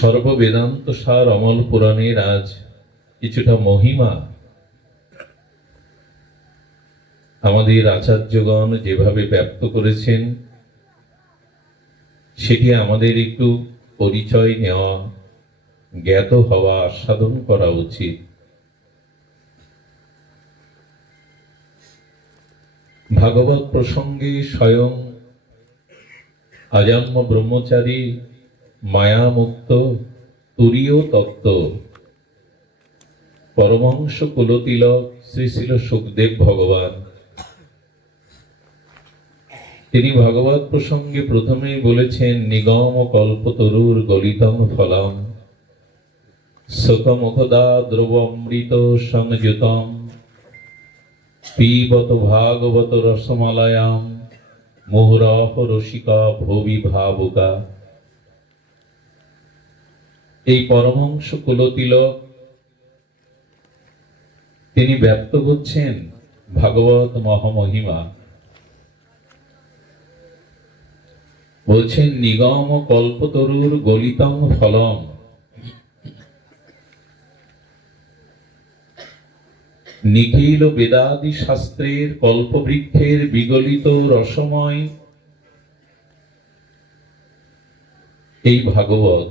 সর্ববেদান্ত সার অমল পুরাণের আজ কিছুটা মহিমা আমাদের আচার্যগণ যেভাবে ব্যক্ত করেছেন সেটি আমাদের একটু পরিচয় নেওয়া, জ্ঞাত হওয়া, আস্বাদন করা উচিত। ভাগবত প্রসঙ্গে স্বয়ং আজন্ম ব্রহ্মচারী মায়ামুক্ত তুরীয় তত্ত্ব পরমহংস কুলতিলক শ্রী শ্রীল সুখদেব ভগবান তিনি ভাগবত প্রসঙ্গে প্রথমেই বলেছেন, নিগম কল্পতরুর গলিতম ফলম শোকমুখদা দ্রবমৃত সংযুতম পিবত ভাগবত রসমালয়াম মুহুরহ রসিকা ভবি ভাবুকা। এই পরমহংস কুলতিলক তিনি ব্যক্ত করছেন ভাগবত মহামহিমা। বলছেন, নিগম কল্পতরুর গলিতম ফলম। নিখিল বেদাদি শাস্ত্রের কল্পবৃক্ষের বিগলিত রসময় এই ভাগবত।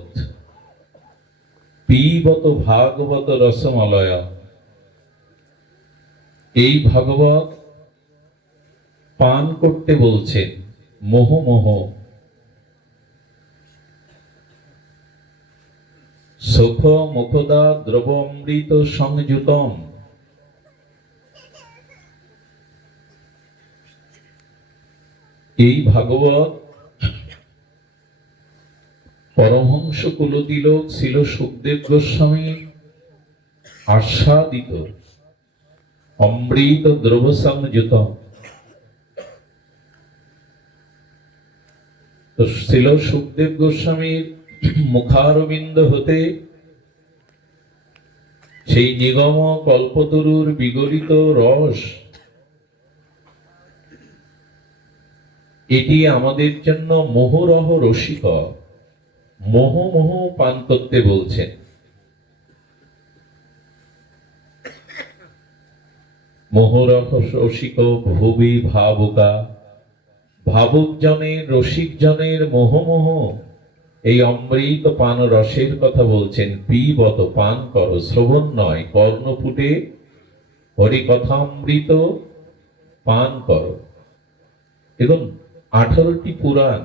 পিবত ভাগবত রসমলয়া, এই ভাগবত পান করতে বলছেন। মোহ মোহ সুখ মুখদা দ্রবমৃত সংযুতম। এই ভাগবত পরমহংস কুলতিলক ছিল সুখদেব গোস্বামী আস্বাদিত অমৃত দ্রব সংযুতম। তো ছিল সুখদেব গোস্বামীর মুখারবিন্দ হতে সেই নিগম কল্পতরুর বিগলিত রস, এটি আমাদের জন্য মোহরহ রসিক মোহ মোহ পান করতে বলছেন। মোহরহ রসিক ভুবি ভাবুকা, ভাবুক জনের রসিক জনের মোহ মোহ এই অমৃত পান রসের কথা বলছেন। পিবত পান করো, শ্রবণ নয়, কর্ণপুটে হরিকথামৃত পান করো। এবং 18টি পুরাণ,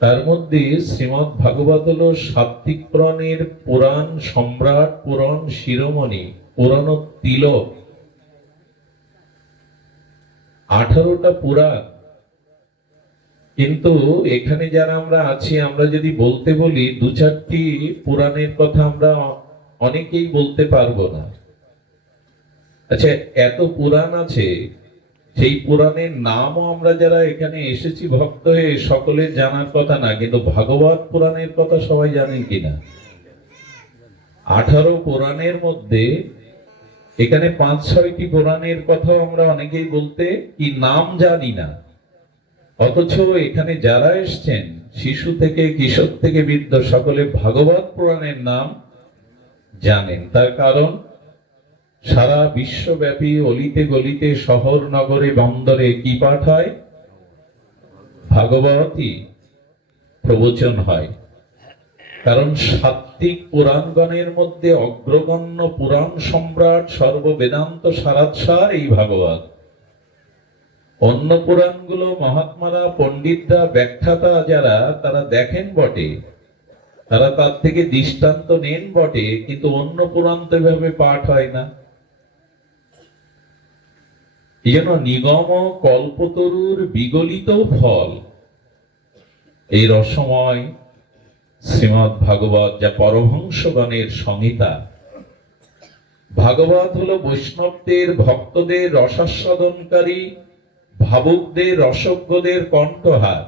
তার মধ্যে শ্রীমদ্ ভাগবত হল সাত্বিক পুরাণের পুরাণ সম্রাট, পুরাণ শিরোমণি, পুরাণ তিলক। 18টা পুরাণ। কিন্তু এখানে যারা আমরা আছি, আমরা যদি বলতে বলি 2-4টি পুরাণের কথা আমরা অনেকেই বলতে পারবো না। আচ্ছা, এত পুরাণ আছে, সেই পুরাণের নামও আমরা যারা এখানে এসেছি ভক্ত হয়ে সকলের জানার কথা না, কিন্তু ভাগবত পুরাণের কথা সবাই জানেন কিনা? 18 পুরাণের মধ্যে এখানে 5-6টি পুরাণের কথা আমরা অনেকেই বলতে কি নাম জানি না। অথচ এখানে যারা এসছেন, শিশু থেকে কিশোর থেকে বৃদ্ধ, সকলে ভাগবত পুরাণের নাম জানেন। তার কারণ সারা বিশ্বব্যাপী অলিতে গলিতে শহর নগরে বন্দরে কি পাঠ হয়? ভাগবতী প্রবচন হয়। কারণ সাত্বিক পুরাণগণের মধ্যে অগ্রগণ্য পুরাণ সম্রাট সর্ববেদান্ত সারাৎসার এই ভাগবত। অন্য পুরাণগুলো মহাত্মারা, পণ্ডিতরা, ব্যাখ্যাতা যারা, তারা দেখেন বটে, তারা তার থেকে দৃষ্টান্ত নেন বটে, কিন্তু অন্য পুরাণ তো এভাবে পাঠ হয় না। এই জন্য নিগম কল্পতরুর বিগলিত ফল এই রসময় শ্রীমদ্ ভাগবত, যা পরমহংসগণের সংহিতা। ভাগবত হলো বৈষ্ণবদের, ভক্তদের রসাস্বাদনকারী, ভাবুকদের, রসজ্ঞদের কণ্ঠহার।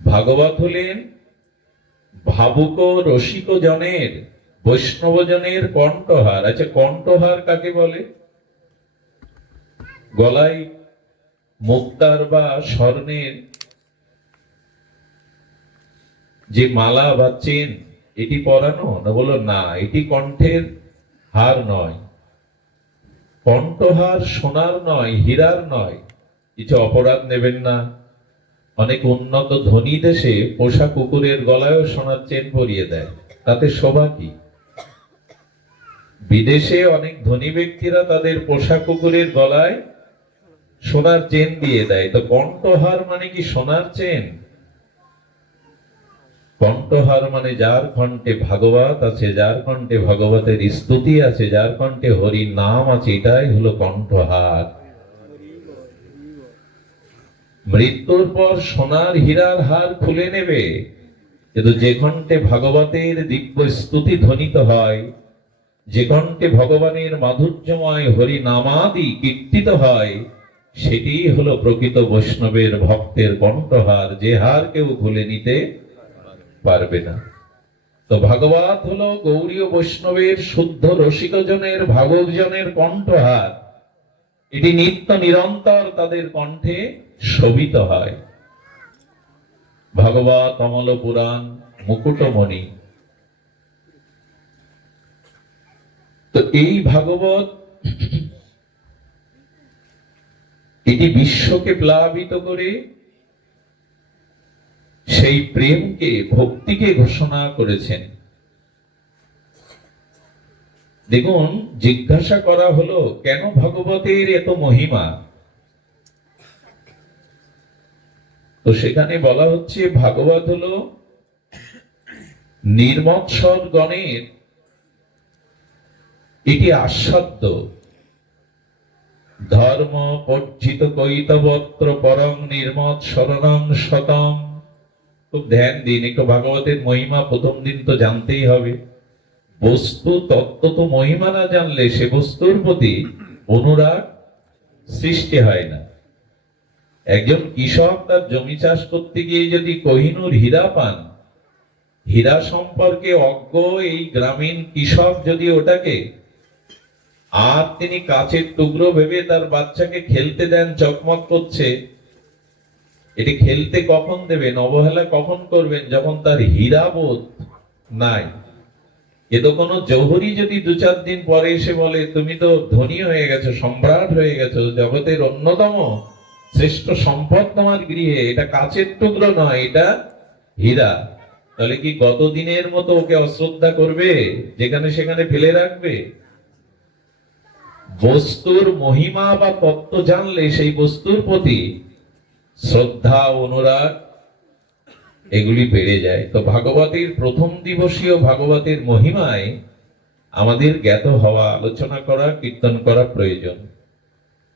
ভাগবত হলেন ভাবুক রসিক জনের, বৈষ্ণব জনের কণ্ঠহার। আচ্ছা, কণ্ঠহার কাকে বলে? গলায় মুক্তার বা স্বর্ণের যে মালা বা চেন এটি পরানো, না বললো না, এটি কণ্ঠের হার নয়, কণ্ঠহার সোনার নয়, হীরার নয়। কিছু অপরাধ নেবেন না। অনেক উন্নত ধনী দেশে পোষা কুকুরের গলায়ও সোনার চেন পরিয়ে দেয়, তাতে শোভা কি? বিদেশে অনেক ধনী ব্যক্তিরা তাদের পোষা কুকুরের গলায় সোনার চেন দিয়ে দেয়। তো কণ্ঠহার মানে কি সোনার চেন? কণ্ঠহার মানে যার কণ্ঠে ভাগবত আছে, যার কণ্ঠে ভাগবতের স্তুতি আছে, যার কণ্ঠে হরি নাম আছে, এটাই হলো কণ্ঠহার। মৃত্যুর পর সোনার হীরার হার খুলে নেবে, কিন্তু যে কণ্ঠে ভাগবতের দিব্য স্তুতি ধ্বনিত হয়, যে কণ্ঠে ভগবানের মাধুর্যময় হরি নামাদি কীর্তিত হয়, সেটি হলো প্রকৃত বৈষ্ণবের ভক্তের কণ্ঠহার, যে হার কেউ খুলে নিতে পারবে না। তো ভাগবত হলো গৌড়ীয় বৈষ্ণবের শুদ্ধ রসিকজনের, ভাগবজনের কণ্ঠহার। এটি নিত্য নিরন্তর তাদের কণ্ঠে শোভিত হয়। ভাগবত অমল পুরাণ মুকুটমণি। তো এই ভাগবত এটি বিশ্বকে প্লাবিত করে সেই প্রেমকে, ভক্তিকে ঘোষণা করেছেন। দেখুন, জিজ্ঞাসা করা হলো কেন ভাগবতের এত মহিমা, তো সেখানে বলা হচ্ছে ভাগবত হলো নির্মৎসর গণের এটি আস্বাদ্য। ধর্ম পর্জিত কৈতবত্র পরং নির্মৎ শরণং শতম। খুব ধ্যান দিন, একটু ভাগবতের মহিমা প্রথম দিন তো জানতেই হবে। বস্তু তত্ত্ব তো মহিমা না জানলে সে বস্তুর প্রতি অনুরাগ সৃষ্টি হয় না। একজন কৃষক তার জমি চাষ করতে গিয়ে যদি কোহিনূর হীরা পান, হীরা সম্পর্কে অজ্ঞ এই গ্রামীণ কৃষক যদি ওটাকে আর তিনি কাচের টুকরো ভেবে তার বাচ্চাকে খেলতে দেন, চকমক করছে, এটি খেলতে কখন দেবেন, অবহেলা কখন করবেন? যখন তার হীরা বোধ নাই। এ তো কোনো জৌহরি যদি 2-4 দিন পরে এসে বলে তুমি তো ধনী হয়ে গেছো, সম্রাট হয়ে গেছো, জগতের অন্যতম শ্রেষ্ঠ সম্পদ তোমার গৃহে, এটা কাচের টুকরো নয়, এটা হীরা, তাহলে কি গত দিনের মতো ওকে অশ্রদ্ধা করবে, যেখানে সেখানে ফেলে রাখবে? বস্তুর মহিমা বা তত্ত্ব জানলে সেই বস্তুর প্রতি শ্রদ্ধা, অনুরাগ এগুলি বেড়ে যায়। তো ভাগবতের প্রথম দিবসীয় ভাগবতের মহিমায় আমাদের জ্ঞাত হওয়া, আলোচনা করা, কীর্তন করা প্রয়োজন।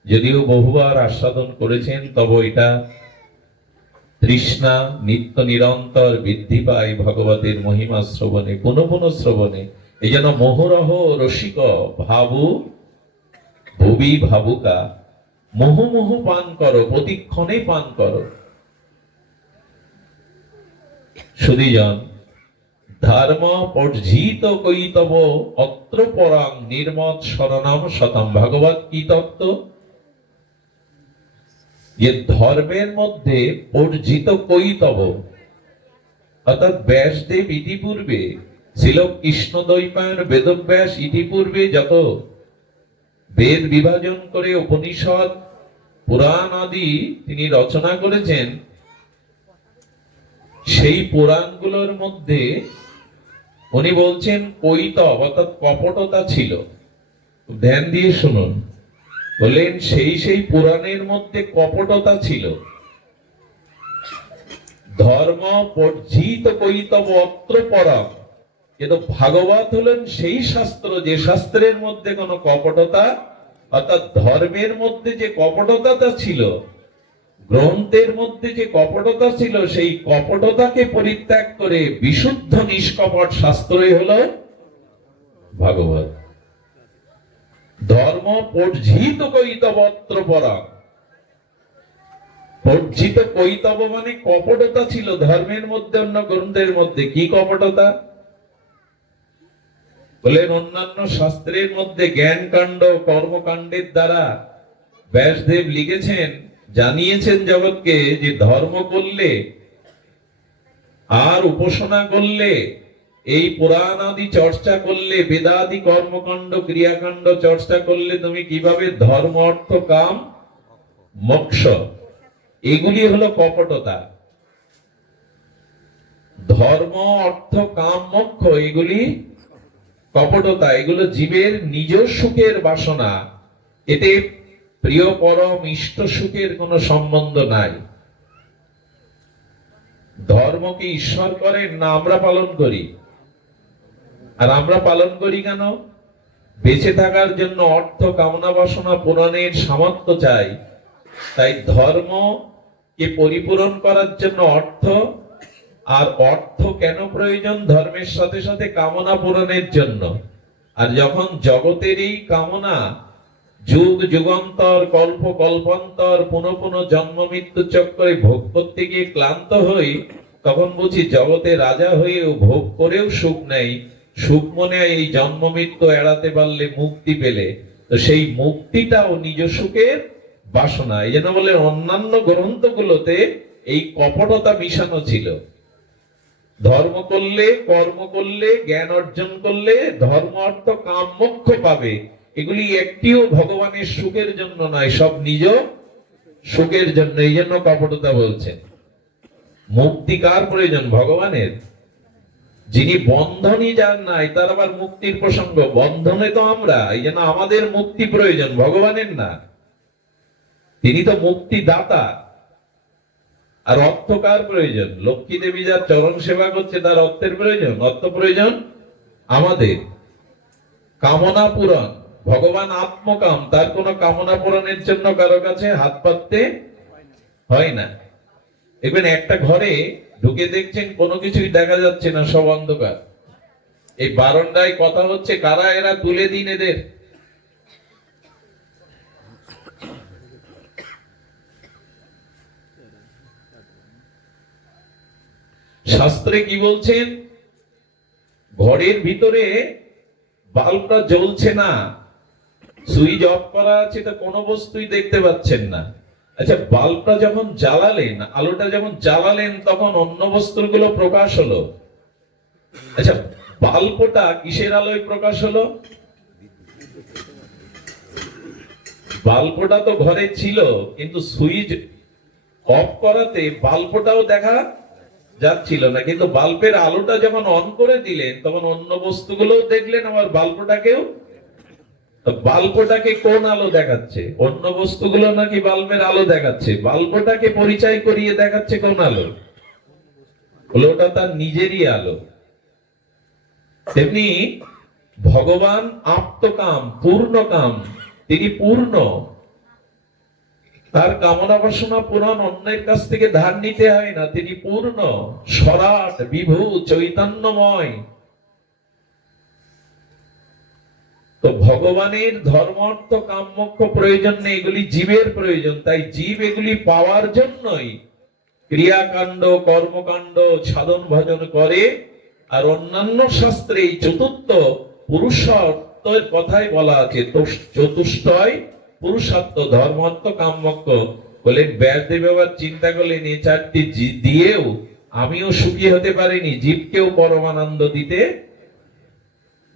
যদিও বহুবার আস্বাদন করেছেন, তবে এটা তৃষ্ণা নিত্য নিরন্তর বৃদ্ধি পায় ভগবতের মহিমা শ্রবণে, পুনঃ পুনঃ শ্রবণে। এই জন্য মোহরহ রসিক ভাবু ভুবি ভাবুকা, মোহ মোহ পান করো, প্রতিক্ষণে পান করো। সুধীজন, ধর্ম পর্জিত কৈতব অত্র পরাং নির্মৎ শরণম শতম। ভাগবত কি তত্ত্ব? যে ধর্মের মধ্যে পর্জিত কৈতব, অর্থাৎ ব্যাসদেব ইতিপূর্বে, ছিল কৃষ্ণদ্বৈপায়ন বেদব্যাস ইতিপূর্বে যত বেদ বিভাজন করে উপনিষদ পুরাণ আদি তিনি রচনা করেছেন, সেই পুরাণগুলোর মধ্যে উনি বলছেন কৈতব অর্থাৎ কপটতা ছিল। ধ্যান দিয়ে শুনুন, বলেন সেই পুরাণের মধ্যে কপটতা ছিল। ধর্ম পর্জিত কৈতব অত্র পরম। কিন্তু ভাগবত হলেন সেই শাস্ত্র, যে শাস্ত্রের মধ্যে কোনো কপটতা, অর্থাৎ ধর্মের মধ্যে যে কপটতা ছিল, গ্রন্থের মধ্যে যে কপটতা ছিল, সেই কপটতাকে পরিত্যাগ করে বিশুদ্ধ নিষ্কপট শাস্ত্রই হলো ভাগবত। ধর্ম পর্জিত কৈতবত্র পরম। পর্জিত কৈতব মানে কপটতা ছিল ধর্মের মধ্যে, অন্য গ্রন্থের মধ্যে। কি কপটতা? বলেন অন্যান্য শাস্ত্রের মধ্যে জ্ঞান কাণ্ড, কর্মকাণ্ডের দ্বারা ব্যাসদেব লিখেছেন, জানিয়েছেন জগৎকে যে ধর্ম করলে আর উপাসনা করলে, এই পুরাণ আদি চর্চা করলে, বেদাদি কর্মকাণ্ড ক্রিয়াকাণ্ড চর্চা করলে তুমি কিভাবে ধর্ম অর্থ কাম মোক্ষ, এগুলি হলো কপটতা। ধর্ম অর্থ কাম মোক্ষ এগুলি কপটতা, এগুলো জীবের নিজ সুখের বাসনা। এতে প্রিয় পরম ইষ্ট সুখের কোনো সম্বন্ধ নাই। ধর্মকে ঈশ্বর করেন না আমরা পালন করি? আর আমরা পালন করি কেন? বেঁচে থাকার জন্য অর্থ কামনা বাসনা পূরণের সামর্থ্য চাই, তাই ধর্মকে পরিপূরণ করার জন্য অর্থ। আর অর্থ কেন প্রয়োজন? ধর্মের সাথে সাথে কামনা পূরণের জন্য। আর যখন জগতের এই কামনা যুগ যুগান্তর কল্প কল্পান্তর পুনঃ পুনঃ জন্ম মৃত্যু চক্রে ভোগ করতে গিয়ে ক্লান্ত হই, তখন বুঝি জগতে রাজা হয়েও ভোগ করেও সুখ নেই। সুখ মনে হয় এই জন্ম মৃত্যু এড়াতে পারলে মুক্তি পেলে, তো সেই মুক্তিটাও নিজ সুখের বাসনা। এই জন্য বলে অন্যান্য গ্রন্থগুলোতে এই কপটতা মিশানো ছিল। ধর্ম করলে, কর্ম করলে, জ্ঞান অর্জন করলে ধর্ম অর্থ কাম মোক্ষ পাবে, এগুলি একটিও ভগবানের সুখের জন্য নয়, সব নিজ সুখের জন্য। এই জন্য কপটতা বলছেন। মুক্তি কার প্রয়োজন? ভগবানের। যিনি বন্ধনই যার নাই, তার আবার মুক্তির প্রসঙ্গ? বন্ধনে তো আমরা, এই জন্য আমাদের মুক্তি প্রয়োজন, ভগবানের না। তিনি তো মুক্তি দাতা। আর অর্থ কার প্রয়োজন? লক্ষ্মী দেবী যার চরণ সেবা করছে তার অর্থের প্রয়োজন? অর্থ প্রয়োজন আমাদের। কামনা পূরণ, ভগবান আত্মকাম, তার কোনো কামনা পূরণের জন্য কারো কাছে হাত পাততে হয় না। দেখবেন একটা ঘরে ঢুকে দেখছেন কোনো কিছুই দেখা যাচ্ছে না, সব অন্ধকার। এই বারান্দায় কথা হচ্ছে, কারা এরা? তুলে দিন এদের। শাস্ত্রে কি বলছেন? ঘরের ভিতরে বাল্বটা জ্বলছে না, সুইচ অফ করা আছে, তো কোনো বস্তুই দেখতে পাচ্ছেন না। আচ্ছা, বাল্বটা যখন জ্বালালেন, আলোটা যখন জ্বালালেন, তখন অন্য বস্তুগুলো প্রকাশ হলো। আচ্ছা, বাল্বটা কিসের আলোয় প্রকাশ হলো? বাল্বটা তো ঘরে ছিল, কিন্তু সুইচ অফ করাতে বাল্বটাও দেখা যাচ্ছিল না। কিন্তু বাল্বের আলোটা যখন অন করে দিলেন, তখন অন্য বস্তুগুলোও দেখলেন, আবার বাল্বটাকেও। বাল্বটাকে কোন আলো দেখাচ্ছে? অন্য বস্তুগুলো নাকি বাল্বের আলো দেখাচ্ছে? বাল্বটাকে পরিচয় করিয়ে দেখাচ্ছে কোন আলো? ওটা তার নিজেরই আলো। তেমনি ভগবান আপ্তকাম, পূর্ণকাম, তিনি পূর্ণ। তার কামনা বাসনা পূরণ অন্যের কাছ থেকে ধার নিতে হয় না, তিনি পূর্ণ, সরাট, বিভু, চৈতন্যময়। তো ভগবানের ধর্ম অর্থ কাম মোক্ষ প্রয়োজন নেই, এগুলি জীবের প্রয়োজন। তাই জীব এগুলি পাওয়ার জন্যই ক্রিয়াকাণ্ড কর্মকাণ্ড সাধন ভজন করে। আর অন্যান্য শাস্ত্রে এই চতুর্থ পুরুষার্থের কথাই বলা আছে। চতুষ্টয় পুরুষার্থ, ধর্ম অর্থ কাম মোক্ষ। বলেন ব্যাসদেব আবার চিন্তা করলেন, এই চারটি দিয়েও আমিও সুখী হতে পারিনি, জীবকেও পরমানন্দ দিতে।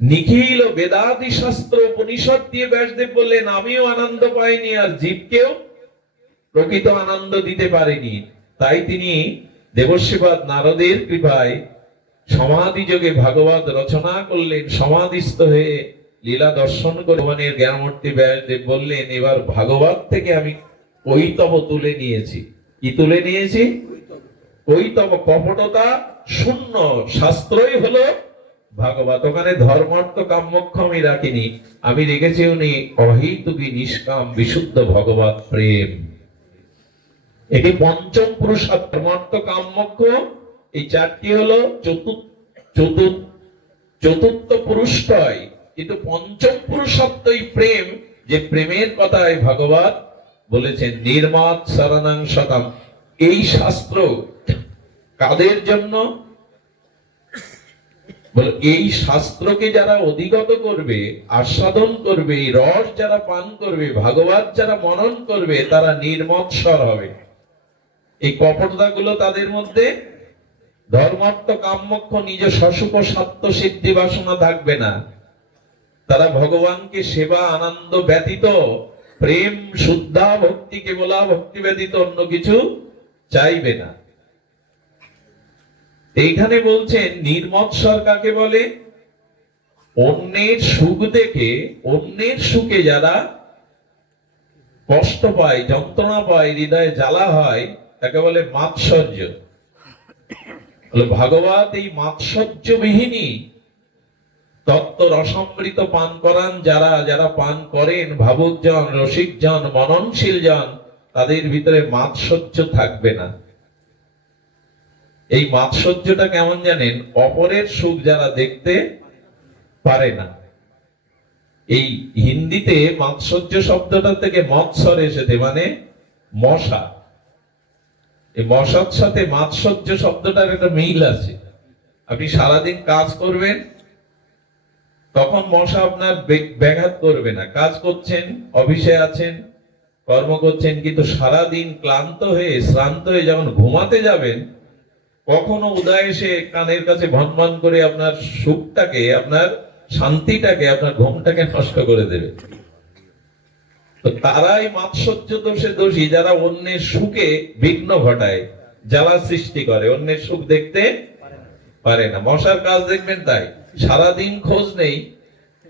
নিখিল বেদাদি শাস্ত্র উপনিষদ দিয়ে ব্যাসদেব বললেন, আমিও আনন্দ পাইনি, আর জীবকেও প্রকৃত আনন্দ দিতে পারিনি। তাই তিনি দেবশ্রীপাদ নারদের কৃপায় সমাধি যোগে ভাগবত রচনা করলেন। সমাধিস্থ হয়ে লীলা দর্শন করে ভগবানের জ্ঞানমূর্তি ব্যাসদেব বললেন, এবার ভাগবত থেকে আমি কৈতব তুলে নিয়েছি। কি তুলে নিয়েছি? কৈতব, কপটতা শূন্য শাস্ত্রই হলো ভাগবত। ওখানে ধর্ম অর্থ কাম মোক্ষ আমি রাখিনি, আমি রেখেছি উনি অহৈতুকী নিষ্কাম বিশুদ্ধ ভগবত প্রেম। এটি পঞ্চম পুরুষার্থ। ধর্ম অর্থ কাম মোক্ষ, এই চারটি হলো চতুর্থ পুরুষটাই, কিন্তু পঞ্চম পুরুষার্থই প্রেম। যে প্রেমের কথায় ভাগবত বলেছেন, নির্মাত শরণং শতম। এই শাস্ত্র কাদের জন্য? এই শাস্ত্রকে যারা অধিগত করবে, আস্বাদন করবে, এই রস যারা পান করবে, ভাগবত যারা মনন করবে, তারা নির্মৎসর হবে। এই কপটতা গুলো তাদের মধ্যে ধর্মার্থ কামমোক্ষ নিজ সসুখ স্বার্থ সিদ্ধি বাসনা থাকবে না। তারা ভগবানকে সেবা আনন্দ ব্যতীত, প্রেম শুদ্ধা ভক্তি কেবলা ভক্তি ব্যতীত অন্য কিছু চাইবে না। এইখানে বলছেন নির্মৎসর কাকে বলে? অন্যের সুখ দেখে, অন্যের সুখে যারা কষ্ট পায়, যন্ত্রণা পায়, হৃদয়ে জ্বালা হয়, তাকে বলে মাৎসর্য। ভাগবত এই মাৎসর্যবিহীনী তত্ত্ব রসামৃত পান করান যারা, যারা পান করেন, ভাবুক জন, রসিক জন, মননশীল জন, তাদের ভিতরে মাৎসর্য থাকবে না। এই মাৎসর্যটা কেমন জানেন? অপরের সুখ যারা দেখতে পারে না। এই হিন্দিতে মাৎসর্য শব্দটা থেকে মৎসর এসেছে, মানে মশা। এই মশার সাথে মাৎসর্য শব্দটার একটা মিল আছে। আপনি সারাদিন কাজ করবেন, তখন মশা আপনার ব্যাঘাত করবে না। কাজ করছেন, অফিসে আছেন, কর্ম করছেন, কিন্তু সারাদিন ক্লান্ত হয়ে শ্রান্ত হয়ে যখন ঘুমাতে যাবেন, কখনো উদয় এসে কানের কাছে ভনভন করে আপনার সুখটাকে, আপনার শান্তিটাকে, আপনার ঘুমটাকে নষ্ট করে দেবে। তো তারাই মাৎসর্য দোষে দোষী, যারা অন্যের সুখে বিঘ্ন ঘটায়, জ্বালা সৃষ্টি করে, অন্যের সুখ দেখতে পারে না। মশার কাজ দেখবেন তাই, সারাদিন খোঁজ নেই,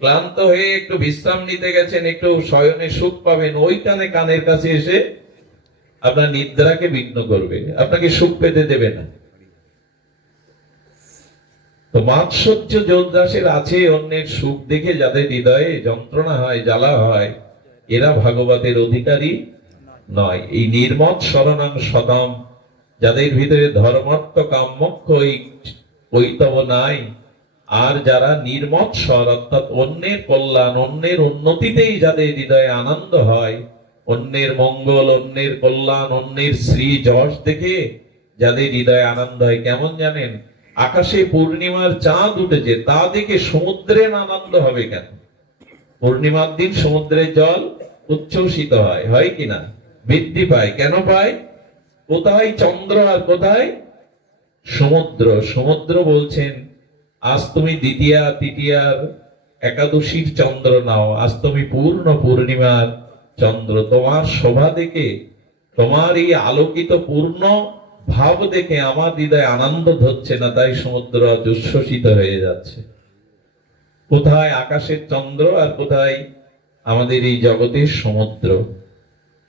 ক্লান্ত হয়ে একটু বিশ্রাম নিতে গেছেন, একটু শয়নে সুখ পাবেন, ওইখানে কানের কাছে এসে আপনার নিদ্রাকে বিঘ্ন করবে, আপনাকে সুখ পেতে দেবে না। তো মাৎসর্য যোদ্ধাসের আছে, অন্যের সুখ দেখে যাদের হৃদয়ে যন্ত্রণা হয়, জ্বালা হয়, এরা ভাগবতের অধিকারী নয়। এই নির্মৎ শরণাং সতম, যাদের ভিতরে ধর্মার্থ কামমোক্ষ ঐতব নাই, আর যারা নির্মৎসর, অর্থাৎ অন্যের কল্যাণ, অন্যের উন্নতিতেই যাদের হৃদয়ে আনন্দ হয়, অন্যের মঙ্গল, অন্যের কল্যাণ, অন্যের শ্রী যশ দেখে যাদের হৃদয়ে আনন্দ হয়, কেমন জানেন? আকাশে পূর্ণিমার চাঁদ উঠেছে, তা দেখে সমুদ্রের আনন্দ হবে কেন? পূর্ণিমার দিন সমুদ্রের জল উচ্ছ্বসিত হয়, হয় কিনা? বৃদ্ধি পায়। কেন পায়? কোথায় চন্দ্র আর কোথায় সমুদ্র। সমুদ্র বলছেন, আজ তুমি দ্বিতীয়া তৃতীয়ার একাদশীর চন্দ্র নাও, আজ তুমি পূর্ণ পূর্ণিমার চন্দ্র। তোমার শোভা দেখে, তোমার এই আলোকিত পূর্ণ ভাব দেখে আমার হৃদয়ে আনন্দ ধরছে না, তাই সমুদ্র আজ উচ্ছ্বসিত হয়ে যাচ্ছে। কোথায় আকাশের চন্দ্র আর কোথায় আমাদের এই জগতের সমুদ্র।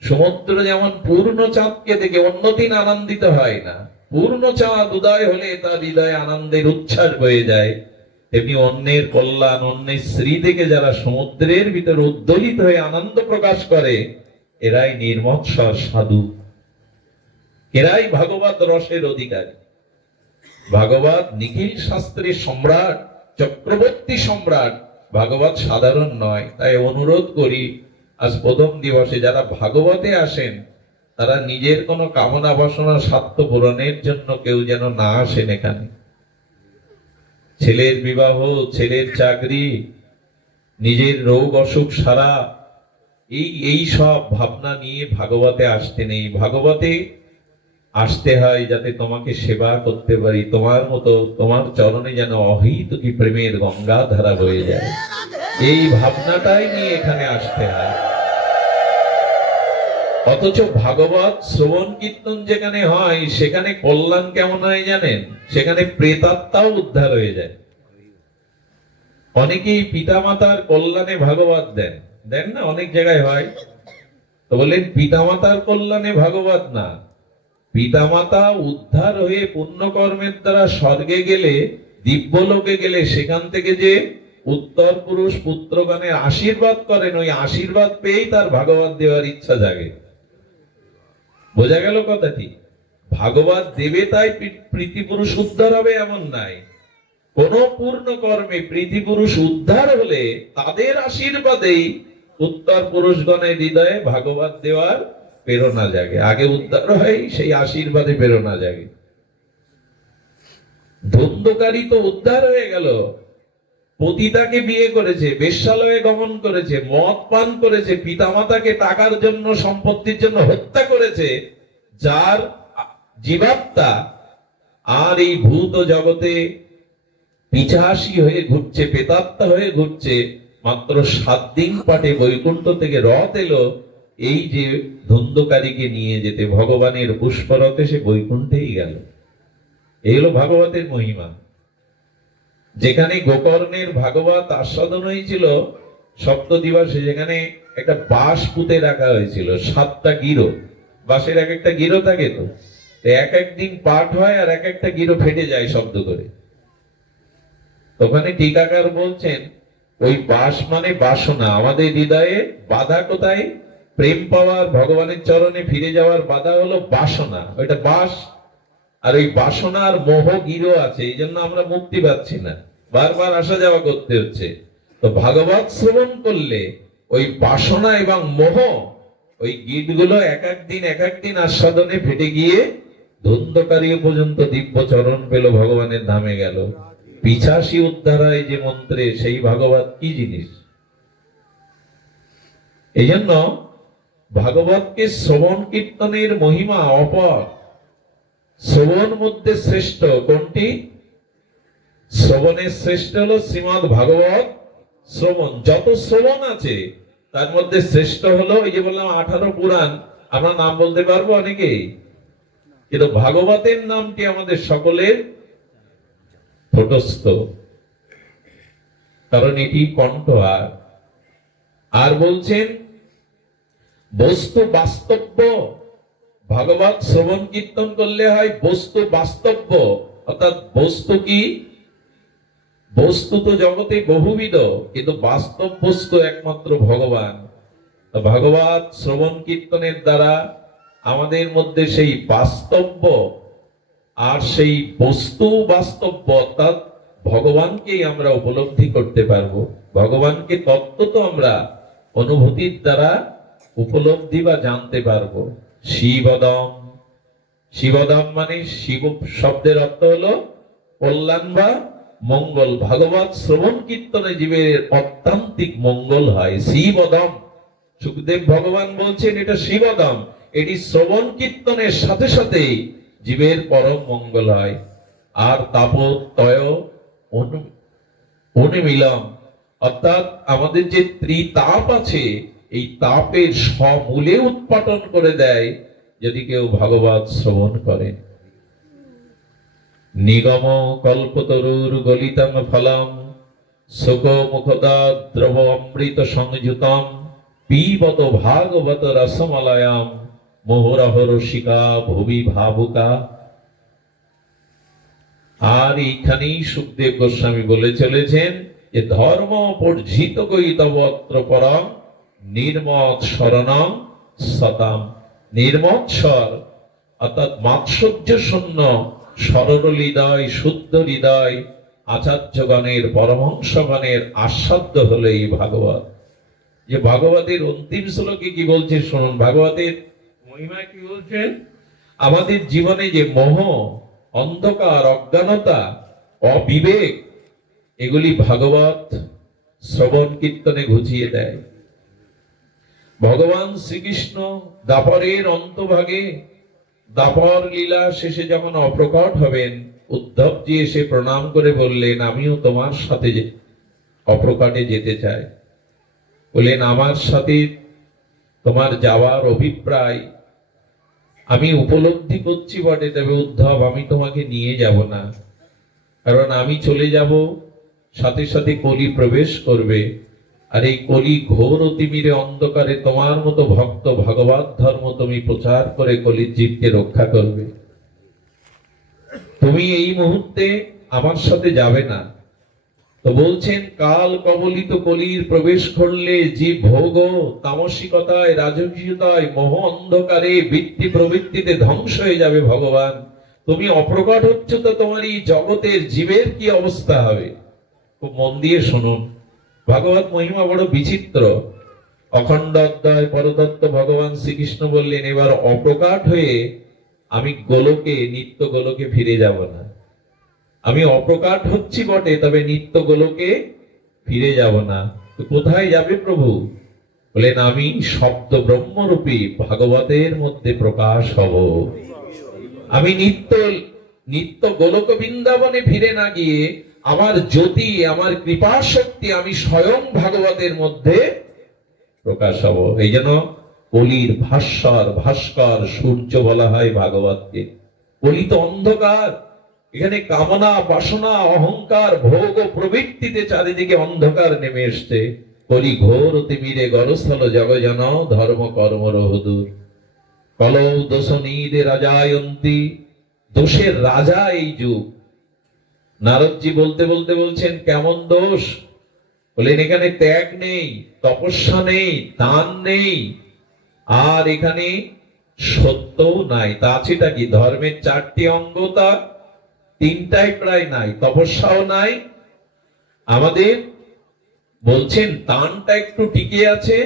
সমুদ্র যেমন পূর্ণ চাঁদকে দেখে অন্যদিন আনন্দিত হয় না, পূর্ণ চাঁদ উদয় হলে তার হৃদয়ে আনন্দের উচ্ছ্বাস বয়ে যায়, তেমনি অন্যের কল্যাণ, অন্যের শ্রী দেখে যারা সমুদ্রের ভিতরে উদ্দোলিত হয়ে আনন্দ প্রকাশ করে, এরাই নির্মৎসর সাধু, এরাই ভাগবত রসের অধিকারী। ভাগবত নিখিল শাস্ত্রের সম্রাট, চক্রবর্তী সম্রাট। ভাগবত সাধারণ নয়। তাই অনুরোধ করি, আজ প্রথম দিবসে যারা ভাগবতে আসেন, তারা নিজের কোনো কামনা বাসনা স্বার্থ পূরণের জন্য কেউ যেন না আসেন এখানে। ছেলের বিবাহ, ছেলের চাকরি, নিজের রোগ অসুখ সারা, এই সব ভাবনা নিয়ে ভাগবতে আসতে নেই। ভাগবতে আসতে হয় যাতে তোমাকে সেবা করতে পারি, তোমার মতো, তোমার চরণে যেন অহিতুকি প্রেমের গঙ্গা ধারা বয়ে যায়, এই ভাবনাটাই নিয়ে এখানে আসতে হয়। অথচ ভাগবত শ্রবণ কীর্তন যেখানে হয়, সেখানে কল্যাণ কেমন হয় জানেন? সেখানে প্রেতাত্মাও উদ্ধার হয়ে যায়। অনেকেই পিতামাতার কল্যাণে ভাগবত দেন, দেন না? অনেক জায়গায় হয়। তো বলেন পিতামাতার কল্যাণে ভাগবত না, পিতামাতা উদ্ধার হয়ে পুণ্যকর্মের দ্বারা স্বর্গে গেলে, দিব্যলোকে গেলে, সেখান থেকে যে উত্তর পুরুষ পুত্রগণের আশীর্বাদ করেন, ওই আশীর্বাদ পেয়েই তার ভাগবত দেওয়ার ইচ্ছা জাগে। বোঝা গেল কথাটি? ভাগবত দেবে তাই প্রীতিপুরুষ উদ্ধার হবে এমন নাই। কোন পূর্ণ কর্মে প্রীতিপুরুষ উদ্ধার হলে তাদের আশীর্বাদেই উত্তর পুরুষগণের হৃদয়ে ভাগবত দেওয়ার প্রেরণা জাগে। আগে উদ্ধার হয়, সেই আশীর্বাদে প্রেরণা জাগে। ধুন্ধকারী তো উদ্ধার হয়ে গেল, পতিতাকে বিয়ে করেছে, বেশ্যালয়ে গমন করেছে, মদ পান করেছে, পিতামাতাকে টাকার জন্য, সম্পত্তির জন্য হত্যা করেছে, যার জীবাত্মা আর এই ভূত জগতে পিশাচী হয়ে ঘুরছে, প্রেতাত্মা হয়ে ঘুরছে। মাত্র 7 দিন পাটে বৈকুণ্ঠ থেকে রথ এলো এই যে ধুন্ধকারীকে নিয়ে যেতে। ভগবানের পুষ্পরথে সে বৈকুণ্ঠেই গেল। এই হলো ভাগবতের মহিমা। যেখানে গোকর্ণের ভাগবত আস্বাদন হয়েছিল সপ্তদিবসে, যেখানে একটা বাঁশ পুঁতে রাখা হয়েছিল, 7টা গিরো, বাঁশের এক একটা গিরো থাকে, তো এক একদিন পাঠ হয় আর এক একটা গিরো ফেটে যায় শব্দ করে। ওখানে টিকাকার বলছেন ওই বাঁশ মানে বাসনা। আমাদের হৃদয়ে বাধা কোথায়? প্রেম পাওয়ার, ভগবানের চরণে ফিরে যাওয়ার বাধা হলো বাসনা, ওইটা বাঁশ। আর ওই বাসনার মোহ গিরো আছে, এই জন্য আমরা মুক্তি পাচ্ছি না, বারবার আসা যাওয়া করতে হচ্ছে। তো ভাগবত শ্রবণ করলে ওই বাসনা এবং মোহ, ওই গিটগুলো এক একদিন আস্বাদনে ফেটে গিয়ে ধুন্ধকারী পর্যন্ত দিব্য চরণ পেল, ভগবানের ধামে গেল। পিশাচী উদ্ধার হয় যে মন্ত্রে, সেই ভাগবত কি জিনিস। এই জন্য ভাগবতকে শ্রবণ কীর্তনের মহিমা অপার। শ্রবণ মধ্যে শ্রেষ্ঠ কোনটি? শ্রবণের শ্রেষ্ঠ হলো শ্রীমদ্ ভাগবত শ্রবণ। যত শ্রবণ আছে তার মধ্যে শ্রেষ্ঠ হলো, এই যে বললাম 18 পুরাণ, আমরা নাম বলতে পারবো অনেকেই, কিন্তু ভাগবতের নামটি আমাদের সকলের ঠোঁটস্থ, কারণ এটি কণ্ঠহার। আর বলছেন বস্তু বাস্তব্য। ভাগবত শ্রবণ কীর্তন করলে হয় বস্তু বাস্তব্য, অর্থাৎ বস্তু কি? বস্তু তো জগতে বহুবিধ, কিন্তু বাস্তব বস্তু একমাত্র ভগবান। ভাগবত শ্রবণ কীর্তনের দ্বারা আমাদের মধ্যে সেই বাস্তব্য আর সেই বস্তু বাস্তব্য, অর্থাৎ ভগবানকেই আমরা উপলব্ধি করতে পারবো। ভগবানকে তত্ত্ব তো আমরা অনুভূতির দ্বারা উপলব্ধি বা জানতে পারবো। শিবদম, শিবদম মানে শিব শব্দের অর্থ হলো কল্যাণ বা মঙ্গল। ভাগবত শ্রবণ কীর্তনে জীবের অত্যান্তিক মঙ্গল হয়। শিবদম, সুখদেব ভগবান বলছেন এটা শিবদম, এটি শ্রবণ কীর্তনের সাথে সাথে জীবের পরম মঙ্গল হয়। আর তাপত্রয় অনুমিলম, অর্থাৎ আমাদের যে ত্রিতাপ আছে, এই তাপের সমূলে উৎপাটন করে দেয় যদি কেউ ভাগবত শ্রবণ করে। নিগম কল্পতরুর গলিতম ফলম শোক মুখদা দ্রব অমৃত সংযুতম পিবত ভাগবত রসমলয়াম মোহরহ রসিকা ভুবি ভাবুকা। আর এইখানেই সুখদেব গোস্বামী বলে চলেছেন যে ধর্ম পর্জিত কৈতবত্র পরম নির্মৎ শরণম সতাম। নির্মৎসর অর্থাৎ মাৎসর্য শূন্য সরল হৃদয়, শুদ্ধ হৃদয় আচার্যগণের, পরমহংসগণের আস্বাদ্য হলো এই ভাগবত। যে ভাগবতের অন্তিম শ্লোকে কি বলছে শুনুন, ভাগবতের মহিমা কি বলছেন? আমাদের জীবনে যে মোহ, অন্ধকার, অজ্ঞানতা, অবিবেক, এগুলি ভাগবত শ্রবণ কীর্তনে ঘুচিয়ে দেয়। ভগবান শ্রীকৃষ্ণ দাপরের অন্তভাগে, দাপর লীলা শেষে যখন অপ্রকট হবেন, উদ্ধবজি এসে প্রণাম করে বললেন আমিও তোমার সাথে অপ্রকটে যেতে চাই। বললেন আমার সাথে তোমার যাওয়ার অভিপ্রায় আমি উপলব্ধি করছি বটে, তবে উদ্ধব আমি তোমাকে নিয়ে যাব না, কারণ আমি চলে যাব সাথে সাথে কলি প্রবেশ করবে, আর এই কলি ঘোর অতিমিরে অন্ধকারে তোমার মতো ভক্ত ভাগবত ধর্ম তুমি প্রচার করে কলির জীবকে রক্ষা করবে। তুমি এই মুহূর্তে আমার সাথে যাবে না। তো বলছেন কাল কবলিত কলির প্রবেশ করলে জীব ভোগ, তামসিকতায়, রাজকীয়তায়, মোহ অন্ধকারে, বৃত্তি প্রবৃত্তিতে ধ্বংস হয়ে যাবে। ভগবান তুমি অপ্রকট হচ্ছ, তো তোমার এই জগতের জীবের কি অবস্থা হবে? খুব মন দিয়ে শুনুন, ভাগবত মহিমা বড় বিচিত্র। অখণ্ড অধ্যায় পরতত্ত্ব ভগবান শ্রীকৃষ্ণ বললেন এবার অপ্রকাট হয়ে আমি গোলকে, নিত্য গোলকে ফিরে যাব না। আমি অপ্রকাট হচ্ছি বটে, তবে নিত্য গোলকে ফিরে যাব না। তো কোথায় যাবে প্রভু? বলেন আমি শব্দ ব্রহ্মরূপী ভাগবতের মধ্যে প্রকাশ হব। আমি নিত্য নিত্য গোলক বৃন্দাবনে ফিরে না গিয়ে আমার জ্যোতি, আমার কৃপা শক্তি আমি স্বয়ং ভাগবতের মধ্যে প্রকাশ হব। এই জন্য কলির ভাস্কর সূর্য বলা হয় ভাগবতকে। কলি তো অন্ধকার, এখানে কামনা বাসনা অহংকার ভোগ ও প্রবৃত্তিতে চারিদিকে অন্ধকার নেমে এসছে। কলি ঘোর তিমিরে গরস্থল জগজন ধর্ম কর্ম রহদূর। কলৌ দোষনীদে রাজায়ন্তী, দোষের রাজা এই যুগ। নারদজি বলতে বলতে বলছেন কেমন দোষ? বলেন এখানে ত্যাগ নেই, তপস্যা নেই, দান নেই, আর এখানে সত্যও নাই। তা আছেটা কি? ধর্মের 4টি অঙ্গতা 3টাই প্রায় নাই, তপস্যাও নাই। আমাদের বলছেন দানটা একটু টিকে আছে,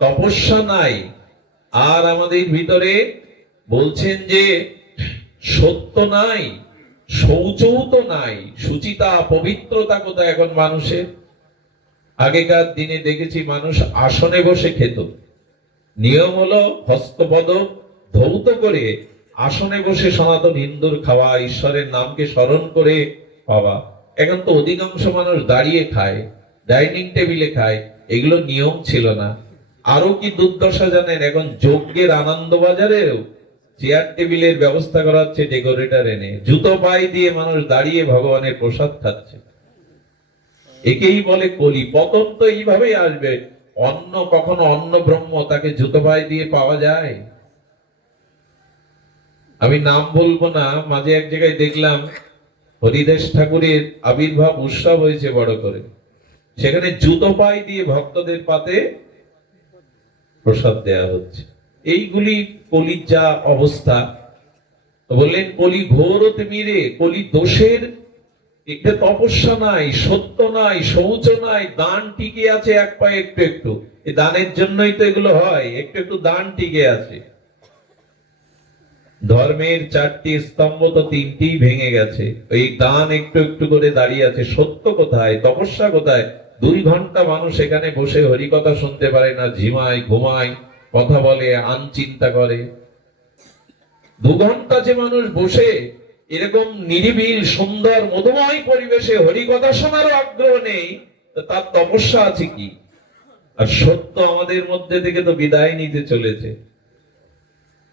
তপস্যা নাই। আর আমাদের ভিতরে বলছেন যে সত্য নাই, শৌচও তো নাই, সুচিতা পবিত্রতা কোথায় এখন মানুষের? আগেকার দিনে দেখেছি মানুষ আসনে বসে খেত। নিয়ম হলো হস্তপদ ধৌত করে আসনে বসে সনাতন হিন্দুর খাওয়া, ঈশ্বরের নামকে স্মরণ করে পাওয়া। এখন তো অধিকাংশ মানুষ দাঁড়িয়ে খায়, ডাইনিং টেবিলে খায়। এগুলো নিয়ম ছিল না। আরো কি দুর্দশা জানেন? এখন যজ্ঞের আনন্দবাজারেও চেয়ার টেবিলের ব্যবস্থা করা হচ্ছে, ডেকোরেটর এনে জুতো পায়ে দিয়ে মানুষ দাঁড়িয়ে ভগবানের প্রসাদ খাচ্ছে। একেই বলে কলি। পতন তো এইভাবেই আসবে। অন্ন কখনো অন্ন ব্রহ্ম, তাকে জুতো পায়ে দিয়ে পাওয়া যায়? আমি নাম বলবো না, মাঝে এক জায়গায় দেখলাম হরিদাস ঠাকুরের আবির্ভাব উৎসব হয়েছে বড় করে, সেখানে জুতো পায়ে দিয়ে ভক্তদের পাতে প্রসাদ দেয়া হচ্ছে। এইগুলি কলির যা অবস্থা। বললেন কলি ঘোর তিমিরে, কলি দোষের একটা তপস্যা নাই, সত্য নাই, শৌচ নাই, দান টিকে আছে এক পায়ে একটু একটু। এই দানের জন্যই তো এগুলো হয়, একটু একটু দান টিকে আছে। ধর্মের 4টি স্তম্ভ তো 3টি ভেঙে গেছে, এই দান একটু একটু করে দাঁড়িয়ে আছে। সত্য কোথায়? তপস্যা কোথায়? 2 ঘন্টা মানুষ এখানে বসে হরিকথা শুনতে পারে না, ঝিমায়, ঘুমায়, কথা বলে, চিন্তা করে। 2 ঘন্টা যে মানুষ বসে এরকম নিরিবিল সুন্দর মধুময় পরিবেশে হরিকথা শোনারও আগ্রহ নেই, তার তপস্যা আছে কি? আর সত্য আমাদের মধ্যে থেকে তো বিদায় নিতে চলেছে।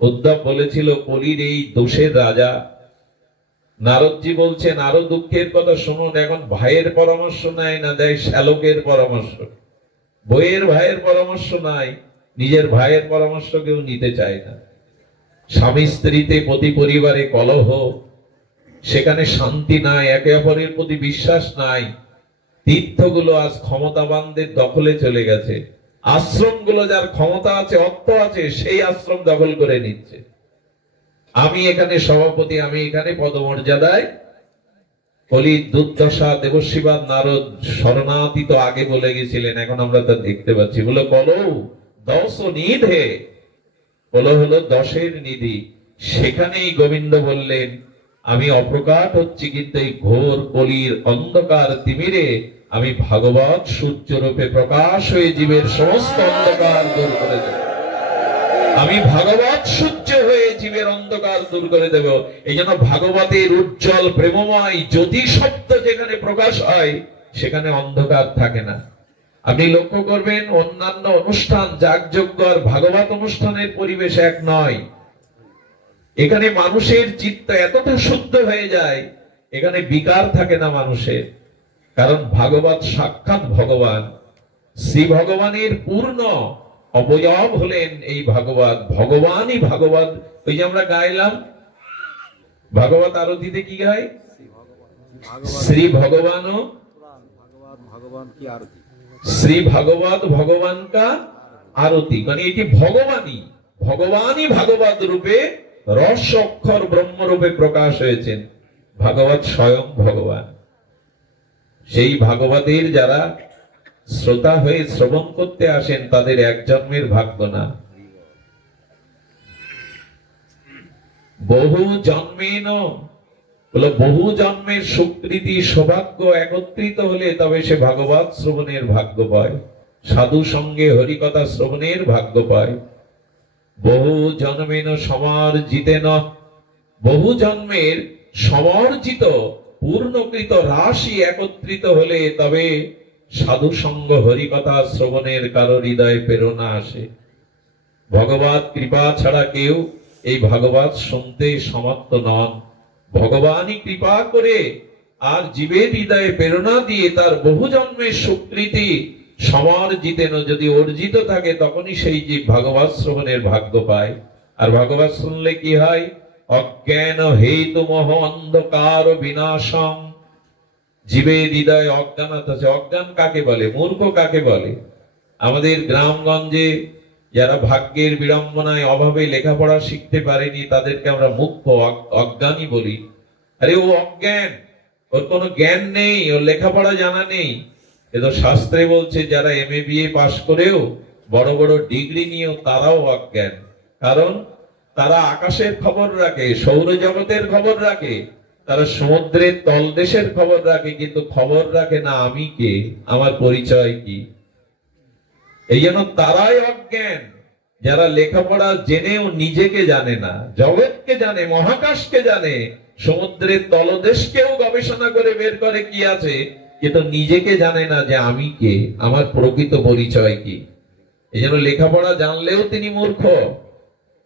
উদ্ধব বলেছিল কলির এই দোষের রাজা। নারদজি বলছেন আরো দুঃখের কথা শুনুন, এখন ভাইয়ের পরামর্শ নেয় না, দেয় শ্যালকের পরামর্শ। বইয়ের ভাইয়ের পরামর্শ নাই, নিজের ভাইয়ের পরামর্শ কেউ নিতে চায় না। স্বামী স্ত্রীতে, প্রতি পরিবারে কলহ, সেখানে শান্তি নাই, একে অপরের প্রতি বিশ্বাস নাই। তীর্থগুলো আজ ক্ষমতাবানদের দখলে চলে গেছে। আশ্রমগুলো যার ক্ষমতা আছে, অর্থ আছে, সেই আশ্রম দখল করে নিচ্ছে। আমি এখানে সভাপতি, আমি এখানে পদমর্যাদায়। কলির দুর্দশা দেবশিবাদ নারদ শরণাতীত আগে বলে গেছিলেন, এখন আমরা তা দেখতে পাচ্ছি। বলে কলৌ দশ নিধে, বলো হলো 10-এর নিধি। সেখানেই গোবিন্দ বললেন আমি অপ্রকাট হচ্ছি, কিন্তু এই ঘোর কলির অন্ধকার তিমিরে আমি ভাগবত সূর্য রূপে প্রকাশ হয়ে জীবের সমস্ত অন্ধকার দূর করে দেব। আমি ভাগবত সূর্য হয়ে জীবের অন্ধকার দূর করে দেব। এই জন্য ভাগবতের উজ্জ্বল প্রেমময় জ্যোতি শব্দ যেখানে প্রকাশ হয়, সেখানে অন্ধকার থাকে না। আপনি লক্ষ্য করবেন অন্যান্য অনুষ্ঠান, যাগযজ্ঞ আর ভাগবত অনুষ্ঠানের পরিবেশ এক নয়। এখানে মানুষের চিত্ত এতটা শুদ্ধ হয়ে যায়, এখানে বিকার থাকে না মানুষের। কারণ ভাগবত সাক্ষাৎ ভগবান, শ্রী ভগবানের পূর্ণ অবয়ব হলেন এই ভাগবত। ভগবানই ভাগবত। ওই যে আমরা গাইলাম ভাগবত আরতিতে কি গাই? শ্রী ভগবান শ্রী ভাগবত ভগবান কা আরতি, মানে এটি ভগবানই ভগবানই ভাগবত রূপে রস অক্ষর ব্রহ্ম রূপে প্রকাশ হয়েছেন। ভাগবত স্বয়ং ভগবান। সেই ভাগবতের যারা শ্রোতা হয়ে শ্রবণ করতে আসেন, তাদের এক জন্মের ভাগ্য না, বহু জন্মেন, বহু জন্মের সুকৃতি সৌভাগ্য একত্রিত হলে তবে সে ভাগবত শ্রবণের ভাগ্য পায়, সাধু সঙ্গে হরিকথা শ্রবণের ভাগ্য পায়। বহু জন্মেন সমার্জিতেন, বহু জন্মের সমর্জিত পূর্ণকৃত রাশি একত্রিত হলে তবে সাধু সঙ্গ হরিকথা শ্রবণের কারো হৃদয়ে প্রেরণা আসে। ভগবত কৃপা ছাড়া কেউ এই ভাগবত শুনতে সমর্থ নন। ভগবানই কৃপা করে আর জীবের হৃদয়ে প্রেরণা দিয়ে তার বহু জন্মের সুকৃতি সমর্জিতেন যদি অর্জিত থাকে, তখনই সেই জীব ভাগবত শ্রবণের ভাগ্য পায়। আর ভাগবত শুনলে কি হয়? অজ্ঞান হেতু মোহ অন্ধকার বিনাশং। জীবের হৃদয়ে অজ্ঞানত আছে। অজ্ঞান কাকে বলে? মূর্খ কাকে বলে? আমাদের গ্রামগঞ্জে যারা ভাগ্যের বিড়ম্বনায় অভাবে লেখাপড়া শিখতে পারেনি তাদেরকে আমরা মূর্খ অজ্ঞানী বলি। আরে ও অজ্ঞান, ওর কোনো জ্ঞান নেই, ওর লেখাপড়া জানা নেই। এ তো শাস্ত্রে বলছে যারা MA BA পাশ করেও বড় বড় ডিগ্রি নিয়েও তারাও অজ্ঞান। কারণ তারা আকাশের খবর রাখে, সৌরজগতের খবর রাখে, তারা সমুদ্রের তলদেশের খবর রাখে, কিন্তু খবর রাখে না আমি কে, আমার পরিচয় কি। এই জন্য তারাই অজ্ঞান যারা লেখাপড়া জেনেও নিজেকে জানে না, জগৎকে জানে, মহাকাশকে জানে, সমুদ্রের তলদেশকেও গবেষণা করে বের করে কি আছে, কিন্তু নিজেকে জানে না যে আমি কে, আমার প্রকৃত পরিচয় কি। এই জন্য লেখাপড়া জানলেও তিনি মূর্খ।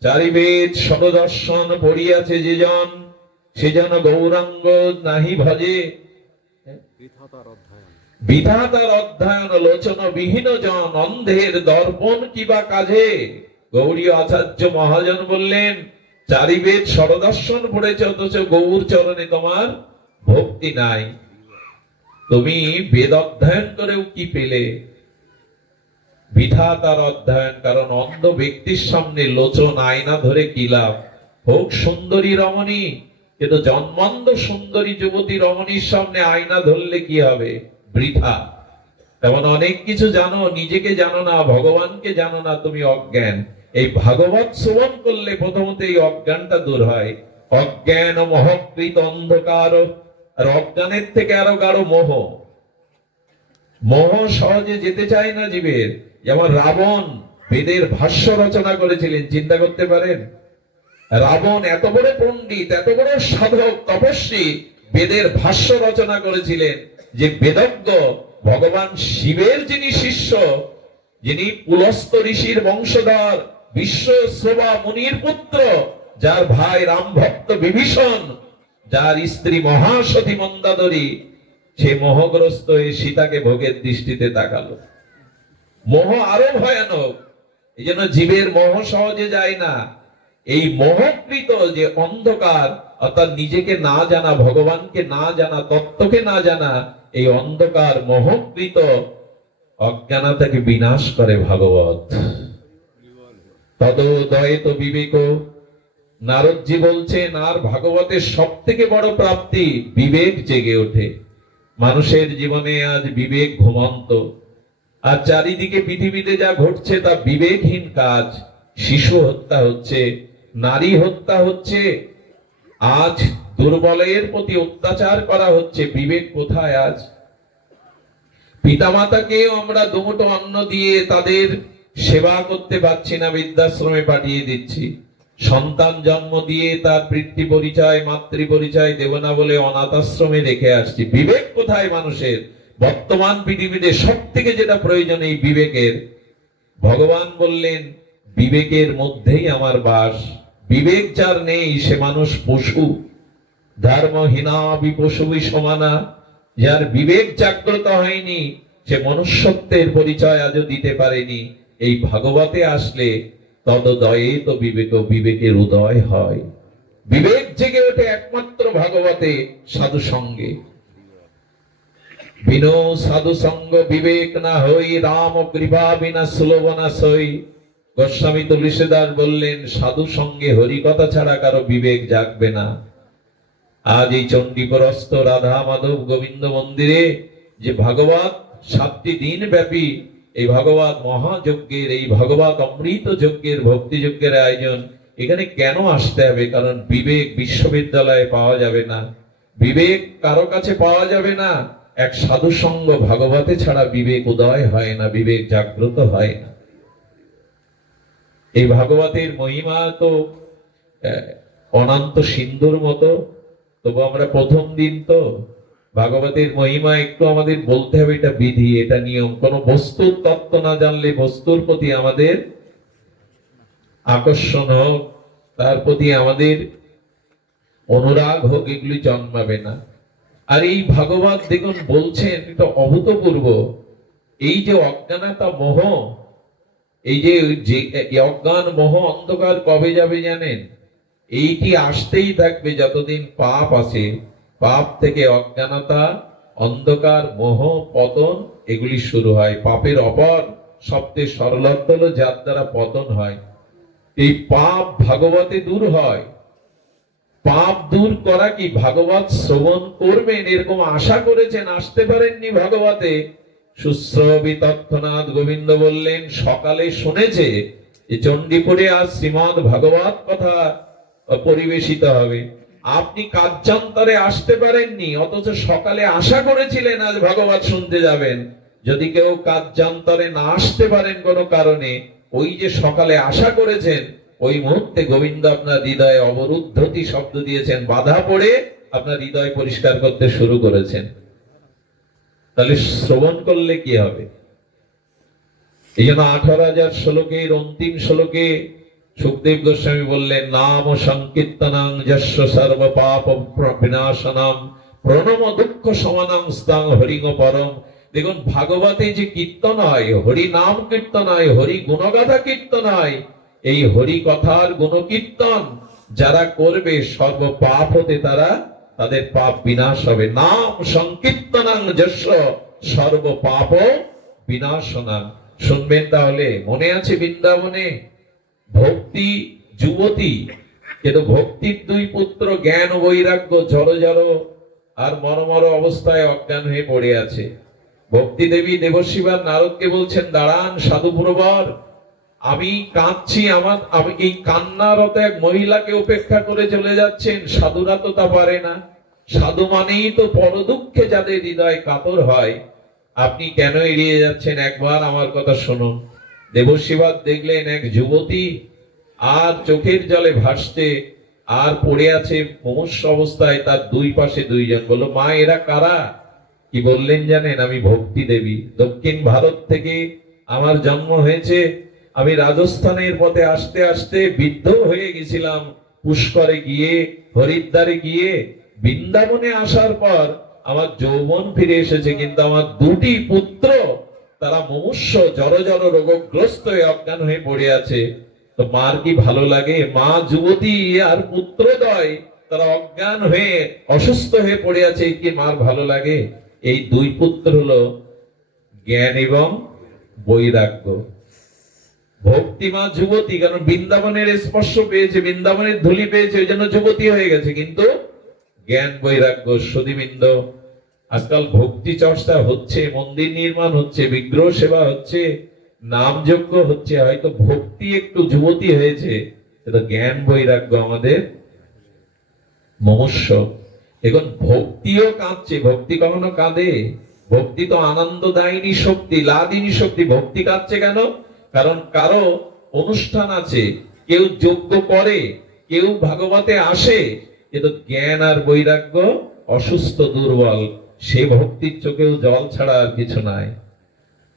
চারি বেদ ষড়দর্শন পড়িয়াছে যে জন, সে যেন গৌরাঙ্গ নাহি ভজে। বিধাতার অধ্যয়ন লোচন বিহীন জন, অন্ধের দর্পণ কিবা কাজে। গৌড়ীয় আচার্য মহাজন বললেন, চারি বেদ ষড়দর্শন পড়েছে অথচ গৌর চরণে তোমার ভক্তি নাই। তুমি বেদ অধ্যয়ন করেও কি পেলে? বিধাতার অধ্যয়ন। কারণ অন্ধ ব্যক্তির সামনে লোচন আয়না ধরে কি লাভ? হোক সুন্দরী রমণী, কিন্তু জন্মান্ধ সুন্দরী যুবতী রমণীর সামনে আয়না ধরলে কি হবে? বৃথা। তেমন অনেক কিছু জানো, নিজেকে জানো না, ভগবানকে জানো না, তুমি অজ্ঞান। এই ভাগবত শ্রবণ করলে প্রথমত এই অজ্ঞানটা দূর হয়। অজ্ঞান মোহকৃত অন্ধকার। আর অজ্ঞানের থেকে আরো গাঢ় মোহ। মোহ সহজে যেতে চায় না জীবের। যেমন রাবণ বেদের ভাষ্য রচনা করেছিলেন, চিন্তা করতে পারেন? রাবণ এত বড় পণ্ডিত, এত বড় সাধক, তপস্বী, বেদের ভাষ্য রচনা করেছিলেন, যে বেদজ্ঞ ভগবান শিবের যিনি শিষ্য, যিনি পুলস্ত ঋষির বংশধর, বিশ্বশ্রবা মুনির পুত্র, যার ভাই রামভক্ত বিভীষণ, যার স্ত্রী মহাসতী মন্দাদরী, সে মোহগ্রস্ত হয়ে সীতাকে ভোগের দৃষ্টিতে তাকালো। মোহ আরো ভয়ানক। এই জন্য জীবের মোহ সহজে যায় না। এই মোহকৃত যে অন্ধকার, অর্থাৎ নিজেকে না জানা, ভগবানকে না জানা, তত্ত্বকে না জানা, এই অন্ধকার মোহকৃত অজ্ঞানতাকে বিনাশ করে ভাগবত। তদোদয়িত বিবেক। নারদজি বলছেন, আর ভাগবতের সব থেকে বড় প্রাপ্তি বিবেক জেগে ওঠে। মানুষের জীবনে আজ বিবেক ঘুমন্ত, আর চারিদিকে পৃথিবীতে যা ঘটছে তা বিবেকহীন কাজ। শিশু হত্যা হচ্ছে, নারী হত্যা হচ্ছে, আজ দুর্বলের প্রতি অত্যাচার করা হচ্ছে। বিবেক কোথায় আজ? পিতামাতাকেও আমরা দুমুঠো অন্ন দিয়ে তাদের সেবা করতে পারছি না, বৃদ্ধাশ্রমে পাঠিয়ে দিচ্ছি। সন্তান জন্ম দিয়ে তার পিতৃ পরিচয়, মাতৃ পরিচয় দেব না বলে অনাথ আশ্রমে রেখে আসছি। বিবেক কোথায় মানুষের? বর্তমান পৃথিবীতে সব থেকে যেটা প্রয়োজন এই বিবেকের। ভগবান বললেন, বিবেকের মধ্যেই আমার বাস। বিবেক যার নেই সে মানুষ পশু। ধর্মহীনা বিপশু সমানা। যার বিবেক জাগ্রত হয়নি সে মনুষ্যত্বের পরিচয় আজও দিতে পারেনি। এই ভাগবতে আসলে তদোদয়িত বিবেক, বিবেকের উদয় হয়। বিবেক জেগে ওঠে একমাত্র ভাগবতে, সাধু সঙ্গে। বিনো সাধু সঙ্গ বিবেক না হই, রাম কৃপা বিনা সুলভ না সই। গোস্বামী তুলসীদাস বললেন, সাধু সঙ্গে হরি কথা ছাড়া কারো বিবেক জাগবে না। আজ এই চণ্ডীপুরস্থ রাধা মাধব গোবিন্দ মন্দিরে যে ভাগবত 7টি দিন ব্যাপী এই ভাগবত মহাযজ্ঞের, এই ভাগবত অমৃত যজ্ঞের, ভক্তি যজ্ঞের আয়োজন, এখানে কেন আসতে হবে? কারণ বিবেক বিশ্ববিদ্যালয়ে পাওয়া যাবে না, বিবেক কারো কাছে পাওয়া যাবে না। এক সাধু সঙ্গ ভাগবতে ছাড়া বিবেক উদয় হয় না, বিবেক জাগ্রত হয় না। এই ভাগবতের মহিমা তো অনন্ত সিন্ধুর মতো। তবু আমরা প্রথম দিন তো, ভাগবতের মহিমা একটু আমাদের বলতে হবে, এটা বিধি, এটা নিয়ম। কোন বস্তুর তত্ত্ব না জানলে বস্তুর প্রতি আমাদের আকর্ষণ হোক, তার প্রতি আমাদের অনুরাগ হোক, এগুলি জন্মাবে না। আর এই ভাগবত দেখুন বলছেন, এটা অভূতপূর্ব। এই যে অজ্ঞানতা মোহ, এই যে অজ্ঞান মোহ অন্ধকার কবে যাবে জানেন? এইটি আসতেই থাকবে যতদিন পাপ আছে। পাপ থেকে অজ্ঞানতা, অন্ধকার, মোহ, পতন এগুলি শুরু হয়। পাপের অপর সবচেয়ে সরলত্ব হলো যার দ্বারা পতন হয়। এই পাপ ভাগবতে দূর হয়। পাপ দূর করা কি? ভাগবত শ্রবণ করবেন এরকম আশা করেছেন, আসতে পারেননি ভাগবতে, শুশ্রবি তৎক্ষণাৎ গোবিন্দ বললেন, সকালে শুনেছে যে চণ্ডীপুরে আজ শ্রীমদ্ ভাগবত কথা পরিবেশিত হবে। আপনি কার্যান্তরে আসতে পারেননি, অথচ সকালে আশা করেছিলেন আজ ভাগবত শুনতে যাবেন। যদি কেউ কার্যান্তরে না আসতে পারেন কোনো কারণে, ওই যে সকালে আশা করেছেন, ওই মুহূর্তে গোবিন্দ আপনার হৃদয়ে অবরুদ্ধতি শব্দ দিয়েছেন, বাধা পড়ে আপনার হৃদয় পরিষ্কার করতে শুরু করেছেন। তাহলে শ্রবণ করলে কি হবে? এই জন্য 18,000 শ্লোকের অন্তিম শ্লোকে সুখদেব গোস্বামী বললেন, নাম সংকীর্তনং যস্য সর্ব পাপ বিনাশনম প্রণম দুঃখ সমানং স্তাং হরিং পরম। দেখুন ভাগবতে যে কীর্তন হয়, হরি নাম কীর্তন হয়, হরি গুণগাথা কীর্তন হয়, এই হরি কথার গুণ কীর্তন যারা করবে সর্ব পাপ হতে তাদের পাপ বিনাশ হবে। নাম সংকীর্তনং যস্য সর্ব পাপ বিনাশনং। শুনবেন তাহলে। মনে আছে বৃন্দাবনে ভক্তি যুবতী, কিন্তু ভক্তির দুই পুত্র জ্ঞান ও বৈরাগ্য জড় জড় আর মরমর অবস্থায় অজ্ঞান হয়ে পড়ে আছে। ভক্তি দেবী দেবশিবার নারদকে বলছেন, দাঁড়ান সাধুপ্রবর, আমি কাঁদছি, আমি এই কান্নারত এক মহিলাকে উপেক্ষা করে চলে যাচ্ছেন। সাধুরা তো তা পারে না। সাধু মানেই তো পরদুঃখে যাদের হৃদয় কাতর হয়। আপনি কেন এড়িয়ে যাচ্ছেন? একবার আমার কথা শুনুন। দেবশিবাদ দেখলেন এক যুবতী আর চোখের জলে ভাসছে আর পড়ে আছে মুমূর্ষু অবস্থায়, তার দুই পাশে দুইজন। বলল, মা এরা কারা? কি বললেন জানেন? আমি ভক্তি দেবী, দক্ষিণ ভারত থেকে আমার জন্ম হয়েছে। আমি রাজস্থানের পথে আসতে আসতে বৃদ্ধ হয়ে গেছিলাম, পুষ্করে গিয়ে, হরিদ্বারে গিয়ে, বৃন্দাবনে আসার পর আমার যৌবন ফিরে এসেছে, কিন্তু আমার দুটি পুত্র তারা মুমূর্ষু জড় জড় রোগগ্রস্ত হয়ে অজ্ঞান হয়ে পড়ে আছে। তো মার কি ভালো লাগে? মা যুবতী আর পুত্রদ্বয় তারা অজ্ঞান হয়ে অসুস্থ হয়ে পড়ে আছে, কি মার ভালো লাগে? এই দুই পুত্র হলো জ্ঞান এবং বৈরাগ্য। ভক্তিমা যুবতী, কারণ বৃন্দাবনের স্পর্শ পেয়েছে, বৃন্দাবনের ধুলি পেয়েছে, ওই জন্য যুবতী হয়ে গেছে। কিন্তু জ্ঞান বৈরাগ্য। সুধীবৃন্দ, আজকাল ভক্তি চর্চা হচ্ছে, মন্দির নির্মাণ হচ্ছে, বিগ্রহ সেবা হচ্ছে, নাম যজ্ঞ হচ্ছে, হয়তো ভক্তি একটু যুবতী হয়েছে, কিন্তু জ্ঞান বৈরাগ্য আমাদের মুমূর্ষু। এখন ভক্তিও কাঁদছে। ভক্তি কখনো কাঁদে? ভক্তি তো আনন্দদায়িনী শক্তি, লাদিনী শক্তি। ভক্তি কাঁদছে কেন? কারণ কারো অনুষ্ঠান আছে, কেউ যজ্ঞ করে, কেউ ভাগবতে আসে, কিন্তু জ্ঞান আর বৈরাগ্য অসুস্থ, দুর্বল। সে ভক্তির চোখেও জল ছাড়া আর কিছু নাই।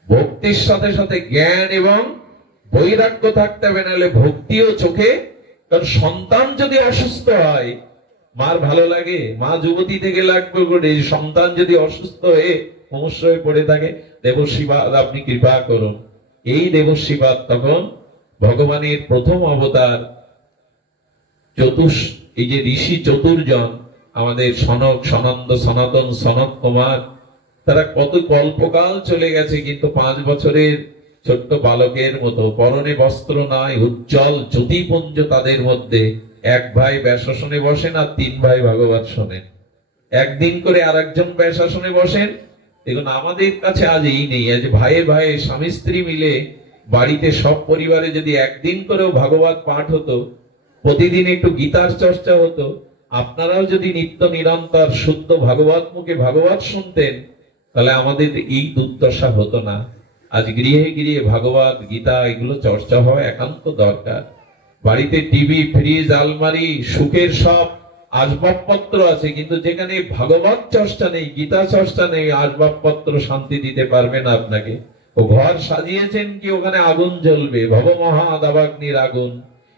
ভক্তির সাথে সাথে জ্ঞান এবং বৈরাগ্য থাকতে হবে, নাহলে ভক্তিও চোখে। কারণ সন্তান যদি অসুস্থ হয়, মার ভালো লাগে? মা যুবতী থেকে লাগবে করে, সন্তান যদি অসুস্থ হয়ে মুমূর্ষু হয়ে পড়ে থাকে, দেবশিবাদ আপনি কৃপা করুন। এই দেবশিবাদ তখন ভগবানের প্রথম অবতার এই যে ঋষি চতুর্জন, আমাদের সনক, সনন্দ, সনাতন, সনত কুমার, তারা কত কল্পকাল চলে গেছে, কিন্তু 5 বছরের ছোট্ট বালকের মতো, পরনে বস্ত্র নাই, উজ্জ্বল জ্যোতিপুঞ্জ তাদের মধ্যে। এক ভাই ব্যাসাসনে বসেন আর 3 ভাই ভাগবত শোনেন। একদিন করে আর একজন ব্যাসাসনে বসেন। দেখুন আমাদের কাছে আজ এই নেই। আজ ভাইয়ে ভাইয়ে স্বামী স্ত্রী মিলে বাড়িতে সব পরিবারে যদি একদিন করেও ভাগবত পাঠ হতো, প্রতিদিন একটু গীতার চর্চা হতো, আপনারাও যদি নিত্য নিরন্তর শুদ্ধ ভাগবত মুখে ভাগবত শুনতেন, তাহলে আমাদের এই দুর্দশা হতো না। আজ গৃহে গৃহে ভাগবত গীতা এগুলো চর্চা হওয়া একান্ত দরকার। বাড়িতে টিভি, ফ্রিজ, আলমারি, সুখের সব আসবাবপত্র আছে, কিন্তু যেখানে ভাগবত চর্চা নেই, গীতা চর্চা নেই, আসবাবপত্র শান্তি দিতে পারবে না আপনাকে। ও ঘর সাজিয়েছেন কি ওখানে আগুন জ্বলবে, ভবমহা দাবাগ্নির আগুন।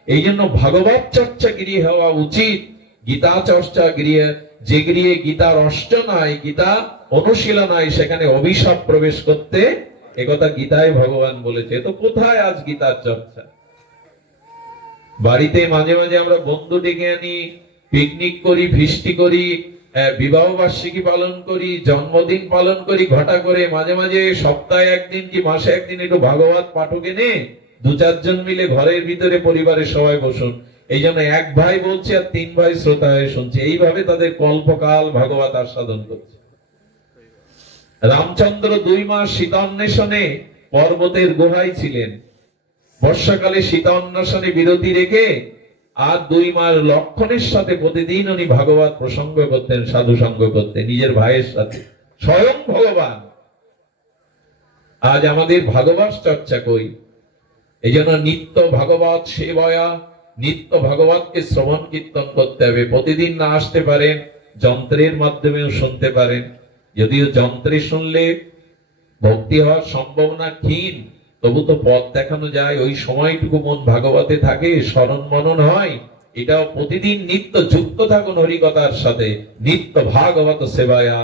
এই জন্য ভাগবত চর্চা গৃহে হওয়া উচিত। গীতা চর্চা গৃহে, যে গৃহে গীতার অষ্ট নয়, গীতা অনুশীলন হয়, সেখানে অভিশাপ প্রবেশ করতে, একথা গীতায় ভগবান বলেছে। তো কোথায় আজ গীতার চর্চা? বাড়িতে মাঝে মাঝে আমরা বন্ধু ডেকে আনি, পিকনিক করি, ফিস্টি করি, বিবাহ বার্ষিকী পালন করি, জন্মদিন পালন করি ঘটা করে। মাঝে মাঝে সপ্তাহে একদিন কি মাসে একদিন একটু ভাগবত পাঠক এনে দু চারজন মিলে ঘরের ভিতরে পরিবারের সবাই বসুন। এই জন্য এক ভাই বলছে আর তিন ভাই শ্রোতা হয়ে শুনছে, এইভাবে তাদের কল্পকাল ভাগবত আস্বাদন করছে। রামচন্দ্র 2 মাস সীতা অন্বেষণে পর্বতের গুহায় ছিলেন। বর্ষাকালে সীতা অন্বেষণে বিরতি রেখে আর 2 মাস লক্ষণের সাথে প্রতিদিন উনি ভাগবত প্রসঙ্গ করতেন, সাধু সঙ্গ করতেন নিজের ভাইয়ের সাথে, স্বয়ং ভগবান। আজ আমাদের ভাগবত চর্চা কই? এই জন্য নিত্য ভাগবত সেবয়া, নিত্য ভাগবতকে শ্রবণ কীর্তন করতে হবে। প্রতিদিন না আসতে পারেন, যন্ত্রের মাধ্যমেও শুনতে পারেন। যদিও যন্ত্রে শুনলে ভক্তি হওয়ার সম্ভাবনা ক্ষীণ, তবু তো পথ দেখানো যায়। ওই সময়টুকু মন ভাগবতে থাকে, স্মরণ মনন হয়। এটাও প্রতিদিন নিত্য যুক্ত থাকুন হরিকথার সাথে, নিত্য ভাগবত সেবায়া।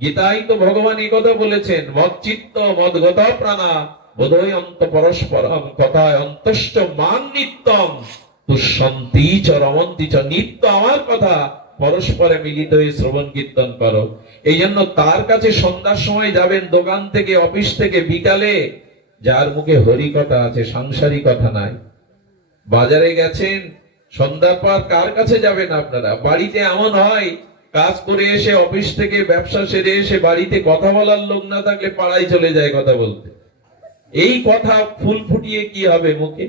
গীতাই তো ভগবান এই কথা বলেছেন, মচ্চিত্ত মদগত প্রাণা বোধয় অন্ত পরস্পরম কথায় অন্তশ্চ মান নিত্যম তুষ্যন্তি চ রমন্তি চ। নিত্য আমার কথা পরস্পরে মিলিত হয়ে শ্রবণ কীর্তন করো। এই জন্য তার কাছে সন্ধ্যার সময় যাবেন, দোকান থেকে, অফিস থেকে, বিকালে, যার মুখে হরি কথা আছে, সাংসারিক কথা নাই। বাজারে গেছেন, সন্ধ্যার পর কার কাছে যাবেন আপনারা? বাড়িতে এমন হয়, কাজ করে এসে, অফিস থেকে ব্যবসা সেরে এসে বাড়িতে কথা বলার লোক না থাকলে পাড়ায় চলে যায় কথা বলতে। এই কথা ফুল ফুটিয়ে কি হবে মুখে?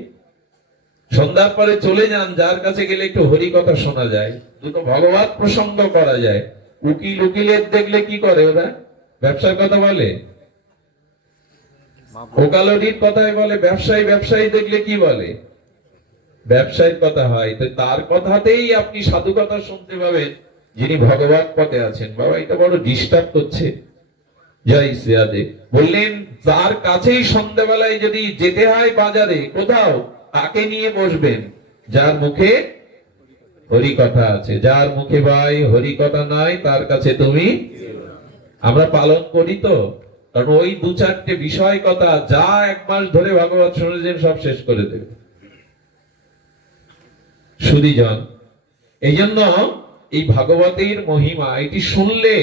সন্ধ্যার পরে চলে যান, যার কাছে গেলে একটু হরি কথা শোনা যায়, দুটো ভগবত প্রসঙ্গ করা যায়। উকিল উকিলের দেখলে কি করে? ওরা ব্যবসার কথা বলে, ওকালতির কথাই বলে। ব্যবসায়ী ব্যবসায়ী দেখলে কি বলে? ব্যবসায়ীর কথা হয়। তো তার কথাতেই আপনি সাধু কথা শুনতে পাবেন, যিনি ভগবত পথে আছেন। বাবা, এটা বড় ডিস্টার্ব করছে। জয় শ্রী রাধে। বললেন, যার কাছেই সন্ধ্যাবেলায় যদি যেতে হয় বাজারে কোথাও, তাকে নিয়ে বসবেন যার মুখে হরি কথা আছে। যার মুখে ভাই হরি কথা নাই, তার কাছে তুমি। আমরা পালন করি তো, কারণ ওই 2-4টে বিষয় কথা যা 1 মাস ধরে ভাগবত শুনেছেন সব শেষ করে দেবে সুধীজন। এই জন্য এই ভাগবতের মহিমা, এটি শুনলে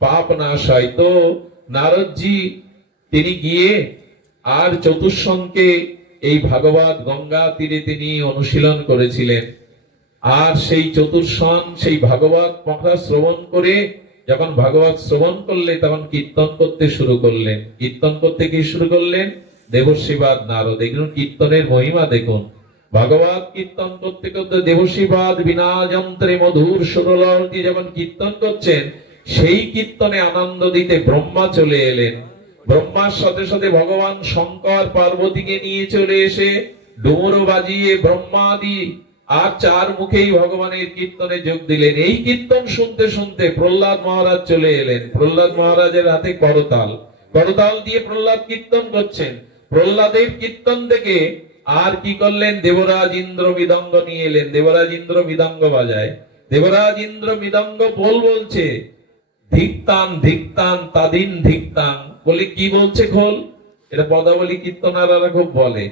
পাপ নাশ হয়। তো নারদজি তিনি গিয়ে আর চতুষ্সংকে এই ভাগবত গঙ্গা তীরে তিনি অনুশীলন করেছিলেন। আর সেই চতুর্সন সেই ভাগবত কথা শ্রবণ করে, যখন ভাগবত শ্রবণ করলে তখন কীর্তন করতে শুরু করলেন। কীর্তন করতে কি শুরু করলেন? দেবশ্রীবাদ নারদ। এগুলো কীর্তনের মহিমা দেখুন। ভাগবত কীর্তন করতে করতে দেবশ্রীবাদ বিনা যন্ত্রে মধুর সুরলল দিয়ে যখন কীর্তন করছেন, সেই কীর্তনে আনন্দ দিতে ব্রহ্মা চলে এলেন। ব্রহ্মার সাথে সাথে ভগবান শঙ্কর পার্বতীকে নিয়ে চলে এসে ডমরু বাজিয়ে ব্রহ্মাদি আর 4 মুখেই ভগবানের কীর্তনে যোগ দিলেন। এই কীর্তন শুনতে শুনতে প্রহ্লাদ মহারাজ চলে এলেন। প্রহ্লাদ মহারাজের হাতে করতাল, করতাল দিয়ে প্রহ্লাদ কীর্তন করছেন। প্রহ্লাদের কীর্তন দেখে আর কি করলেন? দেবরাজ ইন্দ্র মৃদঙ্গ নিয়ে এলেন। দেবরাজ ইন্দ্র মৃদঙ্গ বাজায়। দেবরাজ ইন্দ্র মৃদঙ্গ বলছে, ধিক্তান ধিক্তান তাদিন ধিক্তান বলে। কি বলছে? খোল। এটা পদাবলী কীর্তনারা খুব বলে।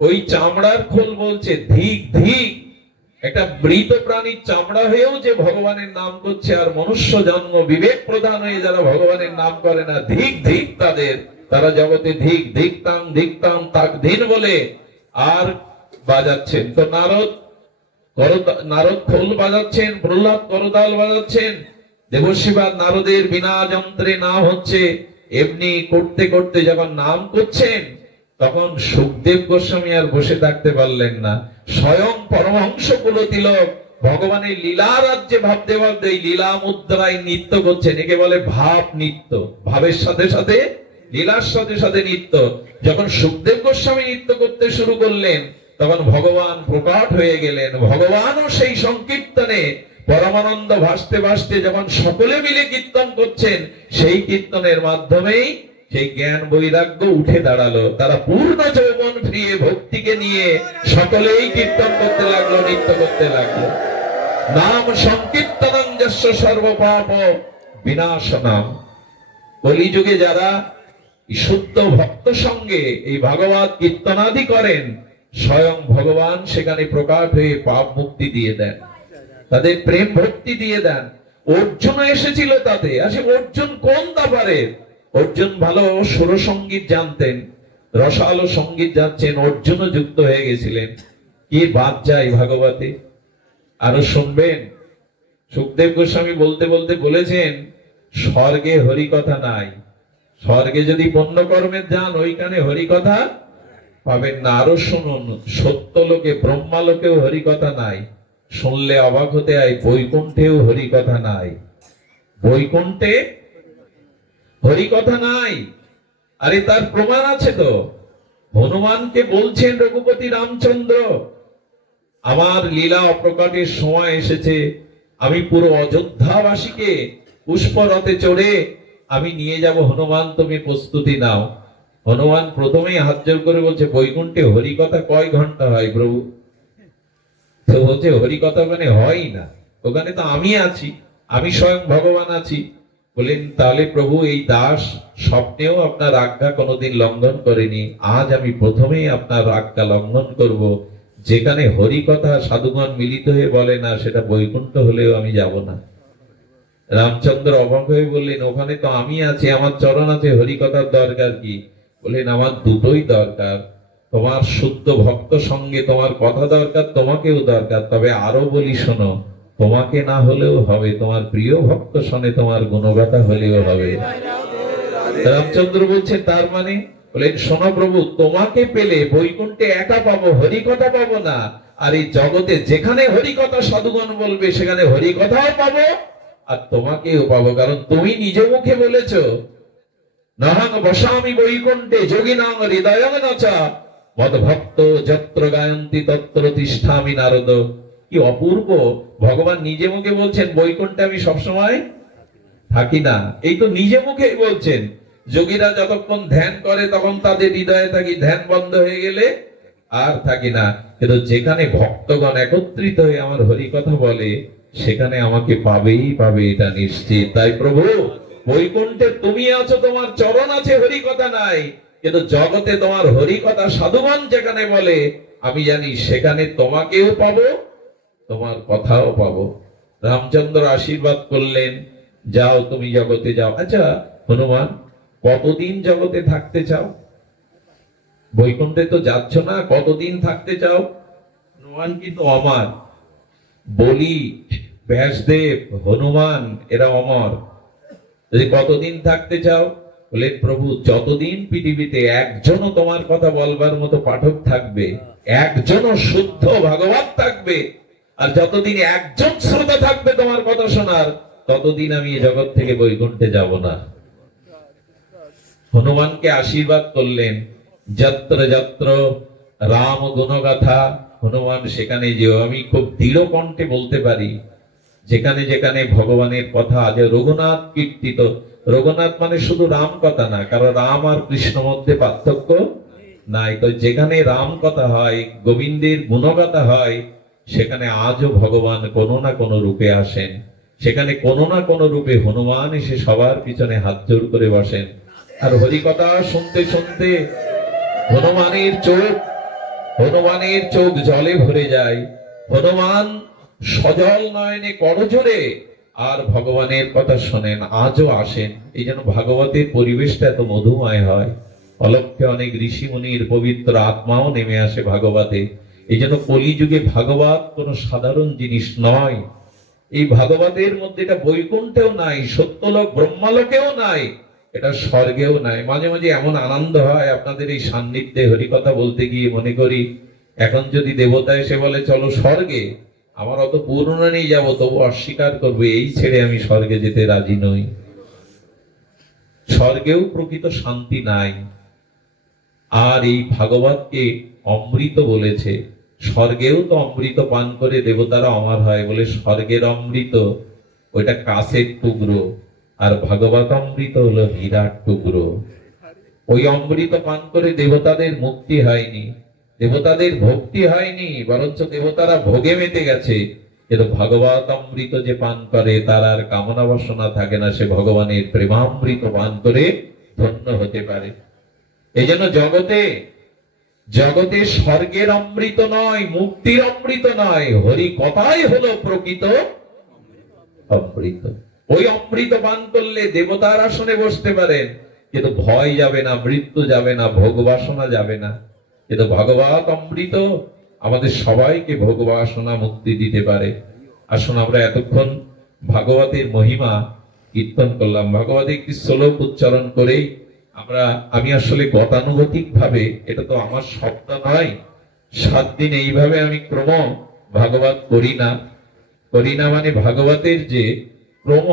ওই চামড়ার খোল বলছে ধিক ধিক। একটা মৃত প্রাণীর চামড়া হয়েও যে ভগবানের নাম করছে, আর মনুষ্য জন্ম বিবেক প্রধান হয়ে যারা ভগবানের নাম করে না, ধিক ধিক তাদের। তারা জগতে ধিক ধিক্তাং ধিক্তাং তাক দিন বলে আর বাজাচ্ছেন। তো নারদ খোল বাজাচ্ছেন, প্রহ্লাদ করতাল বাজাচ্ছেন। দেবশ্রীবাদ নারদের বিনা যন্ত্রে নাম হচ্ছে। এমনি করতে করতে যখন নাম করছেন, তখন সুখদেব গোস্বামী আর বসে থাকতে পারলেন না। স্বয়ং পরমহংস কুলতিলক ভগবানের লীলা রাজ্যে ভাবতে ভাবতে এই লীলা মুদ্রায় নৃত্য করছেন। একে বলে ভাব নৃত্য। ভাবের সাথে সাথে লীলার সাথে সাথে নৃত্য। যখন সুখদেব গোস্বামী নৃত্য করতে শুরু করলেন, তখন ভগবান প্রকট হয়ে গেলেন। ভগবানও সেই সংকীর্তনে পরমানন্দ ভাসতে ভাসতে যখন সকলে মিলে কীর্তন করছেন, সেই কীর্তনের মাধ্যমেই সেই জ্ঞান বৈরাগ্য উঠে দাঁড়ালো। তারা পূর্ণ যৌবন ফিরিয়ে ভক্তিকে নিয়ে সকলেই কীর্তন করতে লাগলো, নৃত্য করতে লাগলো। নাম সংকীর্তনং যস্য সর্বপাপ বিনাশনাম। কলিযুগে যারা শুদ্ধ ভক্ত সঙ্গে এই ভাগবত কীর্তনাদি করেন, স্বয়ং ভগবান সেখানে প্রকাশ হয়ে পাপ মুক্তি দিয়ে দেন, তাদের প্রেম ভক্তি দিয়ে দেন। অর্জুন এসেছিল তাতে। অর্জুন কোন ব্যাপারের? অর্জুন ভালো সুরসঙ্গীত জানতেন, রসালো সঙ্গীত জানতেন, অর্জুনও যুক্ত হয়ে গেছিলেন। কি বাদ যায় ভাগবতে, আরো শুনবেন। সুখদেব গোস্বামী বলতে বলতে বলেছেন, স্বর্গে হরিকথা নাই। স্বর্গে যদি পুণ্য কর্মে যান, ওইখানে হরিকথা পাবেন না। আরো শুনুন, সত্যলোকে ব্রহ্মালোকেও হরিকথা নাই। শুনলে অবাক হতে হয়, বৈকুণ্ঠেও হরিকথা নাই। বৈকুণ্ঠে হরিকথা নাই। আরে তার প্রমাণ আছে তো। হনুমানকে বলছেন রঘুপতি রামচন্দ্র, আমার লীলা অপ্রকটের সময় এসেছে, আমি পুরো অযোধ্যাবাসীকে পুষ্পরথে চড়ে আমি নিয়ে যাব। হনুমান, তুমি প্রস্তুতি নাও। হনুমান প্রথমেই হাত জোর করে বলছে, বৈকুণ্ঠে হরিকথা কয় ঘন্টা হয় প্রভু? তো বলছে, হরিকথা মানে হয় না, ওখানে তো আমি আছি, আমি স্বয়ং ভগবান আছি। বলেন, তাহলে প্রভু এই দাস স্বপ্নেও আপনার আজ্ঞা কোনোদিন লঙ্ঘন করেনি, আজ আমি প্রথমেই আপনার আজ্ঞা লঙ্ঘন করব। যেখানে হরিকথা সাধুগণ মিলিত হয়ে বলে না, সেটা বৈকুণ্ঠ হলেও আমি যাব না। রামচন্দ্র অবাক হয়ে বললেন, ওখানে তো আমি আছি, আমার চরণ আছে, হরিকথার দরকার কি? বললেন, আমার দুটোই দরকার। তোমার শুদ্ধ ভক্ত সঙ্গে তোমার কথা দরকার, তোমাকেও দরকার। তবে আরো বলি শোনো, তোমাকে না হলেও হবে, তোমার প্রিয় ভক্ত শোনে তোমার গুণগাথা হলেও হবে। রামচন্দ্র বলছে, তার মানে? বলেন, শোনো প্রভু, তোমাকে পেলে বৈকুণ্ঠে একা পাবো, হরিকথা পাবো না। আর এই জগতে যেখানে হরিকথা সাধুগণ বলবে, সেখানে হরিকথাও পাবো আর তোমাকেও পাবো। কারণ তুমি নিজ মুখে বলেছো, নাহং বসামি বৈকুণ্ঠে যোগিনাং হৃদয়ং নচা মদ ভক্ত যত্র গায়ন্তি তত্র তিষ্ঠামি নারদ। কি অপূর্ব! ভগবান নিজে মুখে বলছেন, বৈকুণ্ঠে আমি সবসময় থাকি না। এই তো নিজে মুখে বলছেন। যোগীরা যতক্ষণ ধ্যান করে তখন তাদের হৃদয়ে থাকি, ধ্যান বন্ধ হয়ে গেলে আর থাকি না। কিন্তু যেখানে ভক্তগণ একত্রিত হয়ে আমার হরি কথা বলে, সেখানে আমাকে পাবেই পাবে, এটা নিশ্চিত। তাই প্রভু, বৈকুণ্ঠে তুমি আছো, তোমার চরণ আছে, হরি কথা নাই। কিন্তু জগতে তোমার হরি কথা সাধুগণ যেখানে বলে, আমি জানি সেখানে তোমাকেও পাবো, তোমার কথাও পাবো। রামচন্দ্র আশীর্বাদ করলেন, যাও তুমি জগতে যাও। আচ্ছা হনুমান, কতদিন জগতে থাকতে চাও? বৈকুণ্ঠে তো যাচ্ছ না, কতদিন থাকতে চাও? হনুমান কিন্তু অমর। বলি, ব্যাসদেব, হনুমান এরা অমর। যদি কতদিন থাকতে চাও? বলে, প্রভু যতদিন পৃথিবীতে একজনও তোমার কথা বলবার মতো পাঠক থাকবে, একজনও শুদ্ধ ভাগবত থাকবে, আর যতদিন একজন শ্রোতা থাকবে তোমার কথা শোনার, ততদিন আমি এই জগৎ থেকে বৈকুণ্ঠে যাব না। হনুমানকে আশীর্বাদ করলেন, যত্র যত্র রাম গুণগাথা, হনুমান সেখানে যেও। আমি খুব দৃঢ় কণ্ঠে বলতে পারি, যেখানে যেখানে ভগবানের কথা আজ রঘুনাথ কীর্তিত। রঘুনাথ মানে শুধু রাম কথা না, কারণ রাম আর কৃষ্ণ মধ্যে পার্থক্য নাই। তো যেখানে রাম কথা হয়, গোবিন্দের গুণগাথা হয়, সেখানে আজও ভগবান কোনো না কোনো রূপে আসেন। সেখানে কোনো না কোনো রূপে হনুমান এসে সবার পিছনে হাত জোড় করে বসেন। আর হরিকথা শুনতে শুনতে হনুমানের চোখ জলে ভরে যায়। হনুমান সজল নয়নে করজোড়ে আর ভগবানের কথা শোনেন, আজও আসেন। এই জন্য ভাগবতের পরিবেশটা এত মধুময় হয়। অলক্ষ্যে অনেক ঋষি মুনির পবিত্র আত্মাও নেমে আসে ভাগবতে। এই জন্য কলিযুগে ভাগবত কোনো সাধারণ জিনিস নয়। এই ভাগবতের মধ্যে এটা বৈকুণ্ঠেও নাই, সত্যলোক ব্রহ্মলোকেও নাই, এটা স্বর্গেও নাই। মাঝে মাঝে এমন আনন্দ হয় আপনাদের এই সান্নিধ্যে হরিকথা বলতে গিয়ে, মনে করি এখন যদি দেবতা এসে বলে চলো স্বর্গে, আমার অত পূর্ণ নেই যাবো, তবু অস্বীকার করবে, এই ছেড়ে আমি স্বর্গে যেতে রাজি নই। স্বর্গেও প্রকৃত শান্তি নাই। আর এই ভাগবতকে অমৃত বলেছে। স্বর্গেও তো অমৃত পান করে দেবতারা অমর হয়, বলে স্বর্গের অমৃত ওইটা কাঁচের টুকরো, আর ভাগবত অমৃত হলো হীরার টুকরো। ওই অমৃত পান করে দেবতাদের মুক্তি হয়নি, দেবতাদের ভক্তি হয়নি, বরঞ্চ দেবতারা ভোগে মেতে গেছে। কিন্তু ভগবত অমৃত যে পান করে তার আর কামনা বাসনা থাকে না, সে ভগবানের প্রেমামৃত পান করে ধন্য হতে পারে। এই জন্য জগতে জগতে স্বর্গের অমৃত নয়, মুক্তির অমৃত নয়, হরি কথাই হলো প্রকৃত অমৃত। ওই অমৃত পান করলে দেবতার আসনে বসতে পারেন, কিন্তু ভয় যাবে না, মৃত্যু যাবে না, ভোগ বাসনা যাবে না। কিন্তু ভগবত অমৃত আমাদের সবাইকে ভোগ বাসনা মুক্তি দিতে পারে। আসুন আমরা এতক্ষণ ভাগবতের মহিমা কীর্তন করলাম। ভাগবতের একটি শ্লোক উচ্চারণ করেই আমি আসলে গতানুগতিক ভাবে, এটা তো আমার শব্দ নয়, 7 দিন এইভাবে আমি ক্রম ভাগবত করি না মানে ভাগবতের যে ক্রম,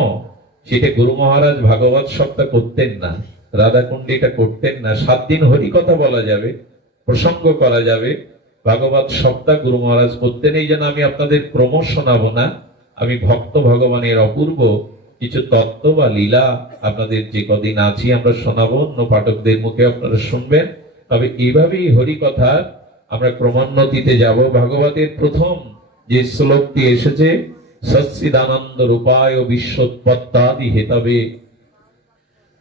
সেটা গুরু মহারাজ ভাগবত সপ্তাহ করতেন না, রাধাকুণ্ডে এটা করতেন না। 7 দিন হরি কথা বলা যাবে, প্রসঙ্গ করা যাবে, ভাগবত সপ্তাহ গুরু মহারাজ করতেন। এই জন্য আমি আপনাদের ক্রম শোনাবো না, আমি ভক্ত ভগবানের অপূর্ব কিছু তত্ত্ব বা লীলা আপনাদের যে কদিন আছি আমরা শোনাবো, অন্য পাঠকদের মুখে আপনারা শুনবেন। তবে এইভাবেই হরি কথা আমরা ক্রমোন্নতিতে যাব। ভাগবতের প্রথম যে শ্লোকটি এসেছে, সচ্চিদানন্দ রূপায় বিশ্বোৎপত্তাদি হেতবে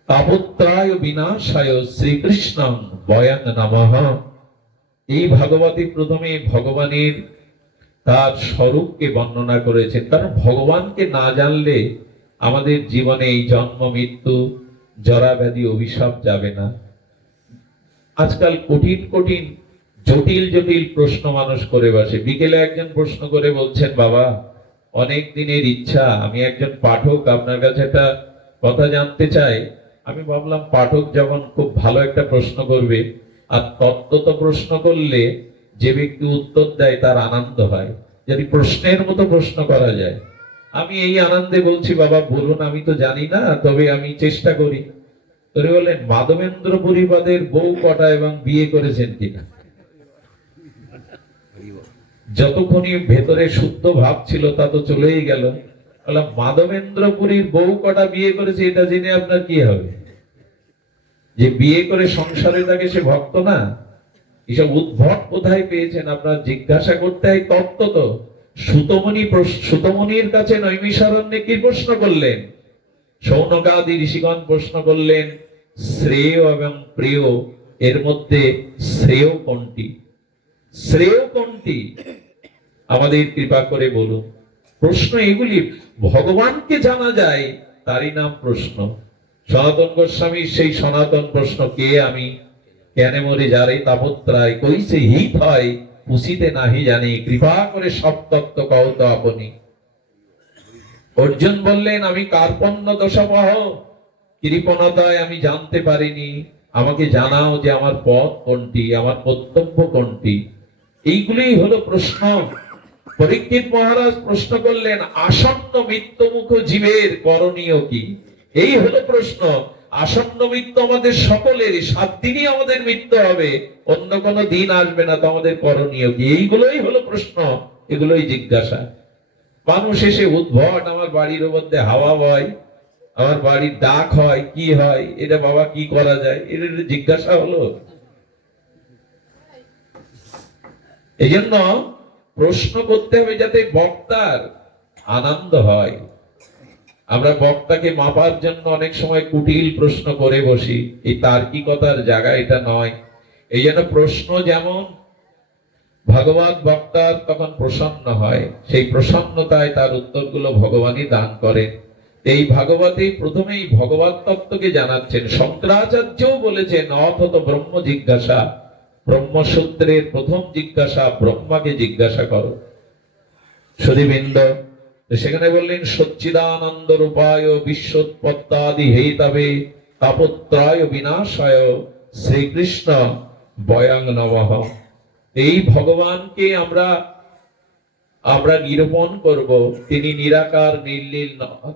তাপত্রায় বিনাশায় শ্রীকৃষ্ণং বয়াং নমঃ। এই ভাগবতী প্রথমে ভগবানের তার স্বরূপকে বর্ণনা করেছেন। কারণ ভগবানকে না জানলে আমাদের জীবনে এই জন্ম মৃত্যু জরা ব্যাধি অভিশাপ যাবে না। আজকাল কঠিন কঠিন জটিল জটিল প্রশ্ন মানুষ করে বসে। বিকেলে একজন প্রশ্ন করে বলছেন, বাবা অনেক দিনের ইচ্ছা, আমি একজন পাঠক, আপনার কাছে একটা কথা জানতে চাই। আমি ভাবলাম পাঠক যখন খুব ভালো একটা প্রশ্ন করবে, আর তত্ত্ব প্রশ্ন করলে যে ব্যক্তি উত্তর দেয় তার আনন্দ হয়, যদি প্রশ্নের মতো প্রশ্ন করা যায়। আমি এই আনন্দে বলছি, বাবা বলুন, আমি তো জানি না, তবে আমি চেষ্টা করি। তোরে বললেন মাধবেন্দ্র পরিবাদের বউ কটা এবং বিয়ে করেছেন কিনা? যতক্ষণই ভেতরে শুদ্ধ ভাব ছিল তা তো চলেই গেল। বললাম মাধবেন্দ্রপুরীর বউ কটা বিয়ে করেছে এটা জেনে আপনার কি হবে? যে বিয়ে করে সংসারে থাকে সে ভক্ত না? এসব উদ্ভট কোথায় পেয়েছেন? আপনার জিজ্ঞাসা করতে হয় তত্ত্ব। তো সুতমুনির কাছে নৈমিষারণ্যে কি প্রশ্ন করলেন? শৌনকাদি ঋষিগণ প্রশ্ন করলেন, শ্রেয় এবং প্রিয় এর মধ্যে শ্রেয় কোনটি? শ্রেয় কোনটি আমাদের কৃপা করে বলুন। প্রশ্ন এগুলি, ভগবানকে জানা যায় তারই নাম প্রশ্ন। সনাতন গোস্বামীর সেই সনাতন প্রশ্ন, কে আমি, কেন মরে যারে তাপত্রায়, কইছে হিত হয় পুষিতে নাহি জানি, কৃপা করে সব তত্ত্ব কও তো আপনি। অর্জুন বললেন, আমি কার্পণ্য দোষাবহ, কৃপণতায় আমি জানতে পারিনি, আমাকে জানাও যে আমার পথ কোনটি, আমার কর্তব্য কোনটি। এইগুলোই হলো প্রশ্ন। পরীক্ষিত মহারাজ প্রশ্ন করলেন, আসন্ন মৃত্যুমুখ জীবের করণীয় কি? এই হলো প্রশ্ন। আসন্ন মৃত্যু আমাদের সকলের, 7 দিনই আমাদের মৃত্যু হবে, অন্য কোনো দিন আসবে না, তো আমাদের করণীয় কি? এইগুলোই হলো প্রশ্ন, এগুলোই জিজ্ঞাসা। মানুষ এসে উদ্ভট, আমার বাড়ির মধ্যে হাওয়া হয়, আমার বাড়ির ডাক হয়, কি হয় এটা বাবা কি করা যায়, এটা জিজ্ঞাসা হলো? এই জন্য প্রশ্ন করতে হবে যাতে বক্তার আনন্দ হয়। আমরা বক্তাকে মাপার জন্য অনেক সময় কুটিল প্রশ্ন করে বসি, এই তার্কিকতার জায়গা এটা নয়। এই জন্য প্রশ্ন যেমন ভগবান বক্তার তখন প্রসন্ন হয়, সেই প্রসন্নতায় তার উত্তরগুলো ভগবানই দান করেন। এই ভাগবতে প্রথমেই ভগবত তত্ত্বকে জানাচ্ছেন। শঙ্করাচার্যও বলেছেন, অথত ব্রহ্ম জিজ্ঞাসা, ব্রহ্মসূত্রের প্রথম জিজ্ঞাসা ব্রহ্মাকে জিজ্ঞাসা করো। সুধীবৃন্দ সেখানে বললেন, সচ্চিদানন্দ রূপায় বিশ্বোৎপত্তাদি হেতবে তাপত্রায় বিনাশায় শ্রীকৃষ্ণ বয়াং নমঃ। এই ভগবানকে আমরা নিরূপণ করব। তিনি নিরাকার নির্লীন নন,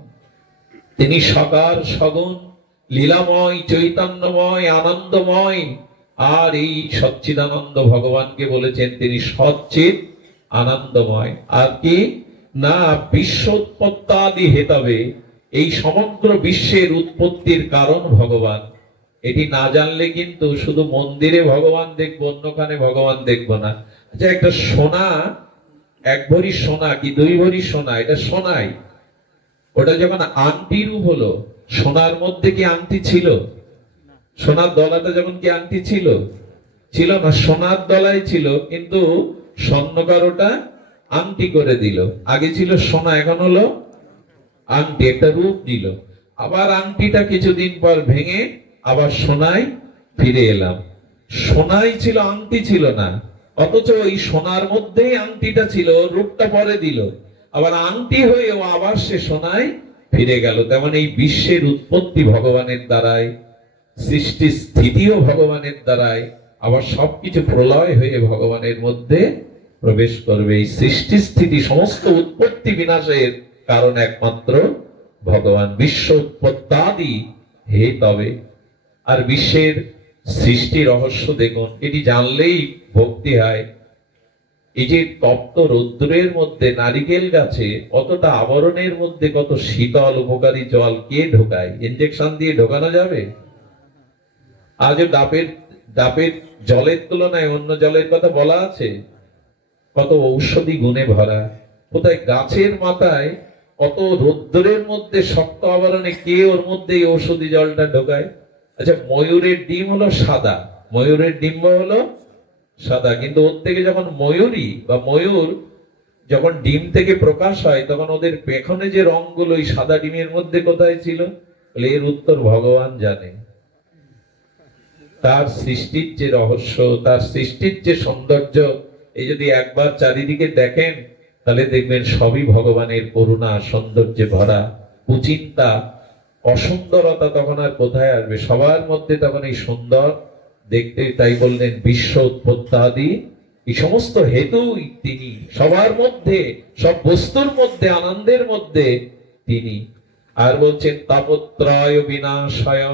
তিনি সাকার সগুণ লীলাময় চৈতন্যময় আনন্দময়। আর এই সচ্চিদানন্দ ভগবানকে বলেছেন তিনি সচ্চিদ আনন্দময়। আর কি না, বিশ্ব উৎপত্তাদি হেতবে, এই সমগ্র বিশ্বের উৎপত্তির কারণ ভগবান। এটি না জানলে কিন্তু শুধু মন্দিরে ভগবান দেখবো, অন্যখানে ভগবান দেখবো না। আচ্ছা, একটা সোনা, এক ভরি সোনা কি 2 ভরি সোনা, এটা সোনাই, ওটা যখন আংটি রূপ হলো, সোনার মধ্যে কি আংটি ছিল? সোনার দলাটা যখন কি আংটি ছিল? ছিল না, সোনার দলাই ছিল, কিন্তু স্বর্ণকার ওটা আংটি করে দিল। আগে ছিল সোনা, এখন হলো আংটি, একটা রূপ দিল। আবার আংটিটা কিছুদিন পর ভেঙে আবার সোনায় ফিরে এলাম। সোনাই ছিল, আংটি ছিল না, অথচ ওই সোনার মধ্যেই আংটিটা ছিল, রূপটা পরে দিল, আবার আংটি হয়েও আবার সে সোনায় ফিরে গেল। তেমন এই বিশ্বের উৎপত্তি ভগবানের দ্বারাই, সৃষ্টি স্থিতিও ভগবানের দ্বারাই, আবার সবকিছু প্রলয় হয়ে ভগবানের মধ্যে প্রবেশ করবে। এই সৃষ্টি স্থিতি সমস্ত উৎপত্তি বিনাশের কারণ একমাত্র ভগবান। বিশ্ব উৎপত্তাদি হে তবে। আর বিশ্বের সৃষ্টি রহস্য দেখুন, এটি জানলেই ভক্তি হয়। এই যে তপ্ত রৌদ্রের মধ্যে নারিকেল গাছে কতটা আবরণের মধ্যে কত শীতল উপকারী জল কে ঢোকায়? ইনজেকশন দিয়ে ঢোকানো যাবে? আজও ডাবের জলের তুলনায় অন্য জলের কথা বলা আছে, কত ঔষধি গুণে ভরা। কোথায় গাছের মাথায় কত রৌদ্রের মধ্যে শক্ত আবরণে কে ওর মধ্যে এই ঔষধি জলটা ঢোকায়? আচ্ছা, ময়ূরের ডিম হলো সাদা, ময়ূরের ডিম্ব হলো সাদা, কিন্তু ওর থেকে যখন ময়ূরী বা ময়ূর যখন ডিম থেকে প্রকাশ হয়, তখন ওদের পেখনে যে রংগুলো ওই সাদা ডিমের মধ্যে কোথায় ছিল? বলে এর উত্তর ভগবান জানে। তার সৃষ্টির যে রহস্য, তার সৃষ্টির যে সৌন্দর্য, এই যদি একবার চারিদিকে দেখেন, তাহলে দেখবেন সবই ভগবানের করুণা সৌন্দর্যে ভরা। কুচিন্তা অসুন্দরতা তখন আর কোথায় আসবে? সবার মধ্যে তখন এই সুন্দর দেখতে। তাই বললেন বিশ্ব উৎপত্তাদি, এই সমস্ত হেতুই তিনি, সবার মধ্যে, সব বস্তুর মধ্যে, আনন্দের মধ্যে তিনি। আর বলছেন তাপত্রয় বিনাশায়।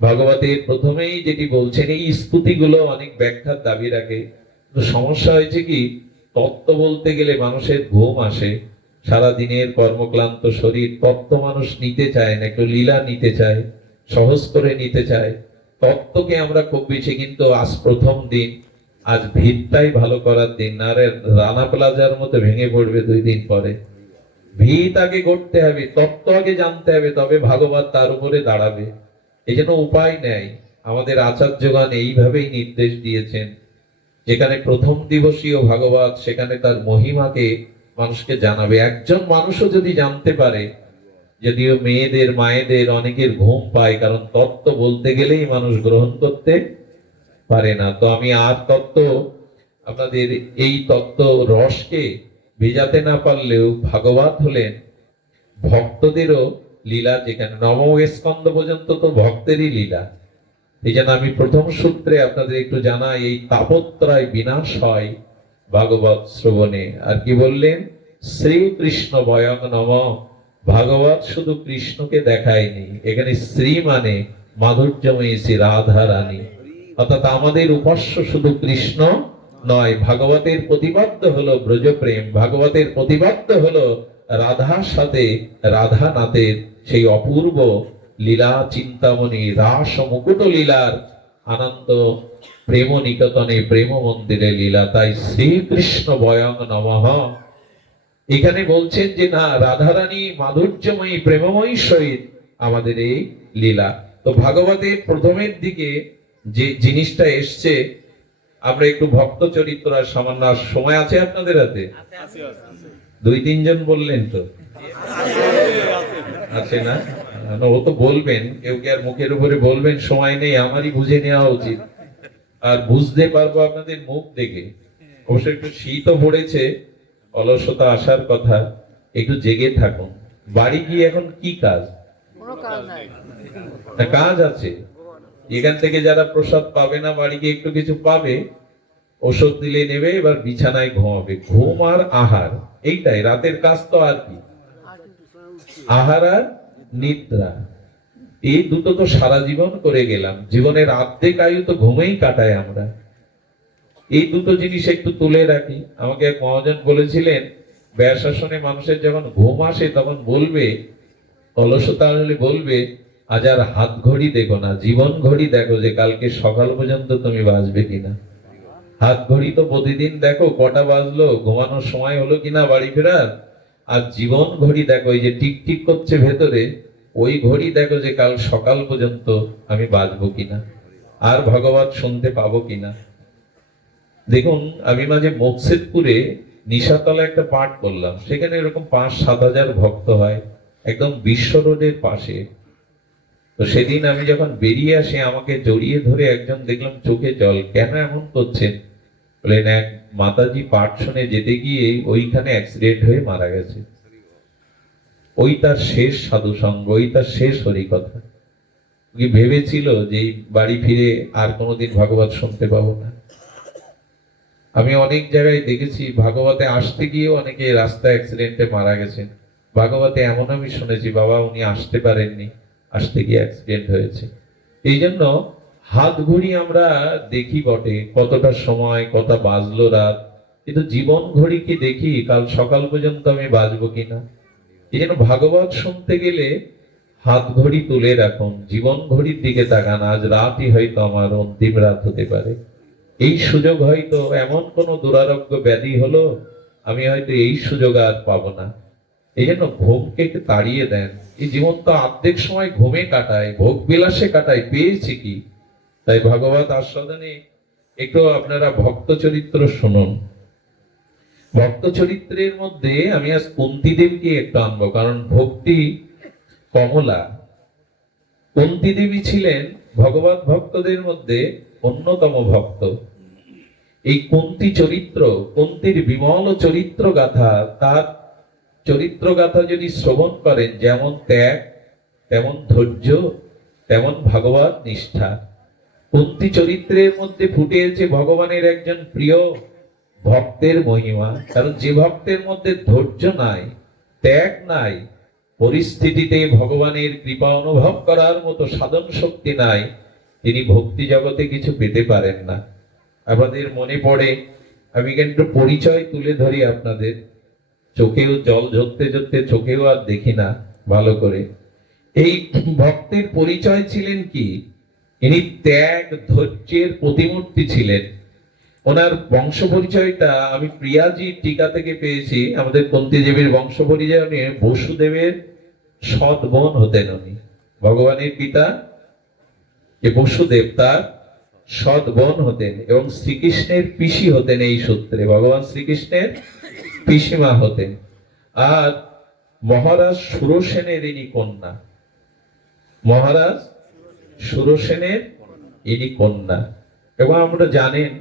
ভগবতের প্রথমেই যেটি বলছেন, এই স্তুতিগুলো অনেক ব্যাখ্যার দাবি রাখে, কিন্তু সমস্যা হয়েছে কি, তত্ত্ব বলতে গেলে মানুষের ঘুম আসে, সারা দিনের কর্মক্লান্ত শরীর, তত্ত্ব মানুষ নিতে চায় না, একটু লীলা নিতে চায়, সহজ করে নিতে চায়। তত্ত্বকে আমরা খুব বেশি, কিন্তু আজ প্রথম দিন, আজ ভিতটাই ভালো করার দিন। না রে, রানা প্লাজার মতো ভেঙে পড়বে 2 দিন পরে। ভিত আগে গড়তে হবে, তত্ত্ব আগে জানতে হবে, তবে ভাগবত তার উপরে দাঁড়াবে। এই জন্য উপায় নেই, আমাদের আচার্যগণ এইভাবেই নির্দেশ দিয়েছেন। যেখানে প্রথম দিবসীয় ভাগবত, সেখানে তার মহিমাকে মানুষকে জানাবে। একজন মানুষও যদি জানতে পারে, যদিও মেয়েদের, মায়েদের অনেকের ঘুম পায়, কারণ তত্ত্ব বলতে গেলেই মানুষ গ্রহণ করতে পারে না। তো আমি আর তত্ত্ব, আপনাদের এই তত্ত্ব রসকে ভেজাতে না পারলেও, ভাগবত হলেন ভক্তদেরও লীলা, যেখানে নবম স্কন্ধ পর্যন্ত তো ভক্তেরই লীলা। এই জন্য আমি প্রথম সূত্রে আপনাদের একটু জানাই, এই তাপত্রয় বিনাশ হয় ভাগবত শ্রবণে। আর কি বললেন? শ্রীকৃষ্ণ ভয়ং নম। ভাগবত শুধু কৃষ্ণকে দেখায়নি, এখানে শ্রী মানে মাধুর্যময়ী শ্রী রাধা রানী, অর্থাৎ আমাদের উপাস্য শুধু কৃষ্ণ নয়। ভাগবতের প্রতিপাদ্য হলো ব্রজপ্রেম, ভাগবতের প্রতিপাদ্য হলো রাধার সাথে রাধানাথের সেই অপূর্ব লীলা চিন্তামণি, রাস মুকুট লীলার আনন্দ, প্রেম নিকেতনে, প্রেম মন্দিরে লীলা। তাই শ্রীকৃষ্ণ বয়ং নমঃ। এখানে বলছেন যে না, রাধারানী মাধুর্যময়ী প্রেমময়ী সহিত আমাদের এই লীলা। তো ভাগবতের প্রথমের দিকে যে জিনিসটা এসছে, আমরা একটু ভক্ত চরিত্র, আর সামান্য সময় আছে আপনাদের হাতে? 2-3 জন বললেন তো আছে না? ও তো বলবেন, কেউ কে আর মুখের উপরে বলবেন সময় নেই, আমারই বুঝে নেওয়া উচিত। আর বুঝতে পারবো আপনাদের মুখ দেখে। অবশ্য একটু শীতও পড়েছে, অলসতা আসার কথা, একটু জেগে থাকুন। বাড়ি গিয়ে এখন কি কাজ? কাজ আছে। এখান থেকে যারা প্রসাদ পাবে না, বাড়ি গিয়ে একটু কিছু পাবে, ওষুধ দিলে নেবে, এবার বিছানায় ঘুমাবে। ঘুম আর আহার, এইটাই রাতের কাজ। তো আর কি? আহার আর নিদ্রা। এই দুটো তো সারা জীবন করে গেলাম, জীবনের অর্ধেক আয়ু তো ঘুমেই কাটাই আমরা। এই দুটো জিনিস একটু তুলে রাখি। আমাকে এক মহাজন বলেছিলেন, ব্যাসাসনে মানুষের যখন ঘুম আসে তখন বলবে, অলসতা হলে বলবে, আজ আর হাত ঘড়ি দেখো না, জীবন ঘড়ি দেখো যে কালকে সকাল পর্যন্ত তুমি বাঁচবে কিনা। হাত ঘড়ি তো প্রতিদিন দেখো কটা বাজলো, ঘুমানোর সময় হলো কিনা বাড়ি ফেরার। আর জীবন ঘড়ি দেখো, এই যে টিক টিক করছে ভেতরে, ওই ঘড়ি দেখো যে কাল সকাল পর্যন্ত আমি বাঁচবো কিনা, আর ভগবত শুনতে পাবো কিনা। দেখুন, আমি মাঝে মুকসেদপুরে নিশাতলা একটা পাঠ করলাম, সেখানে এরকম 5-7 হাজার ভক্ত হয়, একদম বিশ্ব রোডের পাশে। তো সেদিন আমি যখন বেরিয়ে আসি, আমাকে জড়িয়ে ধরে একজন দেখলাম চোখে জল, কেন এমন করছেন? বলেন, এক মাতাজি পাঠ শুনে যেতে গিয়ে ওইখানে অ্যাক্সিডেন্ট হয়ে মারা গেছে। ওই তার শেষ সাধু সঙ্গ, ওই তার শেষ হরিকথা। ভেবেছিল যে এই বাড়ি ফিরে আর কোনোদিন ভাগবত শুনতে পাবো না। আমি অনেক জায়গায় দেখেছি ভাগবতে আসতে গিয়ে অনেকে রাস্তায় অ্যাক্সিডেন্টে মারা গেছেন। ভাগবতে এমন আমি শুনেছি, বাবা উনি আসতে পারেননি, আসতে গিয়ে অ্যাক্সিডেন্ট হয়েছে। এই জন্য হাত ঘড়ি আমরা দেখি বটে, কতটা সময়, কত বাজলো রাত, কিন্তু জীবন ঘড়ি কি দেখি কাল সকাল পর্যন্ত আমি বাঁচবো কিনা। এই জন্য ভাগবত শুনতে গেলে হাত ঘড়ি তুলে রাখুন, জীবন ঘড়ির দিকে তাকান। আজ রাতই হয়তো আমার অন্তিম রাত হতে পারে। এই সুযোগ হয়তো এমন কোন দুরারোগ্য ব্যাধি হলো, আমি হয়তো এই সুযোগ আর পাবো না। এই জন্য ঘুমকে একটু তাড়িয়ে দেন। এই জীবন তো অর্ধেক সময় ঘুমে কাটায়, ভোগ বিলাসে কাটায়, পেয়েছি কি? তাই ভগবত আস্বাদনে একটু আপনারা ভক্ত চরিত্র শুনুন। ভক্ত চরিত্রের মধ্যে আমি আজ কুন্তী দেবীকে একটু আনবো, কারণ ভক্তি কমলা। কুন্তী দেবী ছিলেন ভগবত ভক্তদের মধ্যে অন্যতম ভক্ত। এই কুন্তী চরিত্র, কুন্তীর বিমল চরিত্র গাথা, তার চরিত্র গাথা যদি শ্রবণ করেন, যেমন ত্যাগ, তেমন ধৈর্য, তেমন ভাগবত নিষ্ঠা। কুন্তী চরিত্রের মধ্যে ফুটে এসেছে ভগবানের একজন প্রিয় ভক্তের মহিমা। কারণ যে ভক্তের মধ্যে ধৈর্য নাই, ত্যাগ নাই, পরিস্থিতিতে ভগবানের কৃপা অনুভব করার মতো সাধন শক্তি নাই, তিনি ভক্তি জগতে কিছু পেতে পারেন না। আমাদের মনে পড়ে, আমি কিন্তু পরিচয় তুলে ধরি আপনাদের, চোখেও জল ঝরতে ঝরতে চোখেও আর দেখি না ভালো করে। এই ভক্তের পরিচয় ছিলেন কি? ইনি ত্যাগ ধৈর্যের প্রতিমূর্তি ছিলেন। ওনার বংশ পরিচয়টা আমি প্রিয়াজি টিকা থেকে পেয়েছি। আমাদের কুন্তী দেবীর বংশ পরিচয়, উনি বসুদেবের সৎ বোন হতেন। উনি ভগবানের পিতা বসুদেব তার সৎ বোন হতেন, এবং শ্রীকৃষ্ণের পিসি হতেন। এই সূত্রে ভগবান শ্রীকৃষ্ণের পিসিমা হতেন। আর মহারাজ সুরসেনের ইনি কন্যা, মহারাজ সুরসেনের ইনি কন্যা। এবং আমরা জানেন,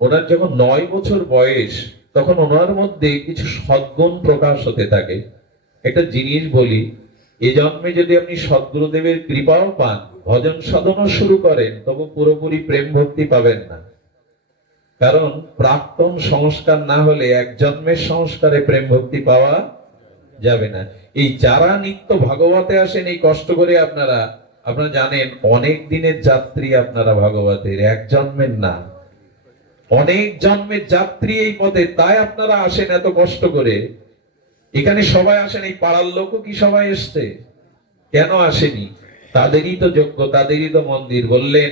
ওনার যখন 9 বছর বয়স, তখন ওনার মধ্যে কিছু সদ্গুণ প্রকাশ হতে থাকে। একটা জিনিস বলি, এ জন্মে যদি আপনি সদ্গুরুদেবের কৃপাও পান, ভজন সাধনও শুরু করেন, তবু পুরোপুরি প্রেম ভক্তি পাবেন না। কারণ প্রাক্তন সংস্কার না হলে এক জন্মের সংস্কারে প্রেম ভক্তি পাওয়া যাবে না। এই যারা নিত্য ভাগবতে আসেন, এই কষ্ট করে আপনারা জানেন অনেক দিনের যাত্রী আপনারা ভাগবতের, এক জন্মের না, অনেক জন্মের যাত্রী এই পথে। তাই আপনারা আসেন এত কষ্ট করে। এখানে সবাই আসেন, এই পাড়ার লোকও কি সবাই এসছে? কেন আসেনি? তাদেরই তো যোগ্য, তাদেরই তো মন্দির। বললেন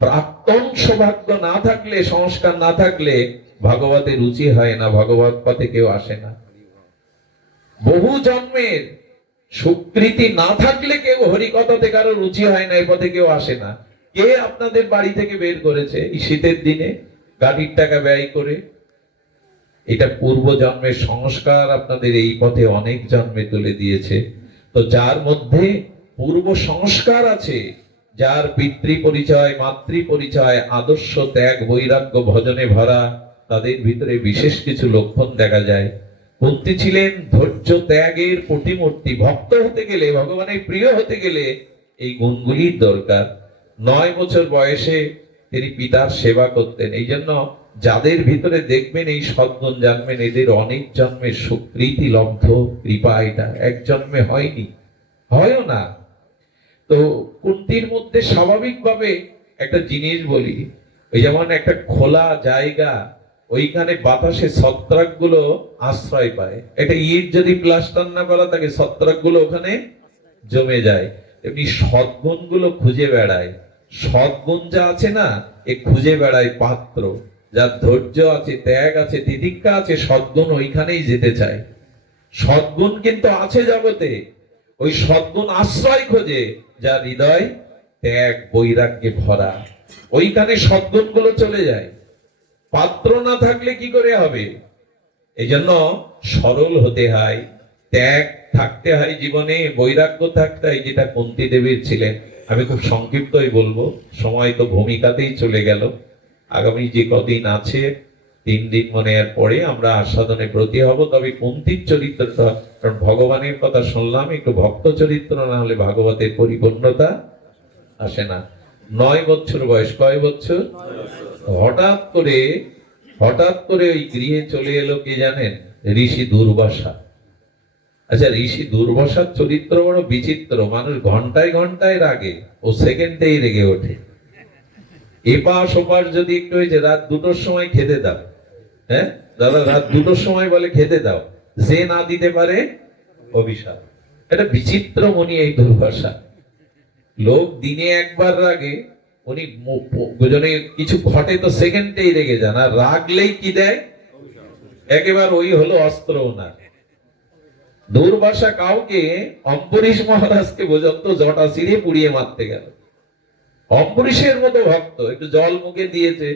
প্রাক্তন সৌভাগ্য না থাকলে, সংস্কার না থাকলে ভাগবতে রুচি হয় না, ভাগবত পথে কেউ আসে না। বহু জন্মের সুকৃতি না থাকলে কেউ হরিকথাতে কারো রুচি হয় না, এই পথে কেউ আসে না। কে আপনাদের বাড়ি থেকে বের করেছে এই শীতের দিনে গাড়ির টাকা ব্যয় করে? এটা পূর্ব জন্মের সংস্কার আপনাদের এই পথে অনেক জন্মে তুলে দিয়েছে। তো যার মধ্যে পূর্ব সংস্কার আছে, যার পিতৃ পরিচয়, মাতৃ পরিচয়, আদর্শ, ত্যাগ, বৈরাগ্য, ভজনে ভরা, তাদের ভিতরে বিশেষ কিছু লক্ষণ দেখা যায়। কুন্তী ছিলেন ধৈর্য ত্যাগের প্রতিমূর্তি। ভক্ত হতে গেলে, ভগবানের প্রিয় হতে গেলে এই গুণগুলির দরকার। 9 বছর বয়সে তিনি পিতার সেবা করতেন। এই জন্য যাদের ভিতরে দেখবেন এই সদ্গুণ জানবেন, এদের অনেক জন্মের সুকৃতি লব্ধ কৃপা। এটা এক জন্মে হয়নি, হয়ও না। তো কুন্তির মধ্যে স্বাভাবিকভাবে একটা জিনিস বলি, ওই যেমন একটা খোলা জায়গা, ওইখানে বাতাসে ছত্রাক গুলো আশ্রয় পায়। একটা ইট যদি প্লাস্টার না করা থাকে, ছত্রাক গুলো ওখানে জমে যায়। এমনি সদ্গুণ গুলো খুঁজে বেড়ায়। সদ্গুণ যা আছে না, এ খুঁজে বেড়ায় পাত্র। যার ধৈর্য আছে, ত্যাগ আছে, তিতিক্ষা আছে, সদ্গুণ ওইখানেই যেতে চায়। সদ্গুণ কিন্তু আছে জগতে, ওই সদ্গুণ আশ্রয় খোঁজে যার হৃদয় ত্যাগ বৈরাগ্যে ভরা, ওইখানে সদ্গুণ গুলো চলে যায়। পাত্র না থাকলে কি করে হবে? এই জন্য সরল হতে হয়, ত্যাগ থাকতে হয় জীবনে, বৈরাগ্য থাকতে হয়, যেটা কুন্তী দেবীর ছিলেন। আমি খুব সংক্ষিপ্তই বলবো, সময় তো ভূমিকাতেই চলে গেল। আগামী যে কদিন আছে, 3 দিন মনে এর পরে আমরা আস্বাদনে ব্রতী হব। তবে কুন্তীর চরিত্রটা, কারণ ভগবানের কথা শুনলাম, একটু ভক্ত চরিত্র না হলে ভাগবতের পরিপূর্ণতা আসে না। 9 বছর বয়স, কয় বছর? হঠাৎ করে ওই গৃহে চলে এলো কে জানেন? ঋষি দুর্বাসা। আচ্ছা, ঋষি দুর্বাসার চরিত্র বড় বিচিত্র। মানুষ ঘন্টায় ঘন্টায় রাগে, ও সেকেন্ডেই রেগে ওঠে। এপাশ ওপাশ যদি একটু হয়েছে, রাত 2টোর সময় খেতে দাও, হ্যাঁ দাদা, রাত 2টোর সময় বলে খেতে দাও, যে না দিতে পারে অভিশাপ। এটা বিচিত্র মনি এই দুর্বাসা। লোক দিনে একবার রাগে, উনি দুজনে কিছু ঘটে তো সেকেন্ডেই রেগে যান, আর রাগলেই কি দেয়? একেবারে ওই হলো অস্ত্র ওনার। দুর্বাসা কাউকে, অম্বরীশ মহারাজকে পর্যন্ত জটা ছিঁড়ে পুড়িয়ে মারতে গেল। অম্বরীশের মতো ভক্ত, একটু জল মুখে দিয়েছে,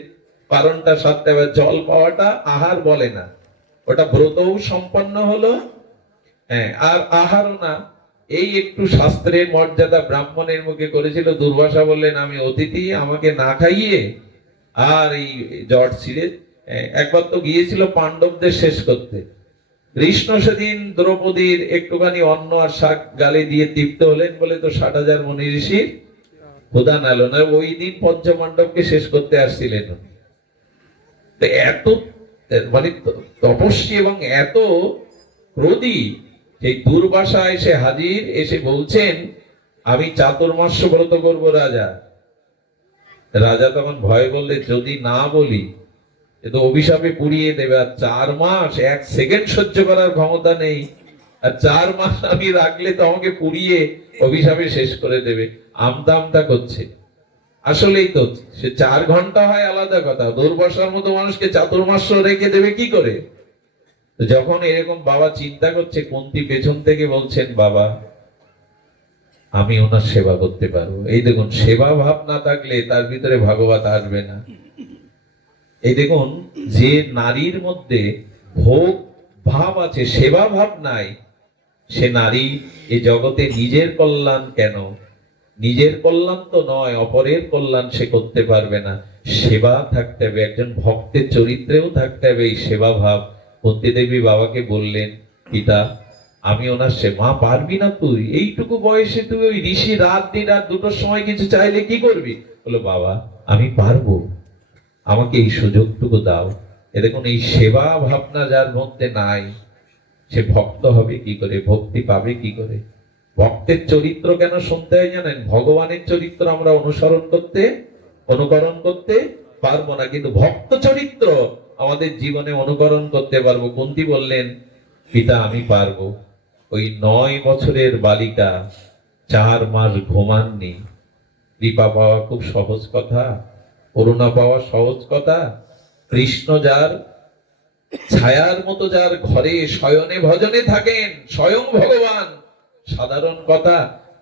কারণটা সাথে জল পাওয়াটা আহার বলে না, ওটা ব্রতও সম্পন্ন হলো, হ্যাঁ, আর আহারও না। এই একটু শাস্ত্রের মর্যাদা ব্রাহ্মণের মুখে করেছিল। দুর্বাসা বললেন, আমি অতিথি, আমাকে না খাইয়ে আর এই জট ছিঁড়ে। একবার তো গিয়েছিল পাণ্ডবদের শেষ করতে। কৃষ্ণ সেদিন দ্রৌপদীর একটুখানি অন্ন আর শাক গালে দিয়ে তৃপ্ত হলেন বলে তো 60,000 মুনি ঋষির ক্ষুধা নাল না। ওই দিন পঞ্চপাণ্ডবকে শেষ করতে আসছিলেন। এত মানে তপস্বী এবং এত ক্রোধী, সেই দুর্বাসা এসে হাজির, এসে বলছেন, আমি চাতুর্মাস্য ব্রত করবো রাজা। রাজা তখন ভয় বললে, যদি না বলি এ তো অভিশাপে পুড়িয়ে দেবে, আর 4 মাস 1 সেকেন্ড সহ্য করার ক্ষমতা নেই, আর 4 মাস আমি রাখলে তো আমাকে পুড়িয়ে অভিশাপে শেষ করে দেবে। আমতা আমতা করছে। আসলেই তো, সে 4 ঘন্টা হয় আলাদা কথা, দুর্বাসার মতো মানুষকে চাতুর্মাস্য রেখে দেবে কি করে? যখন এরকম বাবা চিন্তা করছে, কুন্তী পেছন থেকে বলছেন, বাবা আমি ওনার সেবা করতে পারবো। এই দেখুন, সেবা ভাব না থাকলে তার ভিতরে ভাগবত আসবে না। এই দেখুন, যে নারীর মধ্যে ভোগ ভাব আছে, সেবা ভাব নাই, সে নারী এই জগতে নিজের কল্যাণ কেন, নিজের কল্যাণ তো নয়, অপরের কল্যাণ সে করতে পারবে না। সেবা থাকতে হবে, একজন ভক্তের চরিত্রেও থাকতে হবে এই সেবা ভাব। কুন্তী দেবী বাবাকে বললেন, পিতা আমি ওনার সেবা, পারবি না তুই? এইটুকু বয়সে তুই ওই ঋষি রাত 2টোর সময় কিছু চাইলে কি করবি? বলো, বাবা আমি পারবো, আমাকে এই সুযোগটুকু দাও। এ দেখুন, এই সেবা ভাবনা যার মধ্যে নাই, সে ভক্ত হবে কি করে, ভক্তি পাবে কি করে? ভক্তের চরিত্র কেন শুনতে হয় জানেন? ভগবানের চরিত্র আমরা অনুকরণ করতে পারবো না, কিন্তু ভক্ত চরিত্র আমাদের জীবনে অনুকরণ করতে পারবো। কুন্তী বললেন, পিতা আমি পারবো। ওই 9 বছরের বালিকা 4 মাস ঘুমাননি। কৃপা পাওয়া খুব সহজ কথা, করুণা পাওয়া সহজ কথা। কৃষ্ণ যার ছায়ার মতো, যার ঘরে শয়নে ভজনে থাকেন, স্বয়ং ভগবান, সাধারণ কথা।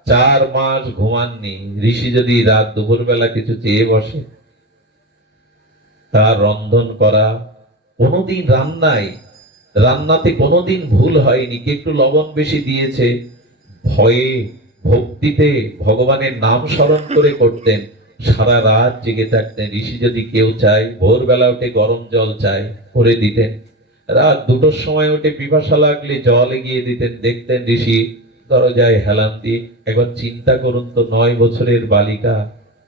4 মাস ঘুমাননি। ঋষি যদি রাত দুপুর বেলা কিছু চেয়ে বসে, তার রন্ধন করা, কোনোদিন রান্নাতে কোনোদিন ভুল হয়নি, কি একটু লবণ বেশি দিয়েছে, ভয়ে ভক্তিতে ভগবানের নাম স্মরণ করে করতেন। সারা রাত জেগে থাকতেন। ঋষি যদি কেউ চায়, ভোরবেলা উঠে গরম জল চায়, করে দিতেন। রাত 2টোর সময় উঠে পিপাসা লাগলে জল এগিয়ে দিতেন। দেখতেন ঋষি দরজায় হেলান দিয়ে। একবার চিন্তা করুন তো, 9 বছরের বালিকা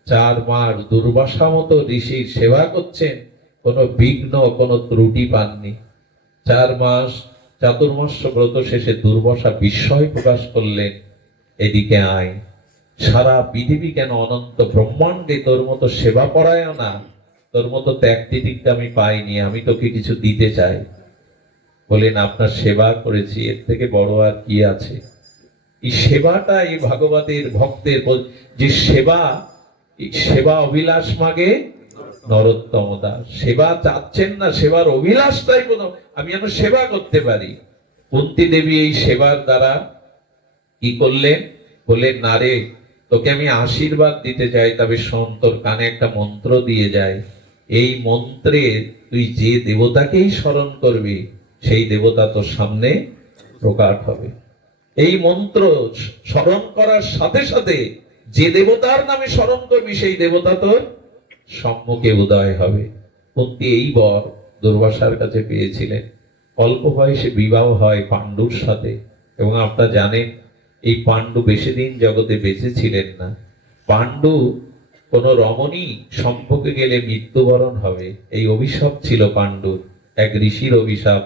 4 মাস দুর্বাসা মতো ঋষির সেবা করছেন, কোনো বিঘ্ন, কোনো ত্রুটি পাননি। 4 মাস চাতুর্মাস্য ব্রত শেষে দুর্বাসা বিস্ময় প্রকাশ করলেন, এদিকে আয়। সারা পৃথিবী কেন, অনন্ত ব্রহ্মাণ্ডে তোর মতো সেবা পরায়ণা, তোর মতো ত্যাগ তিতিকটা আমি পাইনি, আমি তোকে কিছু দিতে চাই। বলেন, আপনার সেবা করেছি, এর থেকে বড় আর কি আছে? এই সেবাটা এই ভাগবতের ভক্তের যে সেবা, এই সেবা অভিলাষ মাগে নরোত্তম দাস। সেবা চাচ্ছেন না, সেবার অভিলাষটাই কোনো, আমি যেন সেবা করতে পারি। কুন্তী দেবী এই সেবার দ্বারা কি করলেন? বললেন, না রে, তোকে আমি আশীর্বাদ দিতে চাই, তবে শোন, তোর কানে একটা মন্ত্র দিয়ে যায়। এই মন্ত্রে তুই যে দেবতাকেই স্মরণ করবি, সেই দেবতা তোর সামনে প্রকাট হবে। এই মন্ত্র স্মরণ করার সাথে সাথে যে দেবতার নামে স্মরণ করবি, সেই দেবতা তোর সম্মুখে উদয় হবে। কুন্তী এই বর দুর্বাসার কাছে পেয়েছিলেন। অল্প বয়সে বিবাহ হয় পাণ্ডুর সাথে, এবং আপনারা জানেন এই পাণ্ডু বেশি দিন জগতে বেঁচে ছিলেন না। পাণ্ডু কোন রমণী সম্পর্কে গেলে মৃত্যুবরণ হবে, এই অভিশাপ ছিল পাণ্ডুর, এক ঋষির অভিশাপ।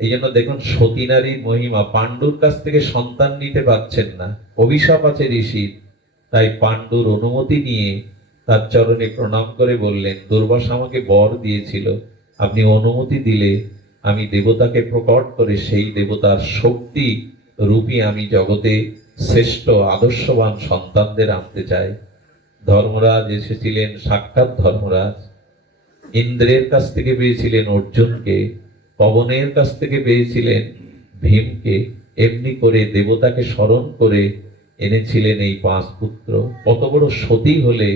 এই জন্য দেখুন সতী নারীর মহিমা, পাণ্ডুর কাছ থেকে সন্তান নিতে পারছেন না, অভিশাপ আছে ঋষির। তাই পাণ্ডুর অনুমতি নিয়ে তার চরণে প্রণাম করে বললেন, দুর্বাসা আমাকে বর দিয়েছিল, আপনি অনুমতি দিলে আমি দেবতাকে প্রকট করে সেই দেবতার শক্তি রূপী আমি জগতে শ্রেষ্ঠ আদর্শবান সন্তানদের আনতে চাই। ধর্মরাজ এসেছিলেন, সাক্ষাৎ ধর্মরাজ। ইন্দ্রের কাছ থেকে পেয়েছিলেন অর্জুনকে, পবনের কাছ থেকে পেয়েছিলেন ভীমকে, এমনি করে দেবতাকে স্মরণ করে এনেছিলেন এই 5 পুত্র। কত বড় সতী হলে,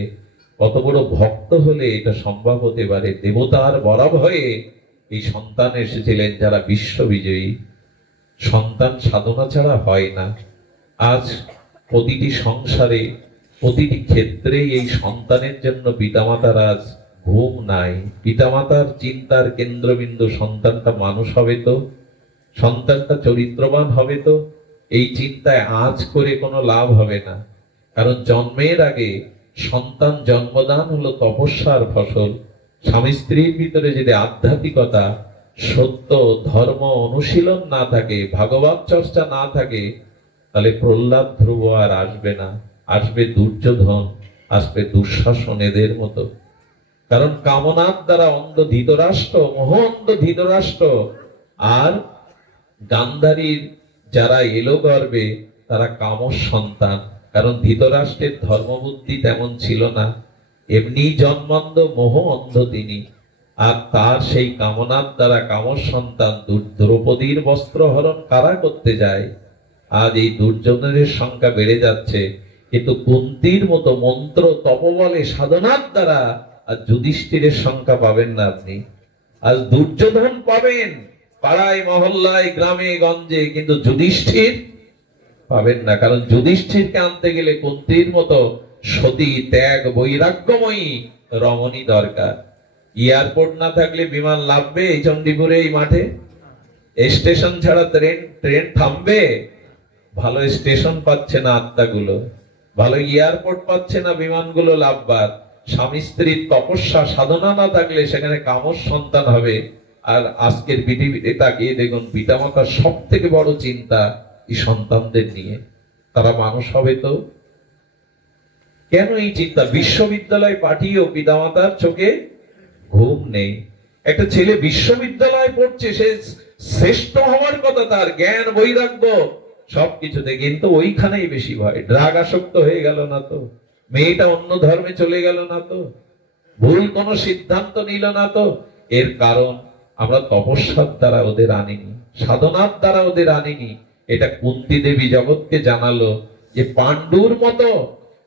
কত বড় ভক্ত হলে এটা সম্ভব হতে পারে? দেবতার বরাব হয়ে এই সন্তান এসেছিলেন যারা বিশ্ববিজয়ী। সন্তান সাধনা ছাড়া হয় না। আজ প্রতিটি সংসারে, প্রতিটি ক্ষেত্রেই এই সন্তানের জন্য পিতামাতার আজ ঘুম নাই। পিতামাতার চিন্তার কেন্দ্রবিন্দু সন্তানটা মানুষ হবে তো, সন্তানটা চরিত্রবান হবে তো। এই চিন্তায় আজ করে কোনো লাভ হবে না, কারণ জন্মের আগে সন্তান জন্মদান হলো তপস্যার ফসল। স্বামী স্ত্রীর ভিতরে যদি আধ্যাত্মিকতা, সত্য, ধর্ম অনুশীলন না থাকে, ভাগবত চর্চা না থাকে, তাহলে প্রহ্লাদ, ধ্রুব আর আসবে না। আসবে দুর্যোধন, আসবে দুঃশাসন, এদের মতো। কারণ কামনার দ্বারা অন্ধ ধৃতরাষ্ট্র, মোহ অন্ধ ধৃতরাষ্ট্র, আর গান্ধারীর যারা এলো গর্বে তারা কামস সন্তান। কারণ ধৃতরাষ্ট্রের ধর্মবুদ্ধি তেমন ছিল না, এমনি জন্মান্ধ, মোহ অন্ধ তিনি। আর তার সেই কামনার দ্বারা কামস সন্তান দ্রৌপদীর বস্ত্র হরণ কারা করতে যায়? আজ এই দুর্যোধনের সংখ্যা বেড়ে যাচ্ছে, কিন্তু কুন্তীর মতো মন্ত্র তপবলে সাধনার দ্বারা আর যুধিষ্ঠিরের সংখ্যা পাবেন না আপনি। আজ দুর্যোধন পাবেন পাড়ায় মহল্লায় গ্রামে গঞ্জে, কিন্তু যুধিষ্ঠির পাবেন না। কারণ যুধিষ্ঠিরকে আনতে গেলে কুন্তীর মতো সতী, ত্যাগ, বৈরাগ্যময়ী রমণী দরকার। এয়ারপোর্ট না থাকলে বিমান লাভবে এই চণ্ডীপুরে এই মাঠে? স্টেশন ছাড়া ট্রেন থামবে? ভালো স্টেশন পাচ্ছে না আত্মাগুলো, ভালো এয়ারপোর্ট পাচ্ছে না বিমানগুলো লাভবার। স্বামী স্ত্রীর তপস্যা সাধনা না থাকলে সেখানে কামস সন্তান হবে। আর আজকের পৃথিবীতে তাকিয়ে দেখুন, পিতামাতার সব থেকে বড় চিন্তা এই সন্তানদের নিয়ে, তারা মানুষ হবে তো। কেন এই চিন্তা? বিশ্ববিদ্যালয় পাঠিয়েও পিতামাতার চোখে ঘুম নেই। একটা ছেলে বিশ্ববিদ্যালয়ে পড়ছে, সে শ্রেষ্ঠ হওয়ার কথা, তার জ্ঞান বৈরাগ্য সবকিছুতে, কিন্তু ওইখানেই বেশি ভয়। ড্রাগ আসক্ত হয়ে গেল না তো, মেয়েটা অন্য ধর্মে চলে গেল না তো, ভুল কোন সিদ্ধান্ত নিল না তো। এর কারণ আমরা তপস্যার দ্বারা ওদের আনিনি, সাধনার দ্বারা ওদের আনিনি। এটা কুন্তী দেবী জগৎকে জানালো যে পাণ্ডুর মতো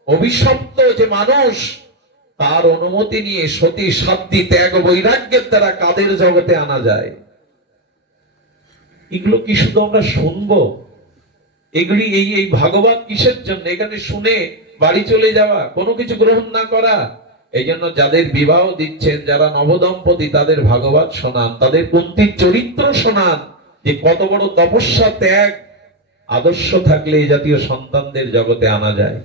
অভিশপ্ত যে মানুষ, তার অনুমতি নিয়ে সতী, সাধ্বী, ত্যাগ, বৈরাগ্যের দ্বারা কাদের জগতে আনা যায়। এগুলো কি শুধু আমরা শুনবো? এগুলি এই ভাগবত কিসের জন্য? এখানে শুনে বাড়ি চলে যাওয়া, কোনো কিছু গ্রহণ না করা। এই জন্য যাদের বিবাহ দিচ্ছেন, যারা নবদম্পতি, তাদের ভাগবত শোনান, তাদের কুন্তীর চরিত্র শোনান, যে কত বড় তপস্যা, ত্যাগ, আদর্শ থাকলে এই জাতীয় সন্তানদের জগতে আনা যায়।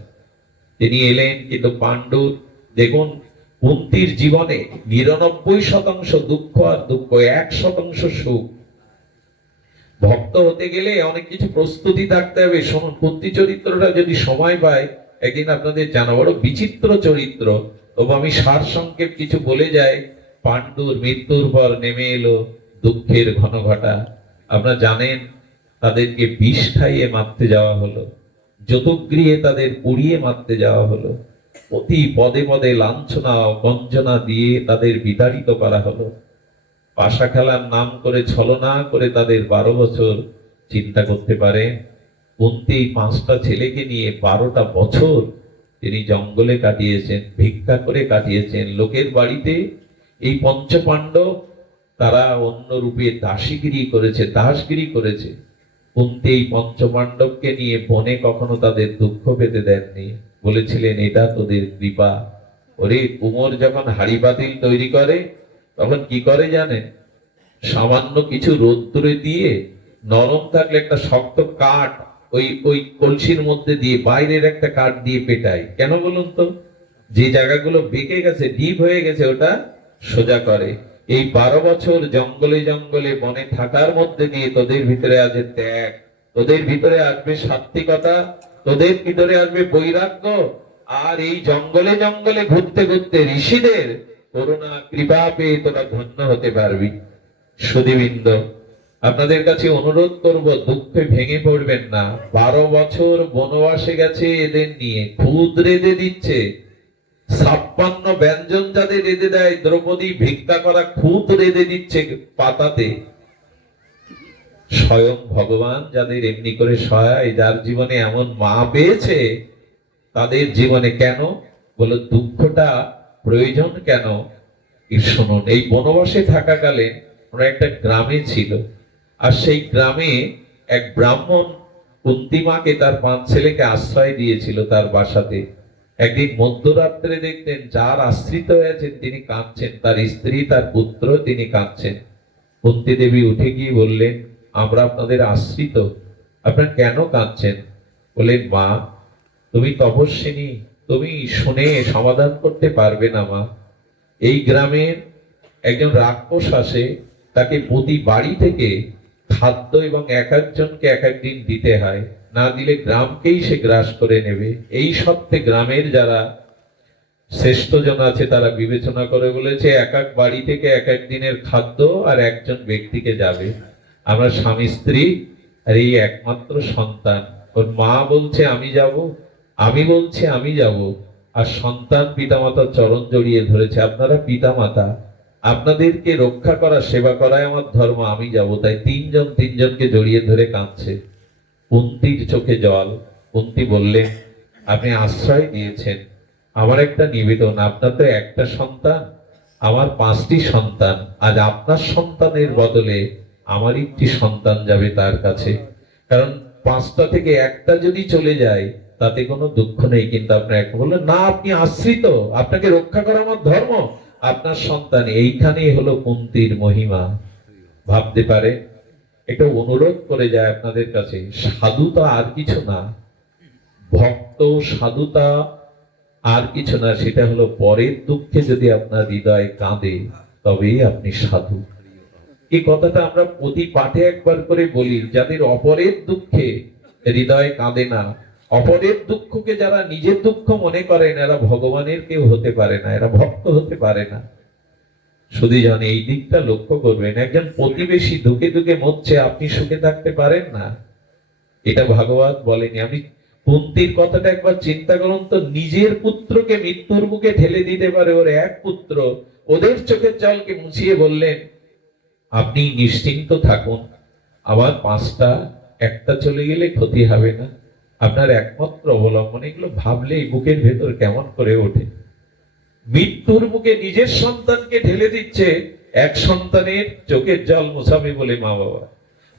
তিনি এলেন, কিন্তু পাণ্ডুর দেখুন, কুন্তীর জীবনে 99% দুঃখ, আর দুঃখ 1% সুখ। ভক্ত হতে গেলে অনেক কিছু প্রস্তুতি থাকতে হবে। শুনুন, কুন্তী চরিত্রটা যদি সময় পায় একদিন আপনাদের জানা, বড় বিচিত্র চরিত্র। তবু আমি সার সংক্ষেপ কিছু বলে যাই। পাণ্ডুর মৃত্যুর পর নেমে এলো দুঃখের ঘন ঘটা। আপনারা জানেন তাদেরকে বিষ খাইয়ে মারতে যাওয়া হলো, যতুগৃহে তাদের পুড়িয়ে মারতে যাওয়া হলো, অতি পদে পদে লাঞ্ছনা গঞ্জনা দিয়ে তাদের বিতাড়িত করা হলো। পাশা খেলার নাম করে ছলনা করে তাদের 12 বছর, চিন্তা করতে পারে কুন্তী 5টা ছেলেকে নিয়ে 12টা বছর তিনি জঙ্গলে কাটিয়েছেন, ভিক্ষা করে কাটিয়েছেন লোকের বাড়িতে। এই পঞ্চপাণ্ডব তারা অন্য রূপে দাসীগিরি করেছে, দাসগিরি করেছে। কুন্তী এই পঞ্চপাণ্ডবকে নিয়ে বনে কখনো তাদের দুঃখ পেতে দেননি, বলেছিলেন এটা তোদের কৃপা। ওরে কুমোর যখন হাড়ি পাতিল তৈরি করে তখন কি করে জানেন? সামান্য কিছু রোদ্দুরে দিয়ে নরম থাকলে একটা শক্ত কাঠ ওই ওই কলসির মধ্যে দিয়ে বাইরের একটা কাঠ দিয়ে পেটায়। কেন বলুন তো? যে জায়গাগুলো বেঁকে গেছে, ডিপ হয়ে গেছে, ওটা সোজা করে। এই 12 বছর জঙ্গলে জঙ্গলে বনে থাকার মধ্যে দিয়ে তোদের ভিতরে আসবে ত্যাগ, তোদের ভিতরে আসবে সাত্বিকতা, তোদের ভিতরে আসবে বৈরাগ্য। আর এই জঙ্গলে জঙ্গলে ঘুরতে ঘুরতে ঋষিদের করুণা কৃপা পেয়ে তোরা ধন্য হতে পারবি। সুধীবৃন্দ, আপনাদের কাছে অনুরোধ করব, দুঃখে ভেঙে পড়বেন না। 12 বছর বনবাসে গেছে এদের নিয়ে, খুদ রেঁধে দিচ্ছে। 56 ব্যঞ্জন যাদের রেঁধে দেয়, দ্রৌপদী ভিক্ষা করা খুদ রেঁধে দিচ্ছে পাতাতে। স্বয়ং ভগবান যাদের এমনি করে সহায়, যার জীবনে এমন মা পেয়েছে, তাদের জীবনে কেন বলো দুঃখটা প্রয়োজন কেন? শুনুন, এই বনবাসে থাকাকালে ওরা একটা গ্রামে ছিল, আর সেই গ্রামে এক ব্রাহ্মণ কুন্তিমাকে তার 5 ছেলেকে আশ্রয় দিয়েছিল তার বাসাতে। একদিন মধ্যরাত্রে দেখতেন যার আশ্রিত হয়েছেন তিনি কাঁদছেন, তার স্ত্রী তার পুত্র তিনি কাঁদছেন। কুন্তী দেবী উঠে গিয়ে বললেন, আমরা আপনাদের আশ্রিত, আপনারা কেন কাঁদছেন? বললেন, মা তুমি তপস্বিনী, তুমি শুনে সমাধান করতে পারবে না মা। এই গ্রামের একজন রাক্ষস আসে, তাকে প্রতি বাড়ি থেকে খাদ্য এবং এক একজনকে এক এক দিন দিতে হয়, না দিলে গ্রামকেই সে গ্রাস করে নেবে। এই সত্ত্বে গ্রামের যারা শ্রেষ্ঠ জন আছে তারা বিবেচনা করে বলেছে এক এক বাড়ি থেকে এক এক দিনের খাদ্য আর একজন ব্যক্তিকে যাবে। আমরা স্বামী স্ত্রী আর এই একমাত্র সন্তান, ওর মা বলছে আমি যাব, আমি বলছি আমি যাব, আর সন্তান পিতামাতার চরণ জড়িয়ে ধরেছে, আপনারা পিতামাতা, আপনাদেরকে রক্ষা করা সেবা করাই আমার ধর্ম, আমি যাব। তাই 3 জন 3 জনকে জড়িয়ে ধরে কাঁদছে। কুন্তীর চোখে জল। কুন্তী বললেন, আপনি আশ্রয় দিয়েছেন, আমার একটা নিবেদন, আপনার তো একটা সন্তান, আমার 5টি সন্তান, আজ আপনার সন্তানের বদলে আমার একটি সন্তান যাবে তার কাছে। কারণ 5টা থেকে একটা যদি চলে যায় তাতে কোনো দুঃখ নেই, কিন্তু আপনার একটা বললেন না, আপনি আশ্রিত, আপনাকে রক্ষা করা আমার ধর্ম, আপনার সন্তান। এইখানেই হলো কুন্তীর মহিমা। ভাবতে পারে, একটা অনুরোধ করে যায় আপনাদের কাছে, সাধুতা আর কিছু না, ভক্ত সাধুতা আর কিছু না, সেটা হলো পরের দুঃখে যদি আপনার হৃদয় কাঁদে তবেই আপনি সাধু। এই কথাটা আমরা প্রতি পাঠে একবার করে বলি। যাদের অপরের দুঃখে হৃদয় কাঁদে না, অপরের দুঃখকে যারা নিজের দুঃখ মনে করেন, এরা ভগবানের কেউ হতে পারে না, এরা ভক্ত হতে পারে না। শুধু জানে এই দিকটা লক্ষ্য করবেন, একজন প্রতিবেশী দুঃখে দুঃখে মরছে, আপনি সুখে থাকতে পারেন না, এটা ভাগবত বলেনি। আমি কুন্তীর কথাটা একবার চিন্তা করুন তো, নিজের পুত্রকে মৃত্যুর মুখে ঠেলে দিতে পারে ওর এক পুত্র, ওদের চোখের জলকে মুছিয়ে বললেন আপনি নিশ্চিন্ত থাকুন, আবার 5টা, একটা চলে গেলে ক্ষতি হবে না, আপনার একমাত্র অবলম্বন। এগুলো ভাবলেই বুকের ভেতর কেমন করে ওঠে। মৃত্যুর মুখে নিজের সন্তানকে ঢেলে দিচ্ছে, এক সন্তানের চোখের জল মুছাবে বলে মা বাবা।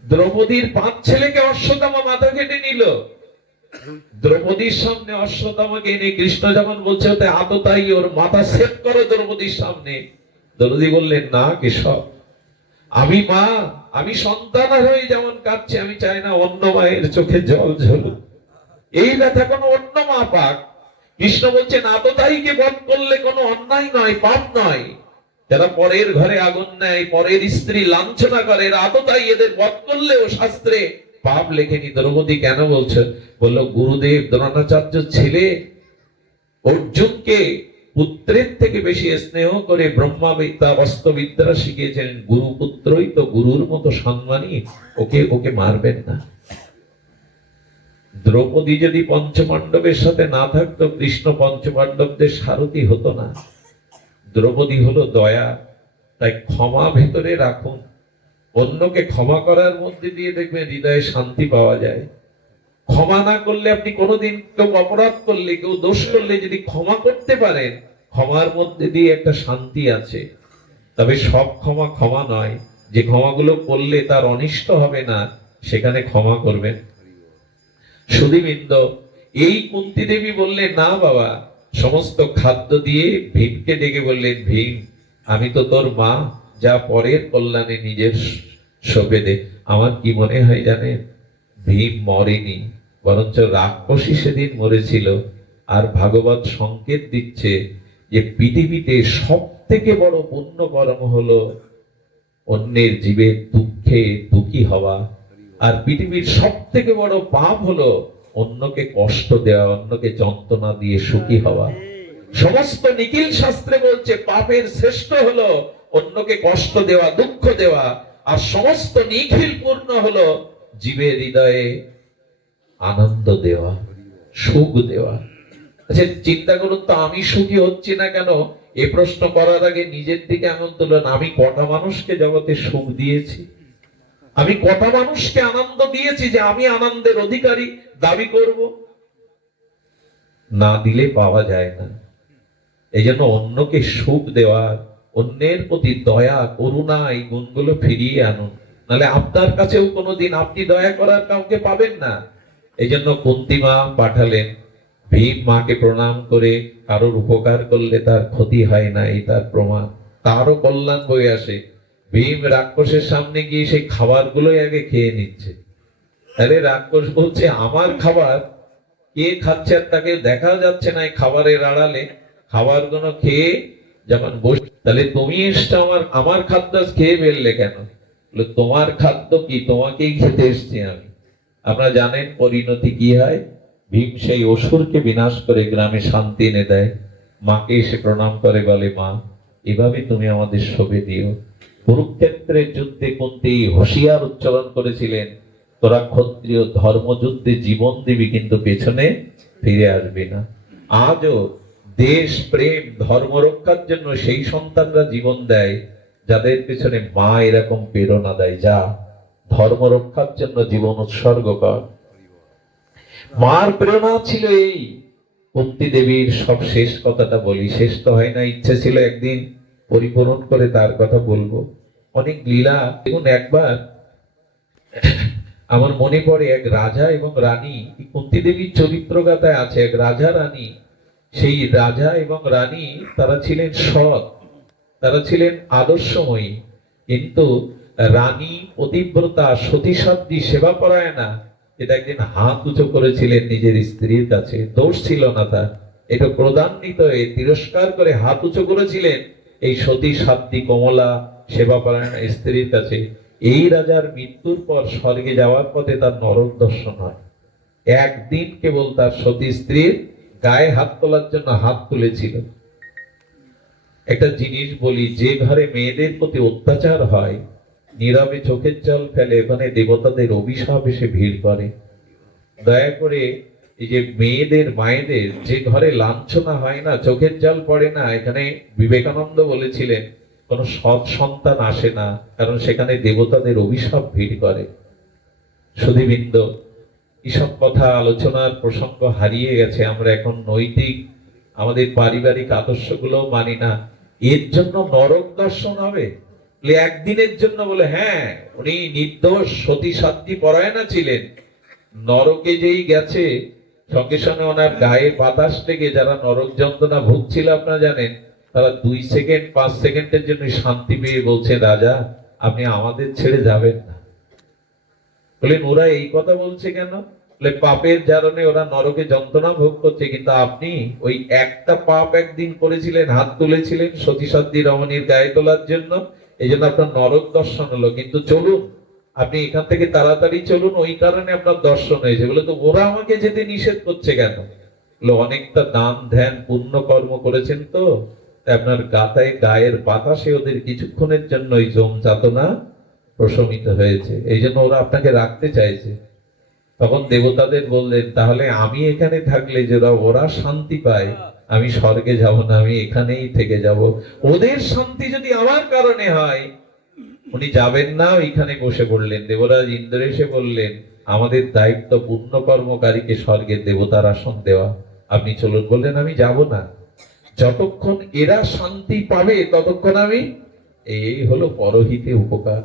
দ্রৌপদীর 5 ছেলেকে অশ্বত্থামা মাথা কেটে নিল। দ্রৌপদীর সামনে অশ্বত্থামাকে এনে কৃষ্ণ যখন বলছে ওতে আততায়ী, ওর মাথা সেট করো দ্রৌপদীর সামনে। দ্রৌপদী বললেন, না কেশব, আমি মা, আমি সন্তান হয়ে যেমন কাঁদছি, আমি চাই না অন্য মায়ের চোখে জল ঝরুক, এই ব্যথা কোনো অন্য মা পাক। কৃষ্ণ বলছেন আততায়ীকে বধ করলে কোনো অন্যায় নয়, পাপ নয়। যারা পরের ঘরে আগুন নেয়, পরের স্ত্রী লাঞ্ছনা করে, এরা আততায়ী, এদের বধ করলেও শাস্ত্রে পাপ লেখেনি। দ্রৌপদী কেন বলছে? বললো গুরুদেব দ্রোণাচার্য ছেলে অর্জুনকে পুত্রের থেকে বেশি স্নেহ করে ব্রহ্মাবিদ্যা অস্ত্রবিদ্যা শিখিয়েছিলেন। গুরু পুত্রই তো গুরুর মতো সম্মানী, ওকে ওকে মারবেন না। দ্রৌপদী যদি পঞ্চপাণ্ডবের সাথে না থাকতো, কৃষ্ণ পঞ্চপাণ্ডবদের সারথি হতো না। দ্রৌপদী হলো দয়া, তাই ক্ষমা ভেতরে রাখুন। অন্যকে ক্ষমা করার মধ্যে দিয়ে দেখবেন হৃদয়ে শান্তি পাওয়া যায়। ক্ষমা না করলে, আপনি কোনোদিন কেউ অপরাধ করলে, কেউ দোষ করলে যদি ক্ষমা করতে পারেন, ক্ষমার মধ্যে দিয়ে একটা শান্তি আছে। তবে সব ক্ষমা ক্ষমা নয়। যে ক্ষমাগুলো করলে তার অনিষ্ট হবে না, সেখানে ক্ষমা করবেন। সুধীবৃন্দ, এই কুন্তী দেবী বললেন, না বাবা, সমস্ত খাদ্য দিয়ে ভীমকে ডেকে বললেন, ভীম, আমি তো তোর মা, যা পরের কল্যাণে নিজের সঁপে দে। আমার কি মনে হয় জানেন, ভীম মরেনি, বরঞ্চ রাক্ষসী সেদিন মরেছিল। আর ভাগবত সংকেত দিচ্ছে যে পৃথিবীতে সব থেকে বড় পুণ্য কর্ম হলো অন্যের জীবের দুঃখে দুঃখী হওয়া। আর পৃথিবীর সব থেকে বড় পাপ হলো অন্যকে কষ্ট দেওয়া, অন্যকে যন্ত্রণা দিয়ে সুখী হওয়া। সমস্ত নিখিল শাস্ত্রে বলছে পাপের শ্রেষ্ঠ হলো অন্যকে কষ্ট দেওয়া, দুঃখ দেওয়া। আর সমস্ত নিখিল পূর্ণ হলো জীবের হৃদয়ে আনন্দ দেওয়া, সুখ দেওয়া। আচ্ছা চিন্তা করুন তো, আমি সুখী হচ্ছি না কেন? এ প্রশ্ন করার আগে নিজের দিকে এমন তুলুন, আমি কটা মানুষকে জগতে সুখ দিয়েছি, আমি কটা মানুষকে আনন্দ দিয়েছি যে আমি আনন্দের অধিকারী দাবি করব? না দিলে পাওয়া যায় না। এই জন্য অন্যকে সুখ দেওয়া, অন্যের প্রতি দয়া, করুণা, এই গুণগুলো ফিরিয়ে আনুন। নাহলে আপনার কাছেও কোনোদিন আপনি দয়া করার কাউকে পাবেন না। এই জন্য কুন্তী মা পাঠালেন। ভীম মাকে প্রণাম করে কারোর উপকার করলে তার ক্ষতি হয় না, এই তার প্রমাণ। তারও কল্যাণ বয়ে আসে। ভীম রাক্ষসের সামনে গিয়ে সেই খাবারগুলোই আগে খেয়ে নিচ্ছে। আরে রাক্ষস বলছে, আমার খাবার কে খাচ্ছে আর তাকে দেখা যাচ্ছে না এই খাবারের আড়ালে। খাবারগুলো খেয়ে যখন বসে, তাহলে তুমি এসছো আমার খাদ্য খেয়ে ফেললে কেন? তোমার খাদ্য কি, তোমাকেই খেতে এসছি আমি। আপনারা জানেন পরিণতি কি হয়। ভীম সেই অসুরকে বিনাশ করে গ্রামে শান্তি এনে দেয়। মাকে এসে প্রণাম করে, বলে, মা, এভাবে তুমি আমাদের শোভে দিও। কুরুক্ষেত্রের যুদ্ধে কুন্তী হুঁশিয়ার উচ্চারণ করেছিলেন, তোরা ক্ষত্রিয় ধর্মযুদ্ধে জীবন দিবি, কিন্তু পেছনে ফিরে আসবি না। আজও দেশ প্রেম ধর্ম রক্ষার জন্য সেই সন্তানরা জীবন দেয় যাদের পেছনে মা এরকম প্রেরণা দেয়, যা ধর্ম রক্ষার জন্য জীবন উৎসর্গ কর। মার প্রেরণা ছিল এই। কুন্তী দেবীর সব শেষ কথাটা বলি, শেষ তো হয় না, ইচ্ছে ছিল একদিন পরিপূরণ করে তার কথা বলবো। অনেক লীলা। দেখুন, একবার আমার মনে পড়ে এক রাজা এবং রানী, কুন্তী দেবীর চরিত্রগাথায় আছে এক রাজা রানী। সেই রাজা এবং রানী তারা ছিলেন সৎ, তারা ছিলেন আদর্শময়ী। কিন্তু রানী পতিব্রতা, সতীসাধ্বী, সেবা পরায়ণা, এটা একদিন হাত উঁচু করেছিলেন নিজের স্ত্রীর কাছে। দোষ ছিল না তার, এটা ক্রোধান্বিত হয়ে তিরস্কার করে হাত উঁচু করেছিলেন এই সতীসাধ্বী কমলা সেবা পরায়ণা স্ত্রীর কাছে। এই রাজার মৃত্যুর পর স্বর্গে যাওয়ার পথে তার নরক দর্শন হয়। একদিন কেবল তার সতী স্ত্রীর গায়ে হাত তোলার জন্য হাত তুলেছিল। একটা জিনিস বলি, যে ঘরে মেয়েদের প্রতি অত্যাচার হয়, নীরবে চোখের জল ফেলে, ওখানে দেবতাদের অভিশাপ এসে ভিড় করে। দয়া করে এই যে মেয়েদের, মায়েদের যে ঘরে লাঞ্ছনা হয় না, চোখের জল পড়ে না, এখানে বিবেকানন্দ বলেছিলেন কোন সৎ সন্তান আসে না, কারণ সেখানে দেবতাদের অভিশাপ ভিড় করে। সুধীবৃন্দ, এসব কথা আলোচনার প্রসঙ্গ হারিয়ে গেছে। আমরা এখন নৈতিক আমাদের পারিবারিক আদর্শগুলো মানি না। এর জন্য নরক দর্শন হবে? একদিনের জন্য বলে, হ্যাঁ, উনি নির্দোষ সতীসাধ্বী পরায়ণা ছিলেন, নরকে যেই গেছে সঙ্গে সঙ্গে ওনার গায়ে বাতাস লেগে যারা নরক যন্ত্রণা ভুগছিল, আপনারা জানেন, তারা 2 সেকেন্ড 5 সেকেন্ডের জন্য শান্তি পেয়ে বলছে, রাজা, আপনি আমাদের ছেড়ে যাবেন না। বলেন, ওরা এই কথা বলছে কেন? বলে, পাপের কারণে ওরা নরকে যন্ত্রণা ভোগ করছে, কিন্তু আপনি ওই একটা পাপ একদিন করেছিলেন, হাত তুলেছিলেন সতীসাধ্বী রমণীর গায়ে তোলার জন্য, এই জন্য আপনার নরক দর্শন হলো। কিন্তু চলুন, আপনি এখান থেকে তাড়াতাড়ি চলুন, ওই কারণে আপনার দর্শন হয়েছে। বলে, তো ওরা আমাকে যেতে নিষেধ করছে কেন? অনেকটা দান ধ্যান পুণ্য কর্ম করেছেন তো, তাই আপনার গাতায় গায়ের বাতাসে ওদের কিছুক্ষণের জন্য ওই জম যাতনা প্রশমিত হয়েছে, এই জন্য ওরা আপনাকে রাখতে চাইছে। তখন দেবতাদের বললেন, তাহলে আমি এখানে থাকলে যারা ওরা শান্তি পায়, আমি স্বর্গে যাব না, আমি এখানেই থেকে যাব। ওদের শান্তি যদি আমার কারণে হয়, উনি যাবেন না, ওইখানে বসে পড়লেন। দেবরাজ ইন্দ্র এসে বললেন, আমাদের দায়িত্ব পুণ্য কর্মকারীকে স্বর্গের দেবতার আসন দেওয়া, আপনি চলুন। বললেন, আমি যাব না, যতক্ষণ এরা শান্তি পাবে ততক্ষণ আমি। এই হলো পরহিতে উপকার।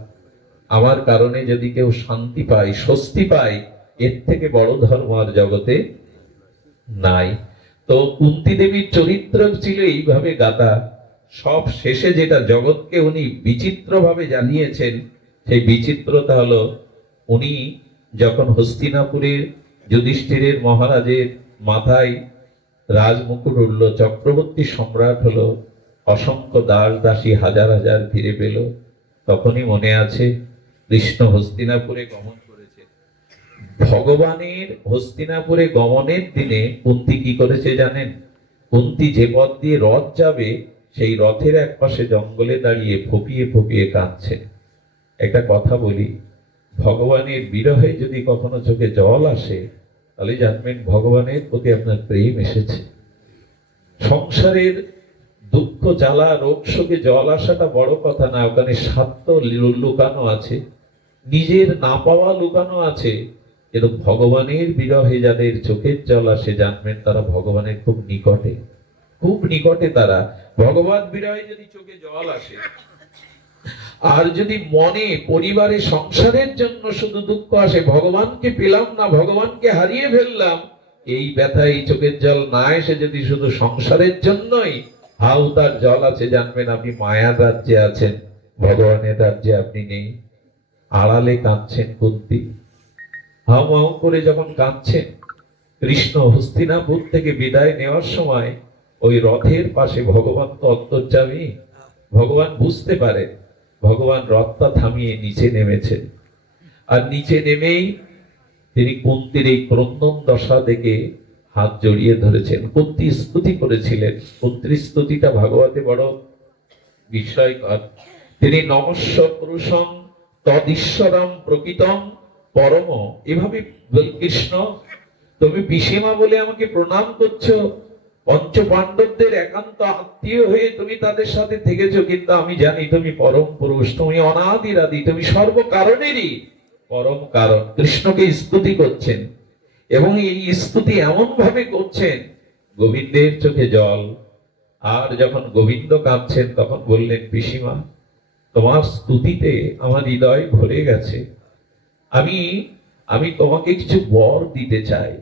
আমার কারণে যদি কেউ শান্তি পায়, স্বস্তি পায়, এর থেকে বড় ধর্ম আর জগতে নাই। তো কুন্তী দেবীর চরিত্র ছিল এইভাবে গাথা। সব শেষে যেটা জগৎকে উনি বিচিত্র ভাবে জানিয়েছেন, সেই বিচিত্রতা হলো, উনি যখন হস্তিনাপুরের যুধিষ্ঠিরের মহারাজের মাথায় রাজমুকুট উঠল, চক্রবর্তী সম্রাট হলো, অসংখ্য দাস দাসী হাজার হাজার ফিরে পেল, তখনই মনে আছে কৃষ্ণ হস্তিনাপুরে গমন করেছে। ভগবানের হস্তিনাপুরে গমনের দিনে কুন্তী কি করেছে জানেন? কুন্তী যে পথ দিয়ে রথ যাবে, সেই রথের এক পাশে জঙ্গলে দাঁড়িয়ে ফুপিয়ে ফুপিয়ে কাঁদছে। একটা কথা বলি, ভগবানের বিরহে যদি কখনো চোখে জল আসে, তাহলে জানবেন ভগবানের প্রতি আপনার প্রেম এসেছে। সংসারের দুঃখ জ্বালা রোগ শোকে জল আসাটা বড় কথা না, ওখানে স্বার্থ লুকানো আছে, নিজের না পাওয়া লুকানো আছে। কিন্তু ভগবানের বিরহে যাদের চোখের জল আসে, জানবেন তারা ভগবানের খুব নিকটে, খুব নিকটে তারা। ভগবান বিরহে যদি চোখে জল আসে, আর যদি মনে পরিবারে সংসারের জন্য শুধু দুঃখ আসে, ভগবানকে পেলাম না, ভগবানকে হারিয়ে ফেললাম, এই ব্যথা, এই চোখের জল না এসে যদি শুধু সংসারের জন্যই হাউ তার জল আছে, জানবেন আপনি মায়ার রাজ্যে আছেন, ভগবানের রাজ্যে আপনি নেই। আড়ালে কাঁদছেন কুন্তী, হাউ মাউ করে যখন কাঁদছেন, কৃষ্ণ হস্তিনাপুর থেকে বিদায় নেওয়ার সময় ওই রথের পাশে ভগবান তো অন্তর্যামী, ভগবান বুঝতে পারে, ভগবান রথটা থামিয়ে নিচে নেমেছেন। আর নিচে নেমেই তিনি কুন্তীর এই ক্রন্দন দশা দেখে হাত জড়িয়ে ধরেছেন। কুন্তী স্তুতি করেছিলেন, কুন্তীর স্তুতিটা ভাগবতে বড় বিস্ময়কর। তিনি নমস্য পুরুষং তদীশ্বরম প্রকৃতম পরম, এভাবে কৃষ্ণ তুমি পিসিমা বলে আমাকে প্রণাম করছো, পঞ্চ পাণ্ডবদের একান্ত আত্মীয় হয়ে তুমি তাদের সাথে থেকেছো, কিন্তু আমি জানি তুমি পরম পুরুষ, তুমি অনাদির আদি, তুমি সর্ব কারণেরই পরম কারণ। কৃষ্ণকে স্তুতি করছেন, এবং এই স্তুতি এমন ভাবে করছেন গোবিন্দের চোখে জল। আর যখন গোবিন্দ কাঁদছেন, তখন বললেন, পিসিমা তোমার স্তুতিতে আমার হৃদয় ভরে গেছে, আমি তোমাকে কিছু বর দিতে চাই,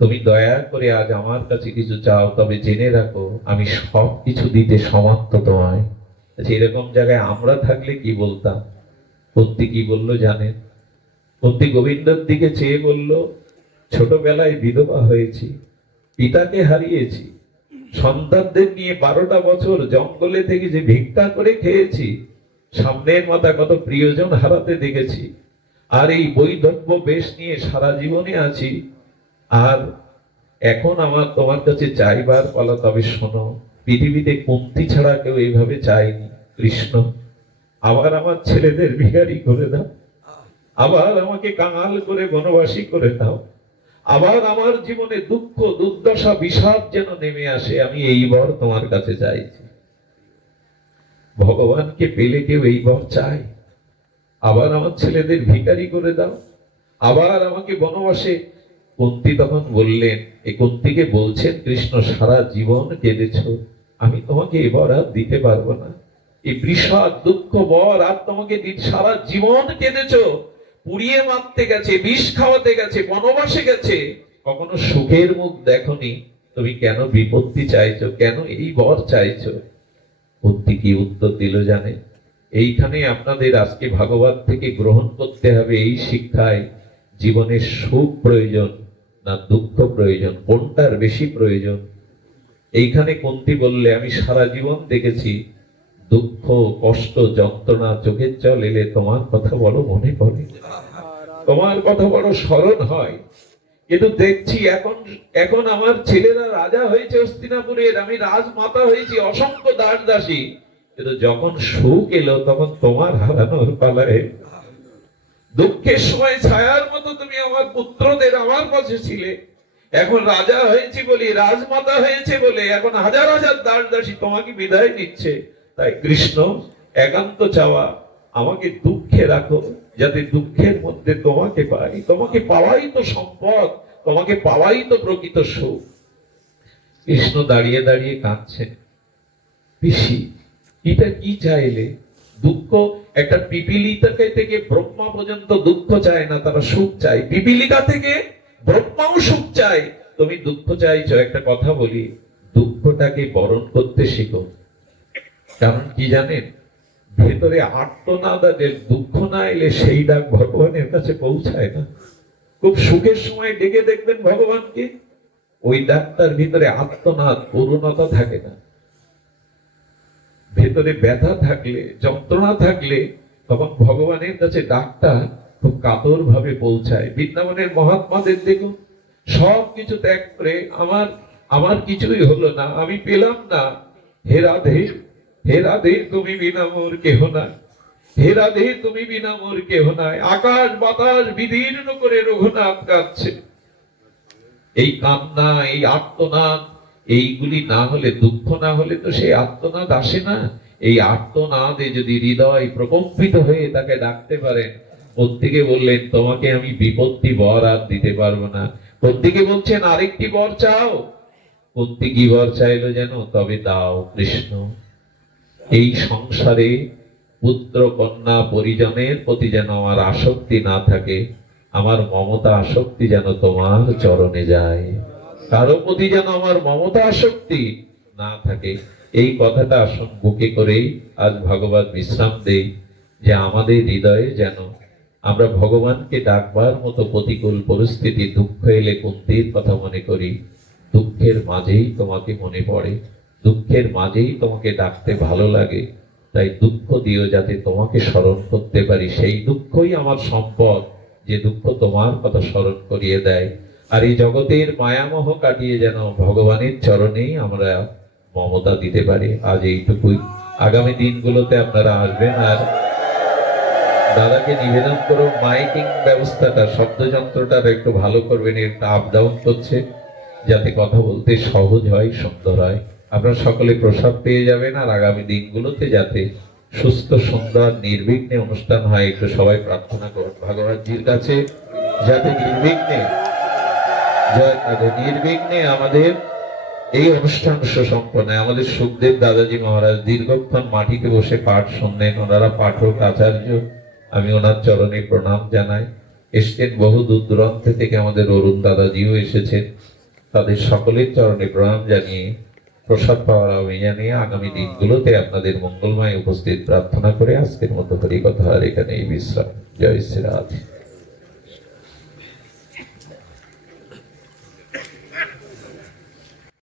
তুমি দয়া করে আজ আমার কাছে কিছু চাও, তবে জেনে রাখো আমি সব কিছু দিতে সমর্থ তোমায়। আচ্ছা, এরকম জায়গায় আমরা থাকলে কি বলতাম? কুন্তী কি বললো জানেন? কুন্তী গোবিন্দর দিকে চেয়ে বলল, ছোটবেলায় বিধবা হয়েছি, পিতাকে হারিয়েছি, সন্তানদের নিয়ে 12টা বছর জঙ্গলে থেকে যে ভিক্ষা করে খেয়েছি, সামনের মাথা কত প্রিয়জন হারাতে দেখেছি, আর এই বৈধব্য বেশ নিয়ে সারা জীবনে আছি, আর এখন আমার তোমার কাছে চাইবার পালা। তবে শোনো, পৃথিবীতে কুন্তী ছাড়া কেউ এইভাবে চায়নি, কৃষ্ণ আবার আমার ছেলেদের ভিখারি করে দাও, আবার আমাকে কাঙাল করে বনবাসী করে দাও, আবার আমার জীবনে দুঃখ দুর্দশা বিষাদ যেন নেমে আসে, আমি এই বর তোমার কাছে চাইছি। ভগবানকে পেলে কেউ এই বর চায়? আবার আমার ছেলেদের ভিখারি করে দাও, আবার আমাকে বনবাসে। কুন্তী তখন বললেন, এই কুন্তীকে বলছেন কৃষ্ণ, সারা জীবন কেঁদেছ, আমি তোমাকে এবার আর দিতে পারবো না, এই বিষাদ দুঃখ বর আর তোমাকে সারা জীবন কেঁদেছ, পুড়িয়ে মারতে গেছে, বিষ খাওয়াতে গেছে, বনবাসে গেছে, কখনো সুখের মুখ দেখনি, তুমি কেন বিপত্তি চাইছো, কেন এই বর চাইছো? কুন্তী কি উত্তর দিল জানে? এইখানে আপনাদের আজকে ভাগবত থেকে গ্রহণ করতে হবে এই শিক্ষায়, জীবনের সুখ প্রয়োজন না দুঃখ প্রয়োজন, কোনটার বেশি প্রয়োজন? এইখানে কুন্তী বললে, আমি সারা জীবন দেখেছি দুঃখ কষ্ট যন্ত্রণা চোখের জল এলে তোমার কথা বড় মনে পড়ে, তোমার কথা বড় স্মরণ হয়, কিন্তু দেখছি এখন এখন আমার ছেলেরা রাজা হয়েছে হস্তিনাপুরের, আমি রাজমাতা হয়েছি, অসংখ্য দাস দাসী, কিন্তু যখন সুখ এলো তখন তোমার হারানোর পালায়। দুঃখের সময় ছায়ার মতো তুমি আমার পুত্রদের আমার পাশে ছিলে, এখন রাজা হয়েছি বলি, রাজমাতা হয়েছে বলে এখন হাজার হাজার দাস দাসী তোমাকে বিদায় দিচ্ছে। তাই কৃষ্ণ একান্ত চাওয়া, আমাকে দুঃখে রাখো, যাতে দুঃখের মধ্যে তোমাকে পাই। তোমাকে পাওয়াই তো সম্পদ, তোমাকে পাওয়াই তো প্রকৃত সুখ। কৃষ্ণ দাঁড়িয়ে দাঁড়িয়ে কাঁদছেন। পিসি, এটা কি চাইলে? দুঃখ, একটা পিপিলিকা থেকে ব্রহ্মা পর্যন্ত দুঃখ চায় না, তারা সুখ চায়। পিপিলিকা থেকে ব্রহ্মাও সুখ চায়, তুমি দুঃখ চাইছো। একটা কথা বলি, দুঃখটাকে বরণ করতে শিখো। কারণ কি জানেন, ভেতরে আর্তনাদ আছে, দুঃখ না এলে সেই ডাক ভগবানের কাছে পৌঁছায় না। খুব সুখের সময় ডেকে দেখবেন ভগবানকে, ওই ডাকটার ভিতরে আর্তনাদ, করুণতা থাকে না। ভেতরে ব্যথা থাকলে, যন্ত্রণা থাকলে, তখন ভগবানের কাছে ডাকটা খুব কাতর ভাবে পৌঁছায়। বৃন্দাবনের মহাত্মাদের দেখুন, সব কিছু ত্যাগ করে, আমার কিছুই হলো না, আমি পেলাম না, হে রাধে, হে রাধে তুমি বিনা মোর কেহ নাই, হে রাধে তুমি বিনা মোর কেহ নাই। আকাশ বাতাস বিদীর্ণ করে রঘুনাথ কাঁদছে। এই কান্না, এই আর্তনাদ, এইগুলি না হলে, দুঃখ না হলে তো সেই আর্তনাদ আসে না। এই আর্তনাদে যদি হৃদয় প্রকম্পিত হয়ে তাকে ডাকতে পারেন, প্রত্যেকে বললেন তোমাকে আমি বিপত্তি বর আর দিতে পারবো না। প্রত্যেকে বলছেন আরেকটি বর চাও। প্রত্যেকই বর চাইলো যেন, তবে দাও কৃষ্ণ, এই সংসারে পুত্র কন্যা পরিজনের প্রতি যেন আমার আসক্তি না থাকে, আমার মমতা আসক্তি যেন তোমার চরণে যায়, কারো প্রতি যেন আমার মমতা আসক্তি না থাকে। এই কথাটা আসন বুকে করেই আজ ভগবান বিশ্রাম দেই, যে আমাদের হৃদয়ে যেন আমরা ভগবানকে ডাকবার মতো প্রতিকূল পরিস্থিতি, দুঃখ এলে কুন্তির কথা মনে করি, দুঃখের মাঝেই তোমাকে মনে পড়ে, দুঃখের মাঝেই তোমাকে ডাকতে ভালো লাগে। তাই দুঃখ দিও যাতে তোমাকে স্মরণ করতে পারি, সেই দুঃখই আমার সম্পদ, যে দুঃখ তোমার কথা স্মরণ করিয়ে দেয়। আর এই জগতের মায়ামোহ কাটিয়ে যেন ভগবানের চরণেই আমরা মমতা দিতে পারি। আজ এইটুকুই। আগামী দিনগুলোতে আপনারা আসবেন, আর দাদাকে নিবেদন করো মাইকিং ব্যবস্থাটা, শব্দযন্ত্রটার একটু ভালো করবেন, একটা আপ ডাউন করছে, যাতে কথা বলতে সহজ হয়, সুন্দর হয়। আপনারা সকলে প্রসাদ পেয়ে যাবেন, আর আগামী দিনগুলোতে যাতে সুস্থ সুন্দর নির্বিঘ্নে অনুষ্ঠান হয়, একটু সবাই প্রার্থনা করুন ভগবানজির কাছে, যাতে নির্বিঘ্নে নির্বিঘ্নে আমাদের এই অনুষ্ঠান সুসম্পন্ন হয়। আমাদের সুখদেব দাদাজি মহারাজ দীর্ঘক্ষণ মাটিতে বসে পাঠ শুনলেন, ওনারা পাঠক আচার্য, আমি ওনার চরণে প্রণাম জানাই। এসছেন বহু দূর দূরান্ত থেকে, আমাদের অরুণ দাদাজিও এসেছেন, তাদের সকলের চরণে প্রণাম জানিয়ে প্রসাদ পাওয়ার আহ্বান জানিয়ে আগামী দিনগুলোতে আপনাদের মঙ্গলময় উপস্থিত প্রার্থনা করে আজকের মতো হরিকথা আর এখানেই বিশ্রাম। জয় শ্রী রাধে।